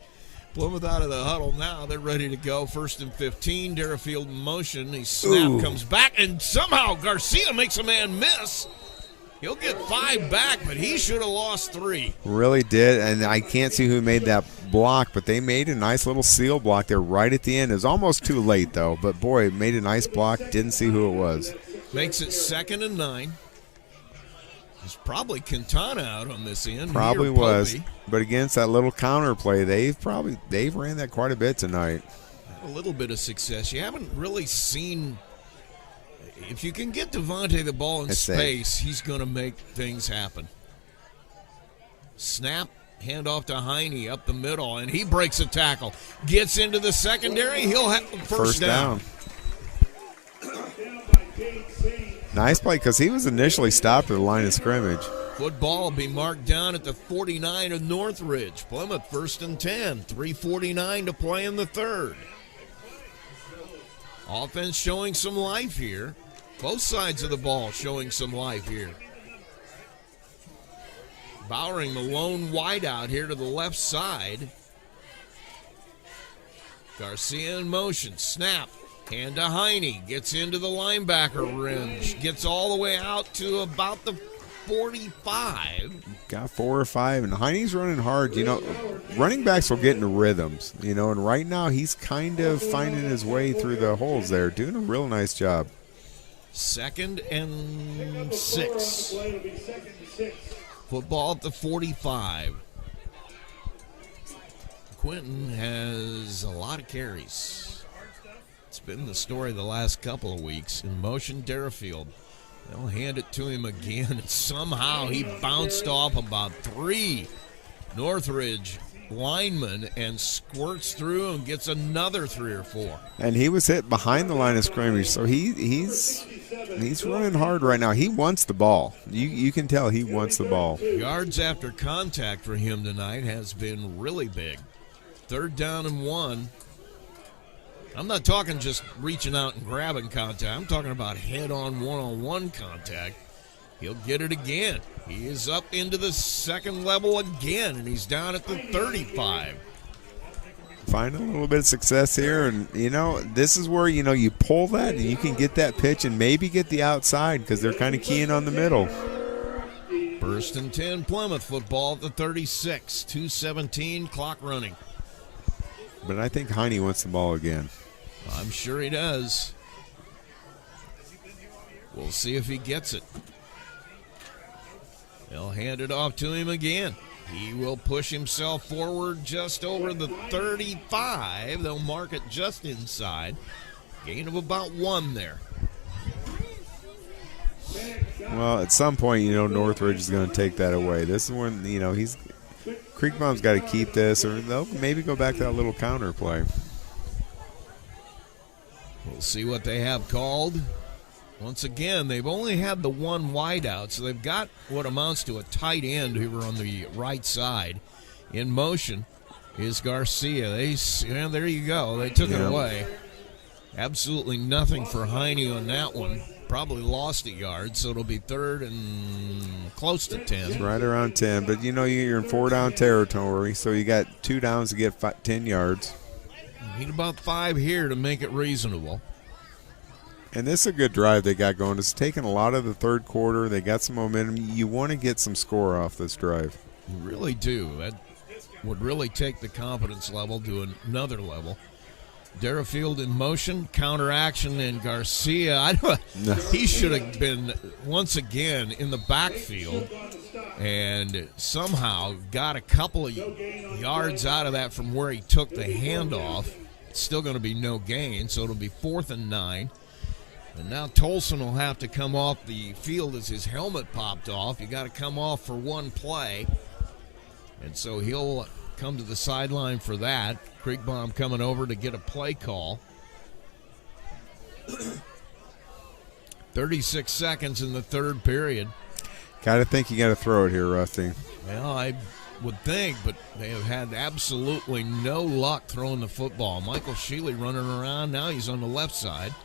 Plymouth out of the huddle now. They're ready to go. 1st and 15. Derafield in motion. He snap comes back, and somehow Garcia makes a man miss. He'll get 5 back, but he should have lost 3. Really did, and I can't see who made that block, but they made a nice little seal block there right at the end. It was almost too late, though, but boy, made a nice block. Didn't see who it was. Makes it 2nd and 9. It's probably Quintana out on this end. Probably was. But against that little counter play, they've ran that quite a bit tonight. A little bit of success. You haven't really seen. If you can get Devontae the ball in space, he's going to make things happen. Snap, handoff to Heine up the middle, and he breaks a tackle. Gets into the secondary. He'll have first down. Nice play, because he was initially stopped at the line of scrimmage. Football will be marked down at the 49 of Northridge. Plymouth 1st and 10. 3:49 to play in the third. Offense showing some life here. Both sides of the ball showing some life here. Bowering, the lone wideout here to the left side. Garcia in motion. Snap. Hand to Heine. Gets into the linebacker range. Gets all the way out to about the 45. Got 4 or 5, and Heine's running hard. You know, running backs will get into rhythms, you know, and right now he's kind of finding his way through the holes there, doing a real nice job. 2nd and 6. Football at the 45. Quinton has a lot of carries. It's been the story the last couple of weeks. In motion, Derafield. They'll hand it to him again, and somehow he bounced off about 3 Northridge linemen and squirts through and gets another 3 or 4. And he was hit behind the line of scrimmage, so he's running hard right now. He wants the ball. You can tell he wants the ball. Yards after contact for him tonight has been really big. 3rd down and 1. I'm not talking just reaching out and grabbing contact. I'm talking about head-on, one-on-one contact. He'll get it again. He is up into the second level again, and he's down at the 35. Finding a little bit of success here, and, this is where, you pull that and you can get that pitch and maybe get the outside because they're kind of keying on the middle. 1st and 10, Plymouth football at the 36. 2:17, clock running. But I think Heine wants the ball again. I'm sure he does. We'll see if he gets it. They'll hand it off to him again. He will push himself forward just over the 35. They'll mark it just inside. Gain of about 1 there. Well, at some point, Northridge is going to take that away. This is when, Creekbaum's got to keep this, or they'll maybe go back to that little counter play. We'll see what they have called. Once again, they've only had the 1 wideout, so they've got what amounts to a tight end who are on the right side. In motion is Garcia. There you go. They took it away. Absolutely nothing for Heine on that one. Probably lost a yard, so it'll be 3rd and close to 10. It's right around 10, but you're in 4-down territory, so you got 2 downs to get 10 yards. You need about 5 here to make it reasonable. And this is a good drive they got going. It's taken a lot of the third quarter. They got some momentum. You want to get some score off this drive. You really do. That would really take the confidence level to another level. Derafield in motion, counter action, and Garcia. He should have been once again in the backfield and somehow got a couple of yards out of that from where he took the handoff. It's still going to be no gain, so it'll be 4th and 9. And now Tolson will have to come off the field as his helmet popped off. You got to come off for 1 play. And so he'll come to the sideline for that. Creekbaum coming over to get a play call. 36 seconds in the 3rd period. Got to think you got to throw it here, Rusty. Well, I would think, but they have had absolutely no luck throwing the football. Michael Shealy running around. Now he's on the left side.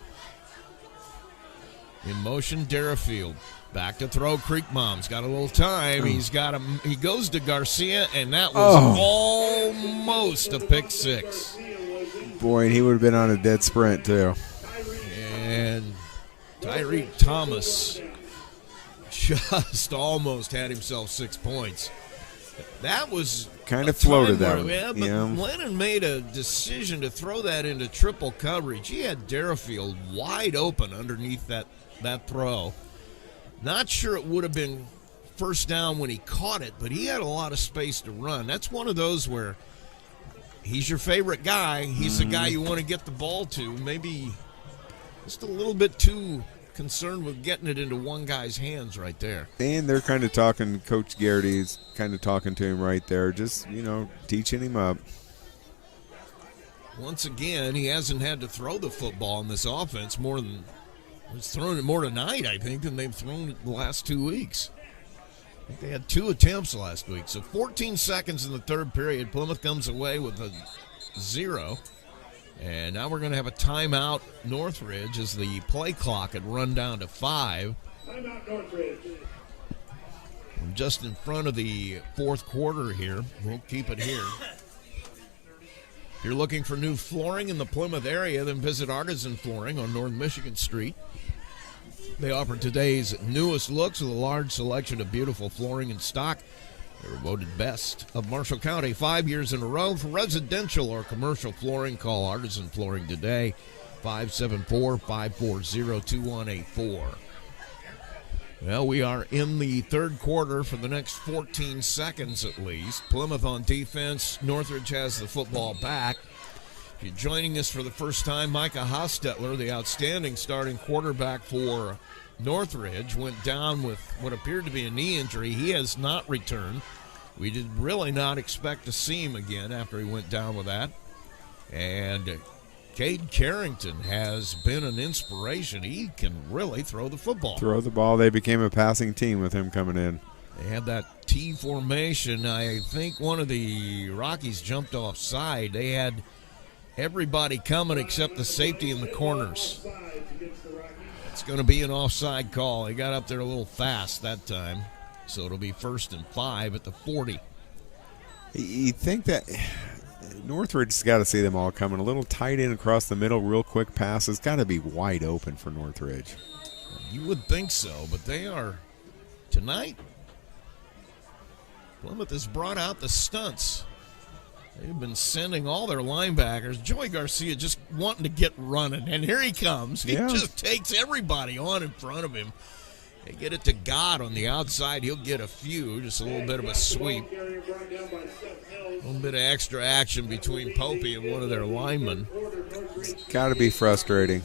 In motion, Derafield. Back to throw, Creekbaum's got a little time. He's got him. He goes to Garcia, and that was almost a pick 6. Boy, and he would have been on a dead sprint, too. And Tyreek Thomas just almost had himself 6 points. That was kind of floated that one. Yeah, but Lennon made a decision to throw that into triple coverage. He had Derafield wide open underneath that throw. Not sure it would have been first down when he caught it, but he had a lot of space to run. That's one of those where he's your favorite guy. He's the guy you want to get the ball to. Maybe just a little bit too concerned with getting it into one guy's hands right there. And they're kind of talking, Coach Garrity's kind of talking to him right there, just, teaching him up. Once again, he hasn't had to throw the football in this offense he's thrown it more tonight, I think, than they've thrown it the last 2 weeks. I think they had 2 attempts last week. So 14 seconds in the 3rd period. Plymouth comes away with a 0. And now we're going to have a timeout, Northridge, as the play clock had run down to 5. Timeout, Northridge. I'm just in front of the 4th quarter here. We'll keep it here. If you're looking for new flooring in the Plymouth area, then visit Artisan Flooring on North Michigan Street. They offer today's newest looks with a large selection of beautiful flooring in stock. They were voted best of Marshall County 5 years in a row. For residential or commercial flooring, call Artisan Flooring today, 574-540-2184. Well, we are in the 3rd quarter for the next 14 seconds at least. Plymouth on defense. Northridge has the football back. If you're joining us for the first time, Micah Hostetler, the outstanding starting quarterback for Northridge, went down with what appeared to be a knee injury. He has not returned. We did really not expect to see him again after he went down with that. And Cade Carrington has been an inspiration. He can really throw the football. Throw the ball. They became a passing team with him coming in. They had that T formation. I think one of the Rockies jumped offside. They had everybody coming except the safety in the corners. It's going to be an offside call. He got up there a little fast that time. So it'll be 1st and 5 at the 40. You think that Northridge's got to see them all coming. A little tight end across the middle, real quick pass. It's got to be wide open for Northridge. You would think so, but they are tonight. Plymouth has brought out the stunts. They've been sending all their linebackers. Joey Garcia just wanting to get running, and here he comes. He just takes everybody on in front of him. They get it to God on the outside. He'll get a few, just a little bit of a sweep. A little bit of extra action between Popey and one of their linemen. Got to be frustrating.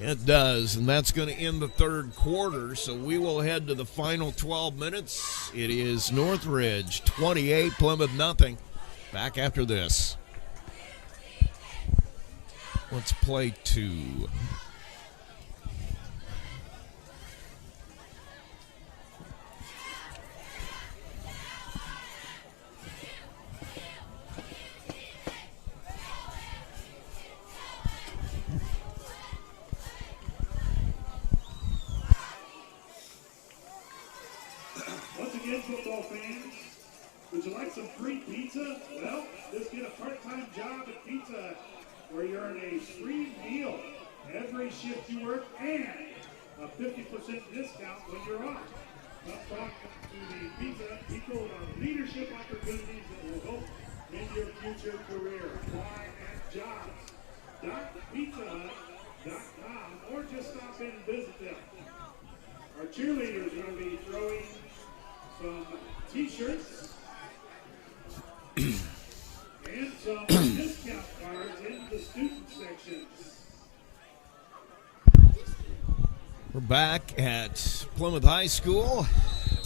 It does, and that's going to end the third quarter, so we will head to the final 12 minutes. It is Northridge 28, Plymouth nothing. Back after this. Let's play 2. Once again, football fans, would you like some free pizza? Well, just get a part-time job at Pizza Hut, where you earn a free meal every shift you work and a 50% discount when you're off. Come talk to the Pizza Hut people about leadership opportunities that will help in your future career. Apply at jobs.pizzahut.com or just stop in and visit them. Our cheerleaders are going to be throwing some t-shirts and some discount cards in the student sections. We're back at Plymouth High School.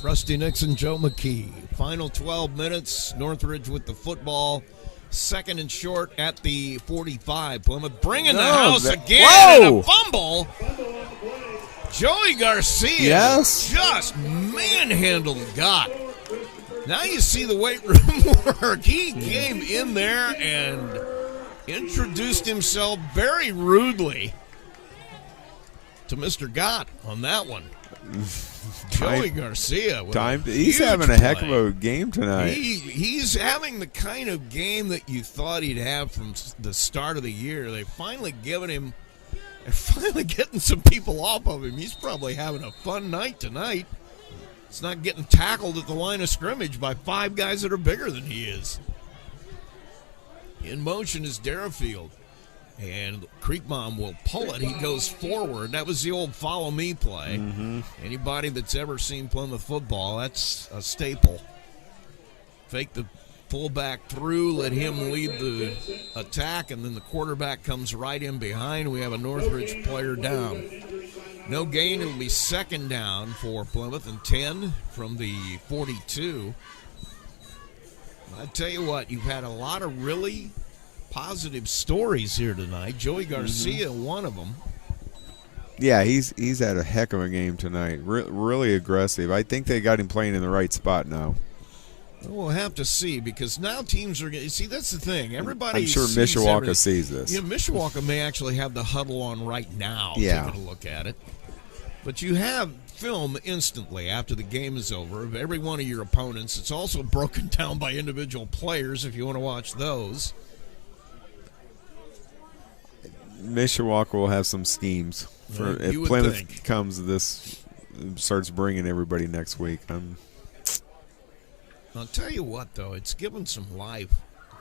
Rusty Nixon, Joe McKee. Final 12 minutes. Northridge with the football. 2nd and short at the 45. Plymouth bringing the house again. And a fumble. Joey Garcia just manhandled God. Now you see the weight room work. He came in there and introduced himself very rudely to Mr. Gott on that one. Joey Garcia. He's having a heck of a game tonight. He's having the kind of game that you thought he'd have from the start of the year. They've finally given him, they're finally getting some people off of him. He's probably having a fun night tonight. It's not getting tackled at the line of scrimmage by 5 guys that are bigger than he is. In motion is Derafield. And Creekbaum will pull it. He goes forward. That was the old follow me play. Mm-hmm. Anybody that's ever seen Plymouth football, that's a staple. Fake the fullback through, let him lead the attack, and then the quarterback comes right in behind. We have a Northridge player down. No gain. It'll be 2nd down for Plymouth and 10 from the 42. I tell you what, you've had a lot of really positive stories here tonight. Joey Garcia, one of them. Yeah, he's had a heck of a game tonight. Really aggressive. I think they got him playing in the right spot now. We'll have to see, because now teams are going to see. That's the thing. Everybody. I'm sure Mishawaka sees this. Yeah, Mishawaka may actually have the huddle on right now. Yeah. Taking a look at it. But you have film instantly after the game is over of every one of your opponents. It's also broken down by individual players if you want to watch those. Mishawaka will have some schemes for if Plymouth starts bringing everybody next week. I'll tell you what, though, it's given some life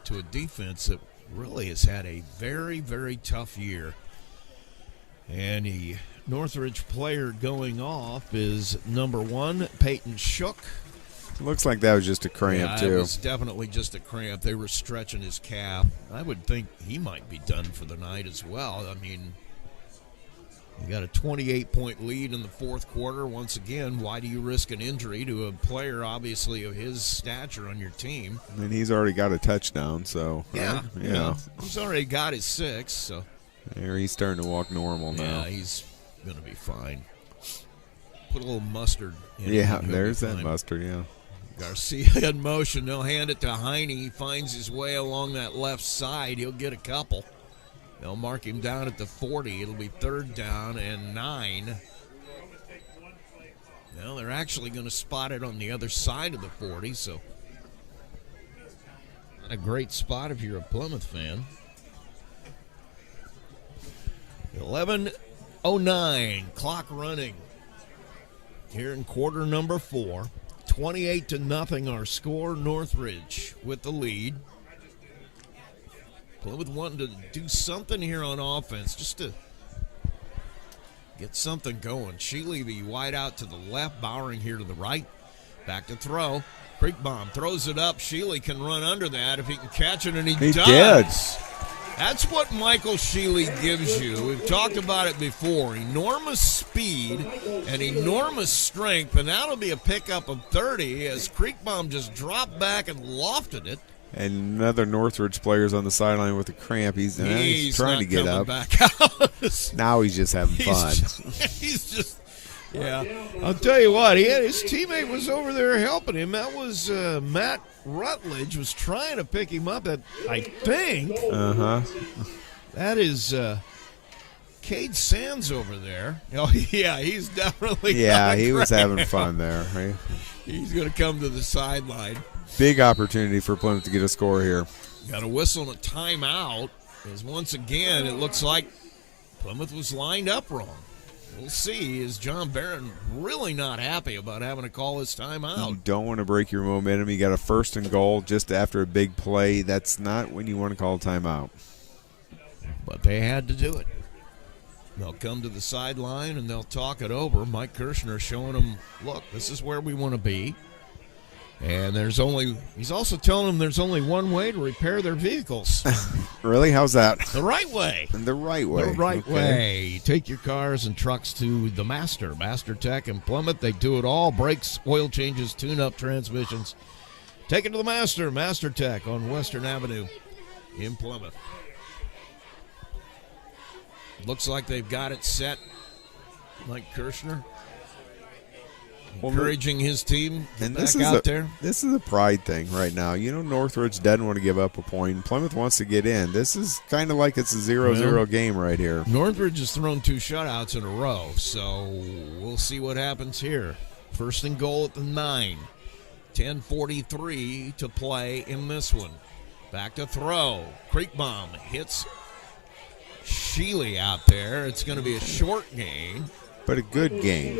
to a defense that really has had a very, very tough year. And the Northridge player going off is number 1, Peyton Shook. Looks like that was just a cramp, too. It was definitely just a cramp. They were stretching his calf. I would think he might be done for the night as well. I mean, you got a 28-point lead in the fourth quarter. Once again, why do you risk an injury to a player, obviously, of his stature on your team? And he's already got a touchdown, so. Yeah, right? He's already got his 6, so. There, he's starting to walk normal now. Yeah, he's going to be fine. Put a little mustard in it. Yeah, there's that mustard, yeah. Garcia in motion. They'll hand it to Heine. He finds his way along that left side. He'll get a couple. They'll mark him down at the 40. It'll be 3rd down and 9 Well, they're actually going to spot it on the other side of the 40, so not a great spot if you're a Plymouth fan. 11:09, clock running here in quarter number 4. 28-0 our score. Northridge with the lead. Plymouth wanting to do something here on offense just to get something going. Shealy the wide out to the left, Bowering here to the right. Back to throw. Creekbaum throws it up. Shealy can run under that if he can catch it, and he does. Did. That's what Michael Shealy gives you. We've talked about it before. Enormous speed and enormous strength, and that'll be a pickup of 30 as Creekbaum just dropped back and lofted it. And another Northridge player's on the sideline with a cramp. He's trying to get up. Back out. Now he's just having fun. He's just, yeah. I'll tell you what, his teammate was over there helping him. That was Matt Rutledge was trying to pick him up. I think. That is Cade Sands over there. Oh, yeah, he's definitely. Yeah, he was having fun there. Right? He's going to come to the sideline. Big opportunity for Plymouth to get a score here. Got a whistle and a timeout, as once again it looks like Plymouth was lined up wrong. We'll see. Is John Barron really not happy about having to call his timeout? You don't want to break your momentum. You got a 1st and goal just after a big play. That's not when you want to call a timeout. But they had to do it. They'll come to the sideline and they'll talk it over. Mike Kirshner showing them, look, this is where we want to be. And he's also telling them there's only one way to repair their vehicles. Really? How's that? The right way. The right way. The right way. Take your cars and trucks to the Master Tech in Plymouth. They do it all. Brakes, oil changes, tune-up transmissions. Take it to the Master Tech on Western Avenue in Plymouth. Looks like they've got it set. Mike Kirshner encouraging his team and back out there. This is a pride thing right now. You know, Northridge doesn't want to give up a point. Plymouth wants to get in. This is kind of like it's a 0-0 game right here. Northridge has thrown 2 shutouts in a row, so we'll see what happens here. 1st and goal at the 9. 10:43 to play in this one. Back to throw. Creekbaum hits Shealy out there. It's going to be a short gain. But a good game.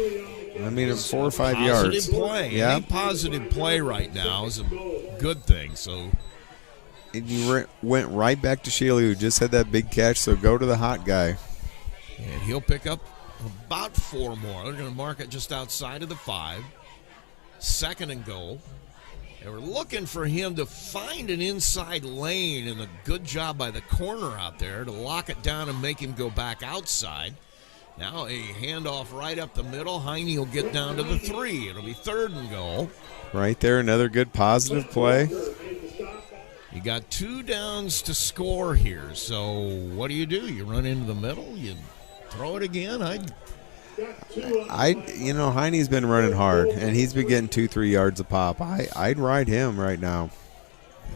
I mean, 4 or 5 yards. Positive play. Yeah. Any positive play right now is a good thing. So, and you went right back to Shealy, who just had that big catch, so go to the hot guy. And he'll pick up about 4 more. They're going to mark it just outside of the 5. 2nd and goal. They were looking for him to find an inside lane, and a good job by the corner out there to lock it down and make him go back outside. Now a handoff right up the middle. Heine will get down to the 3. It'll be 3rd and goal. Right there, another good positive play. You got 2 downs to score here. So what do? You run into the middle? You throw it again? Heine's been running hard, and he's been getting 2-3 yards a pop. I'd ride him right now.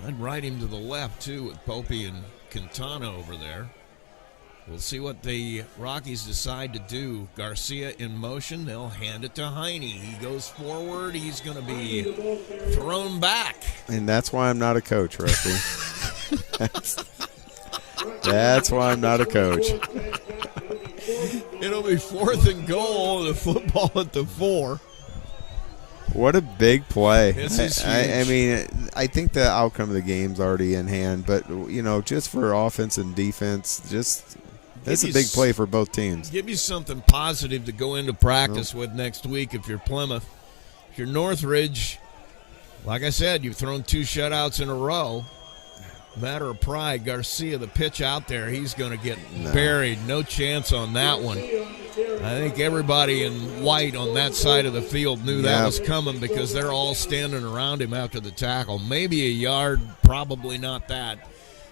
I'd ride him to the left, too, with Popey and Quintana over there. We'll see what the Rockies decide to do. Garcia in motion. They'll hand it to Heine. He goes forward. He's going to be thrown back. And that's why I'm not a coach, Rusty. That's why I'm not a coach. It'll be 4th and goal. The football at the 4. What a big play. This is huge. I mean, I think the outcome of the game's already in hand, but, just for offense and defense, that's a big play for both teams. Give you something positive to go into practice with next week if you're Plymouth. If you're Northridge, like I said, you've thrown 2 shutouts in a row. Matter of pride, Garcia, the pitch out there, he's going to get buried. No chance on that one. I think everybody in white on that side of the field knew that was coming because they're all standing around him after the tackle. Maybe a yard, probably not that.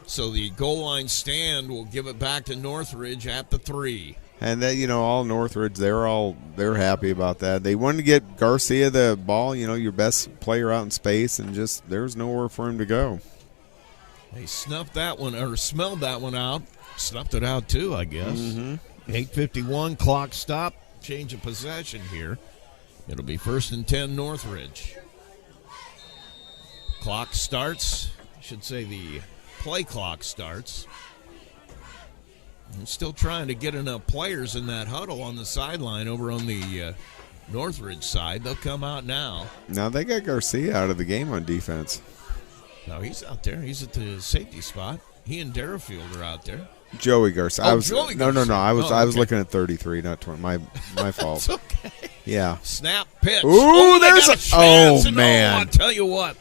So the goal line stand will give it back to Northridge at the 3. And that, all Northridge, they're happy about that. They wanted to get Garcia the ball, your best player out in space, and just there's nowhere for him to go. They snuffed that one, or smelled that one out. Snuffed it out too, I guess. 8:51, clock stop, change of possession here. It'll be 1st and 10 Northridge. Clock starts. I should say the play clock starts. I'm still trying to get enough players in that huddle on the sideline over on the Northridge side. They'll come out now. Now they got Garcia out of the game on defense. No, he's out there. He's at the safety spot. He and Derafield are out there. Joey Garcia. Joey No. Garcia. I was looking at 33, not 20. My fault. It's okay. Yeah. Snap pitch. Ooh, they there's got a chance. man. I'll tell you what.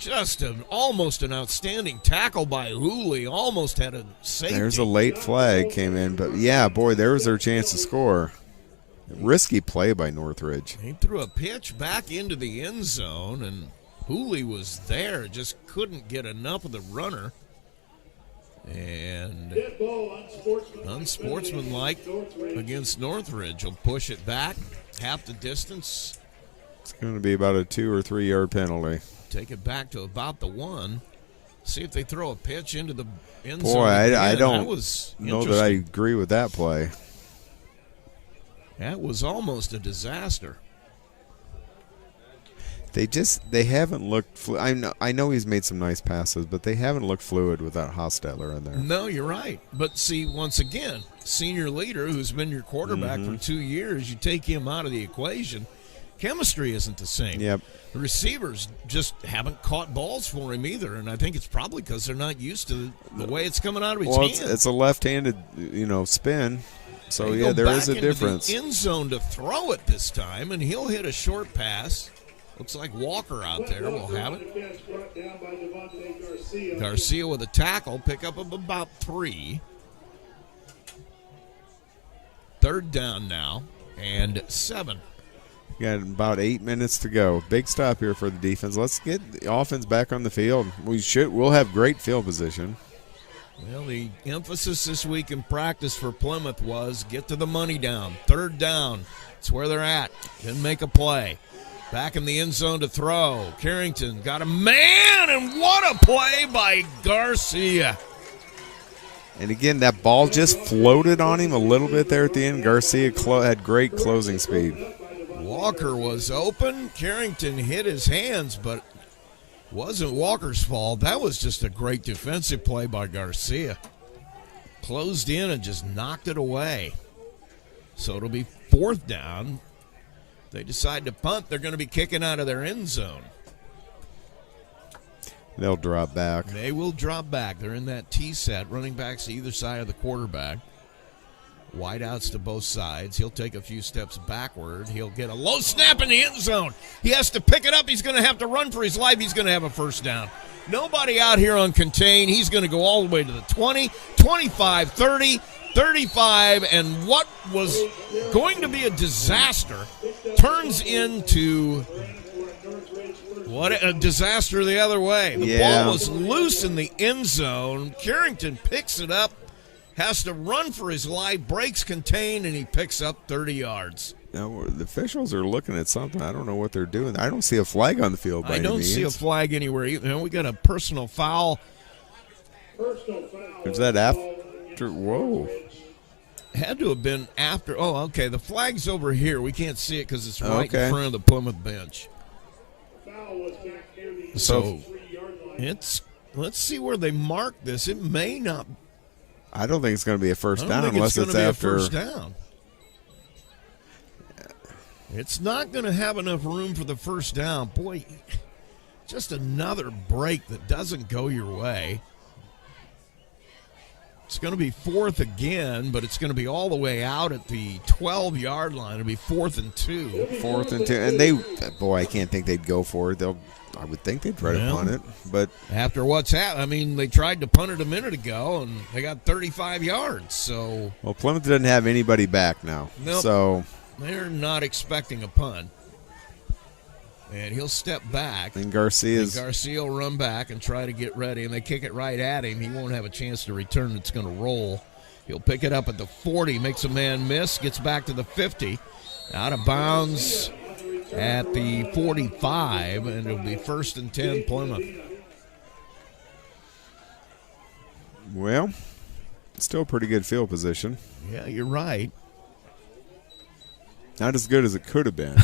Just almost an outstanding tackle by Hooley. Almost had a safety. There's a late flag came in, but yeah, boy, there was their chance to score. Risky play by Northridge. He threw a pitch back into the end zone, and Hooley was there, just couldn't get enough of the runner. And unsportsmanlike against Northridge. Will push it back half the distance. It's going to be about a 2 or 3 yard penalty. Take it back to about the 1. See if they throw a pitch into the end zone. Boy, I don't know that I agree with that play. That was almost a disaster. They haven't looked I know he's made some nice passes, but they haven't looked fluid without Hostetler in there. No, you're right. But see, once again, senior leader who's been your quarterback for 2 years, you take him out of the equation, chemistry isn't the same. Yep. The receivers just haven't caught balls for him either, and I think it's probably because they're not used to the way it's coming out of his hand. It's a left-handed, spin. So, They yeah, go there back is a into difference. The end zone to throw it this time, and he'll hit a short pass. Looks like Walker out there will have it. Garcia with a tackle, pickup of about 3. 3rd down now, and 7. Got about 8 minutes to go. Big stop here for the defense. Let's get the offense back on the field. We'll have great field position. Well, the emphasis this week in practice for Plymouth was get to the money down. 3rd down. That's where they're at. Didn't make a play. Back in the end zone to throw. Carrington got a man, and what a play by Garcia. And again, that ball just floated on him a little bit there at the end. Garcia had great closing speed. Walker was open. Carrington hit his hands, but it wasn't Walker's fault. That was just a great defensive play by Garcia. Closed in and just knocked it away. So it'll be 4th down. They decide to punt. They're going to be kicking out of their end zone. They'll drop back. They will drop back. They're in that T set. Running backs to either side of the quarterback. Wideouts to both sides. He'll take a few steps backward. He'll get a low snap in the end zone. He has to pick it up. He's going to have to run for his life. He's going to have a 1st down. Nobody out here on contain. He's going to go all the way to the 20, 25, 30, 35, and what was going to be a disaster turns into what a disaster the other way. The ball was loose in the end zone. Carrington picks it up, has to run for his life, breaks contain, and he picks up 30 yards. Now, the officials are looking at something. I don't know what they're doing. I don't see a flag on the field by any means. I don't see a flag anywhere either. We got a personal foul. Is that after? Whoa. Had to have been after. Oh, okay. The flag's over here. We can't see it because it's right Okay. in front of the Plymouth bench. So let's see where they mark this. It may not. I don't think it's going to be a 1st I don't down think unless it's it's going to after. be a 1st down. It's not going to have enough room for the 1st down. Boy, just another break that doesn't go your way. It's going to be 4th again, but it's going to be all the way out at the 12-yard line. It'll be 4th and 2. 4th and 2. And I can't think they'd go for it. I would think they'd try to punt it. But after what's happened, they tried to punt it a minute ago, and they got 35 yards. So, well, Plymouth doesn't have anybody back now. Nope. So they're not expecting a punt. And he'll step back. And Garcia will run back and try to get ready, and they kick it right at him. He won't have a chance to return. It's going to roll. He'll pick it up at the 40, makes a man miss, gets back to the 50. Out of bounds at the 45, and it'll be 1st and 10 Plymouth. Well, still pretty good field position. Yeah, you're right. Not as good as it could have been.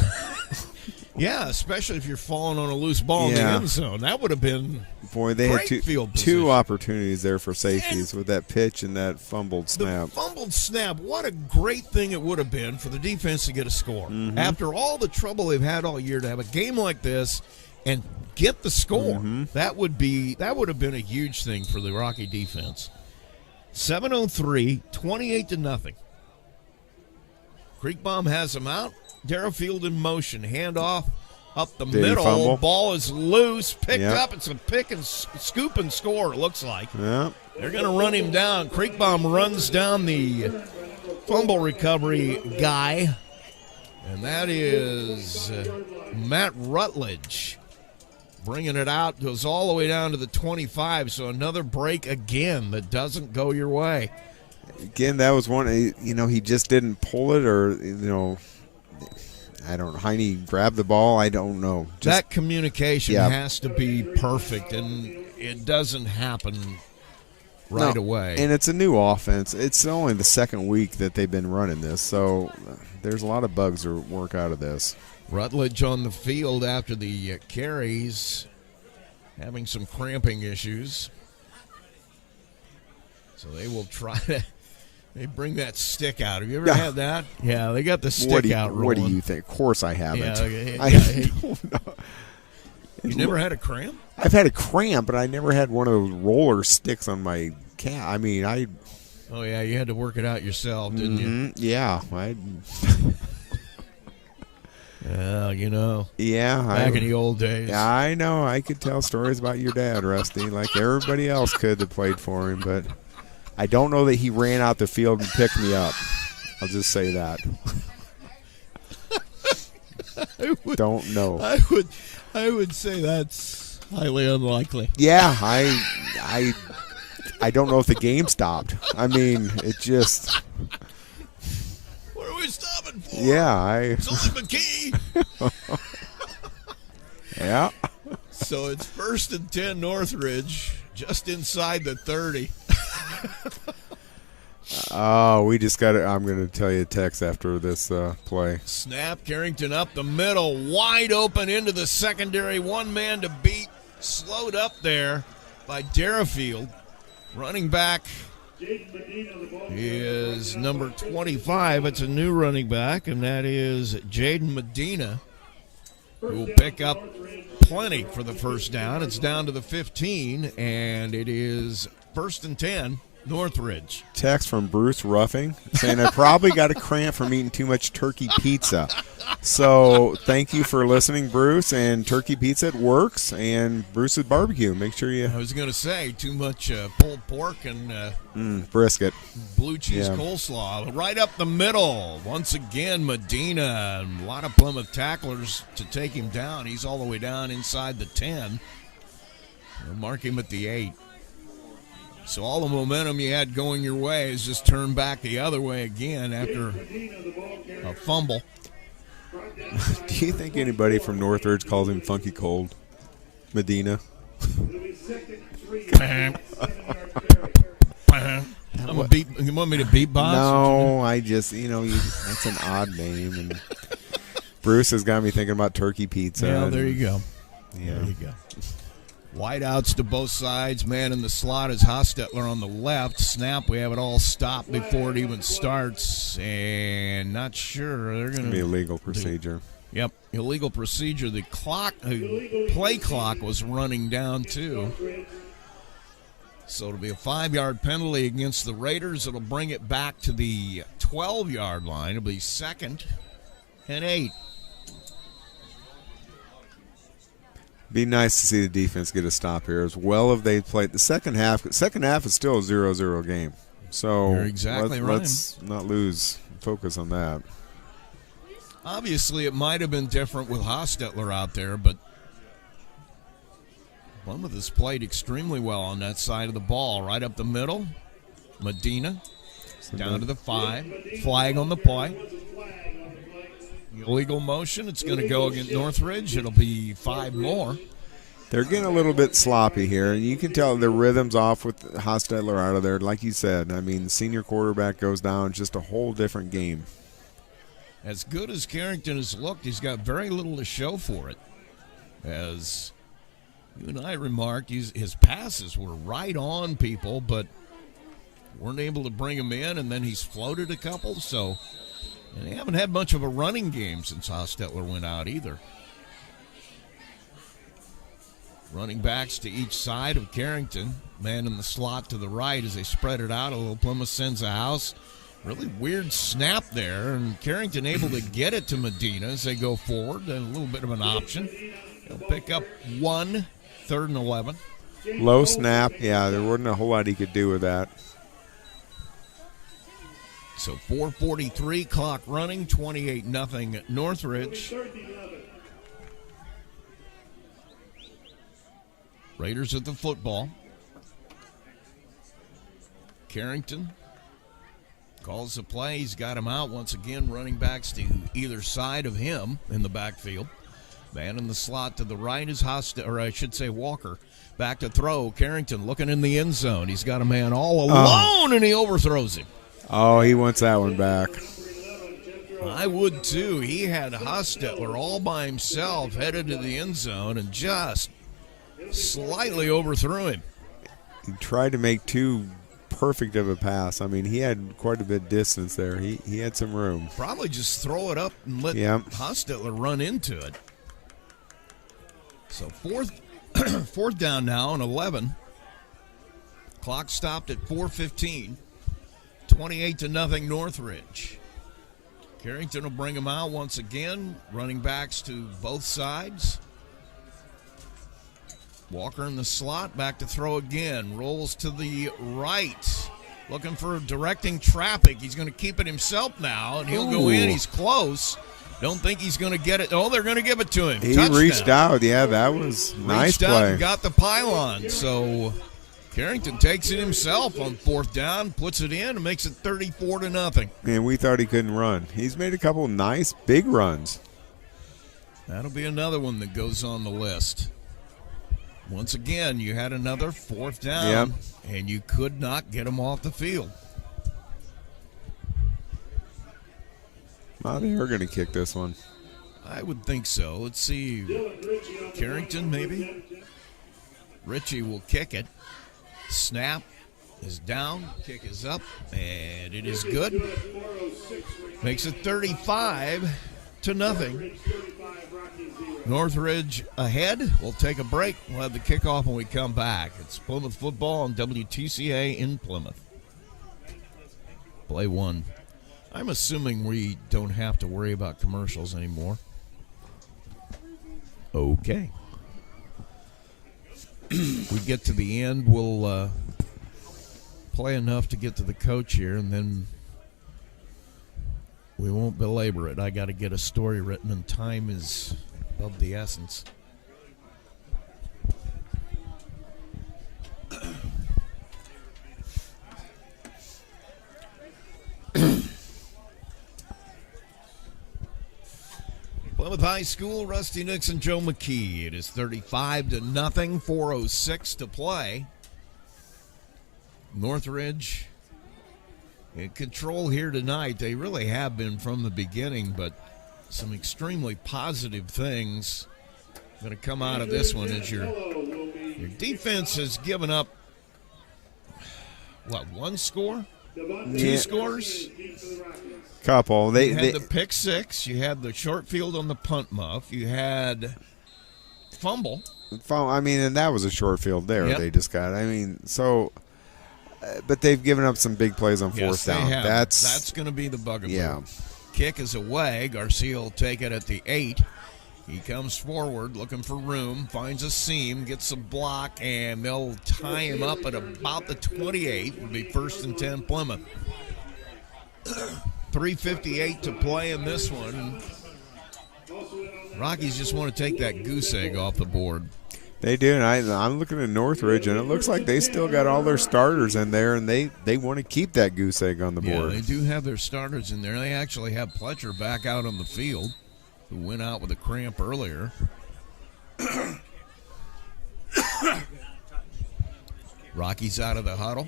Yeah, especially if you're falling on a loose ball in the end zone. That would have been they great had field two position. opportunities there for safeties with that pitch and that fumbled snap. The fumbled snap, what a great thing it would have been for the defense to get a score. Mm-hmm. After all the trouble they've had all year, to have a game like this and get the score, that would have been a huge thing for the Rocky defense. 7:03, 28-0. Creekbaum has him out. Darrowfield in motion. Handoff up the middle. Ball is loose. Picked up. It's a pick and scoop and score, it looks like. Yeah. They're going to run him down. Creekbaum runs down the fumble recovery guy. And that is Matt Rutledge. Bringing it out. Goes all the way down to the 25. So another break again that doesn't go your way. Again, that was one, he just didn't pull it or, I don't know. Heine grabbed the ball. I don't know. That communication has to be perfect, and it doesn't happen right away. And it's a new offense. It's only the second week that they've been running this, so there's a lot of bugs to work out of this. Rutledge on the field after the carries, having some cramping issues. So they will try to. They bring that stick out. Have you ever had that? Yeah, they got the stick out rolling. What do you think? Of course I haven't. I don't know. You never had a cramp? I've had a cramp, but I never had one of those roller sticks on my calf. I mean, Oh, yeah, you had to work it out yourself, didn't you? Yeah. Yeah. Back in the old days. Yeah, I know. I could tell stories about your dad, Rusty, like everybody else could that played for him, but I don't know that he ran out the field and picked me up. I'll just say that. Don't know. I would say that's highly unlikely. Yeah, I don't know if the game stopped. I mean, it just. What are we stopping for? Yeah, It's only McKee. Yeah. So it's 1st and 10 Northridge, just inside the 30. We just got it. I'm going to tell you a text after this play. Snap, Carrington up the middle, wide open into the secondary. One man to beat, slowed up there by Darrowfield. Running back is number 25. It's a new running back, and that is Jaden Medina, who will pick up plenty for the first down. It's down to the 15, and it is 1st and 10, Northridge. Text from Bruce Ruffing saying, I probably got a cramp from eating too much turkey pizza. So thank you for listening, Bruce. And turkey pizza, it works. And Bruce's barbecue. Make sure you. I was going to say, too much pulled pork and brisket. Blue cheese coleslaw. Right up the middle. Once again, Medina. A lot of Plymouth tacklers to take him down. He's all the way down inside the 10. They'll mark him at the 8. So all the momentum you had going your way is just turned back the other way again after a fumble. Do you think anybody from Northridge calls him Funky Cold? Medina? You want me to beatbox? No, I just, that's an odd name. And Bruce has got me thinking about turkey pizza. Yeah, there you go. Yeah. There you go. Wideouts to both sides. Man in the slot is Hostetler on the left. Snap, we have it all stopped before it even starts. And not sure. They're going to be illegal procedure. Yep, illegal procedure. The play clock was running down, too. So it'll be a 5-yard penalty against the Raiders. It'll bring it back to the 12-yard line. It'll be 2nd and 8. Be nice to see the defense get a stop here as well if they played the second half. Second half is still a 0-0 game. So you're exactly right. Let's not lose focus on that. Obviously, it might have been different with Hostetler out there, but Plymouth has played extremely well on that side of the ball. Right up the middle, Medina down to the 5. Flag on the play. Illegal motion. It's going to go against Northridge. It'll be 5 more. They're getting a little bit sloppy here, and you can tell the rhythm's off with Hostetler out of there. Like you said, I mean, the senior quarterback goes down, just a whole different game. as good as Carrington has looked, he's got very little to show for it. As you and I remarked, his passes were right on people, but weren't able to bring him in, and then he's floated a couple, so and they haven't had much of a running game since Hostetler went out either. Running backs to each side of Carrington. Man in the slot to the right as they spread it out a little. Plymouth sends a house. Really weird snap there, and Carrington able to get it to Medina as they go forward. And a little bit of an option. He'll pick up 1, 3rd and 11. Low snap. Yeah, there wasn't a whole lot he could do with that. So 4:43 clock running, 28-0 Northridge. Raiders at the football. Carrington calls the play. He's got him out once again. Running backs to either side of him in the backfield. Man in the slot to the right is Walker. Back to throw. Carrington looking in the end zone. He's got a man all alone, and he overthrows him. Oh, he wants that one back. I would too. He had Hostetler all by himself headed to the end zone and just slightly overthrew him. He tried to make too perfect of a pass. I mean, he had quite a bit of distance there. He had some room. Probably just throw it up and let Hostetler run into it. So fourth down now and 11. Clock stopped at 4:15. 28-0 Northridge. Carrington will bring him out once again. Running backs to both sides. Walker in the slot, back to throw again. Rolls to the right. Looking for directing traffic. He's going to keep it himself now, and he'll go in. He's close. Don't think he's going to get it. Oh, they're going to give it to him. He Touchdown. reached out. Yeah, that was nice play. Reached out and play. got the pylon. So Carrington takes it himself on 4th down, puts it in, and makes it 34-0. And we thought he couldn't run. He's made a couple nice big runs. That'll be another one that goes on the list. Once again, you had another 4th down, and you could not get him off the field. Oh, they are going to kick this one. I would think so. Let's see. Carrington, maybe? Ritchie will kick it. Snap is down. Kick is up, and it is good. Makes it 35-0. Northridge ahead. We'll take a break. We'll have the kickoff when we come back. It's Plymouth football on WTCA in Plymouth. Play 1. I'm assuming we don't have to worry about commercials anymore. Okay. We get to the end, we'll play enough to get to the coach here, and then we won't belabor it. I got to get a story written, and time is of the essence. Plymouth High School, Rusty Nixon, Joe McKee. It is 35-0, 4:06 to play. Northridge in control here tonight. They really have been from the beginning, but some extremely positive things going to come out of this one as your defense has given up, one score? 2 scores? Couple. You had the pick 6. You had the short field on the punt muff. You had fumble. I mean, and that was a short field there. Yep. They just got. I mean, so. But they've given up some big plays on 4th down. Have. That's going to be the bugaboo. Yeah. Kick is away. Garcia will take it at the 8. He comes forward looking for room, finds a seam, gets a block, and they'll tie him up at about the 28. It'll be 1st and 10 Plymouth. 3:58 to play in this one. Rockies just want to take that goose egg off the board. They do, and I'm looking at Northridge, and it looks like they still got all their starters in there, and they want to keep that goose egg on the board. Yeah, they do have their starters in there. They actually have Pletcher back out on the field, who went out with a cramp earlier. Rockies out of the huddle.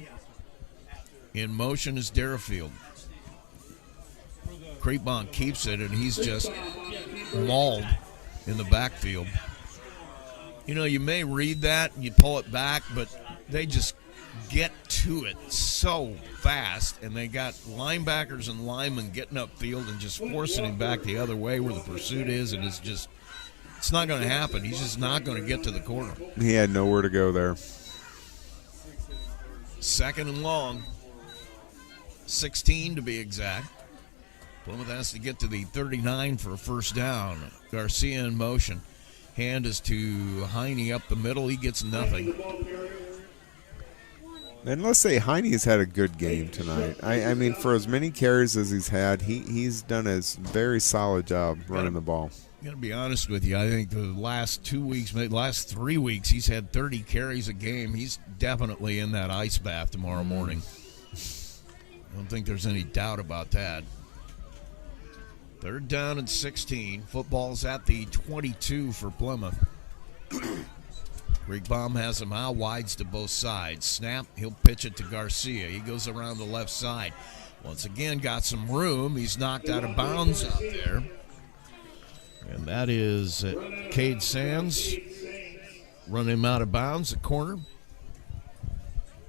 In motion is Derafield. Creekbon keeps it, and he's just mauled in the backfield. You know, you may read that and you pull it back, but they just get to it so fast, and they got linebackers and linemen getting upfield and just forcing him back the other way where the pursuit is, and it's not going to happen. He's just not going to get to the corner. He had nowhere to go there. 2nd and long, 16 to be exact. Plymouth has to get to the 39 for a first down. Garcia in motion. Hand is to Heine up the middle. He gets nothing. And let's say Heine's had a good game tonight. I mean, for as many carries as he's had, he's done a very solid job running the ball. I'm going to be honest with you. I think the last 2 weeks, maybe last 3 weeks, he's had 30 carries a game. He's definitely in that ice bath tomorrow morning. I don't think there's any doubt about that. 3rd down and 16. Football's at the 22 for Plymouth. Creekbon has him out, wides to both sides. Snap, he'll pitch it to Garcia. He goes around the left side. Once again, got some room. He's knocked out of bounds out there. And that is Cade Sands. Run him out of bounds at corner.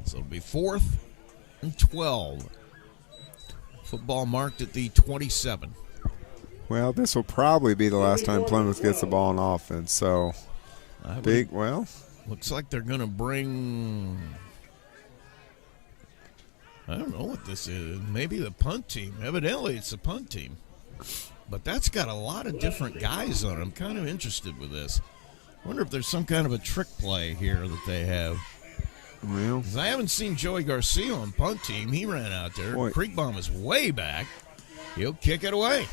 So it'll be 4th and 12. Football marked at the 27. Well, this will probably be the last time Plymouth gets the ball in offense. So, looks like they're going to bring, I don't know what this is. Maybe the punt team. Evidently, it's the punt team. But that's got a lot of different guys on it. I'm kind of interested with this. I wonder if there's some kind of a trick play here that they have. Well, 'cause I haven't seen Joey Garcia on punt team. He ran out there. Creekbon is way back. He'll kick it away.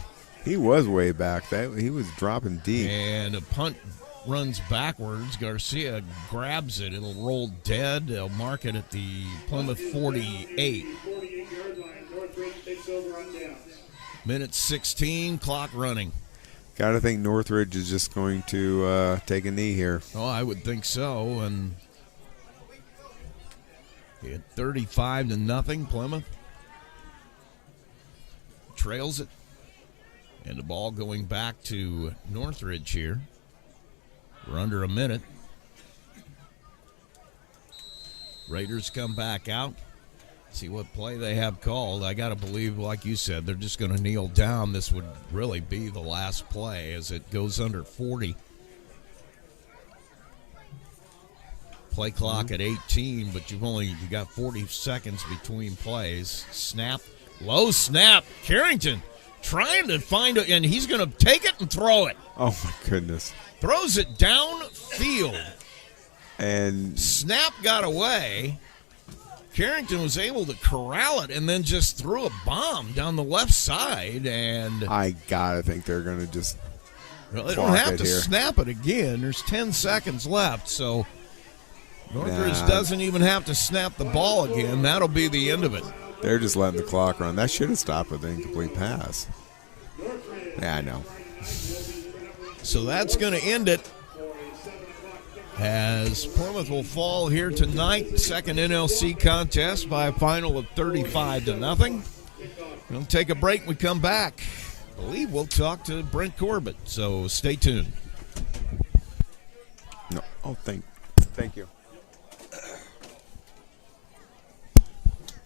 He was way back. He was dropping deep. And a punt runs backwards. Garcia grabs it. It'll roll dead. They'll mark it at the Plymouth 48. Minute 16, clock running. Got to think Northridge is just going to take a knee here. Oh, I would think so. And 35-0, Plymouth trails it. And the ball going back to Northridge here. We're under a minute. Raiders come back out. See what play they have called. I got to believe, like you said, they're just going to kneel down. This would really be the last play as it goes under 40. Play clock at 18, but you got 40 seconds between plays. Snap, low snap. Carrington trying to find it, and he's going to take it and throw it. Oh, my goodness. Throws it downfield. And snap got away. Carrington was able to corral it and then just threw a bomb down the left side. And I got to think they're going to just they don't have to snap it again. There's 10 seconds left, so Northridge doesn't even have to snap the ball again. That'll be the end of it. They're just letting the clock run. That should have stopped with an incomplete pass. Yeah, I know. So that's going to end it as Plymouth will fall here tonight. Second NLC contest by a final of 35-0. We'll take a break. When we come back, I believe we'll talk to Brent Corbett. So stay tuned. No. Oh, thank you.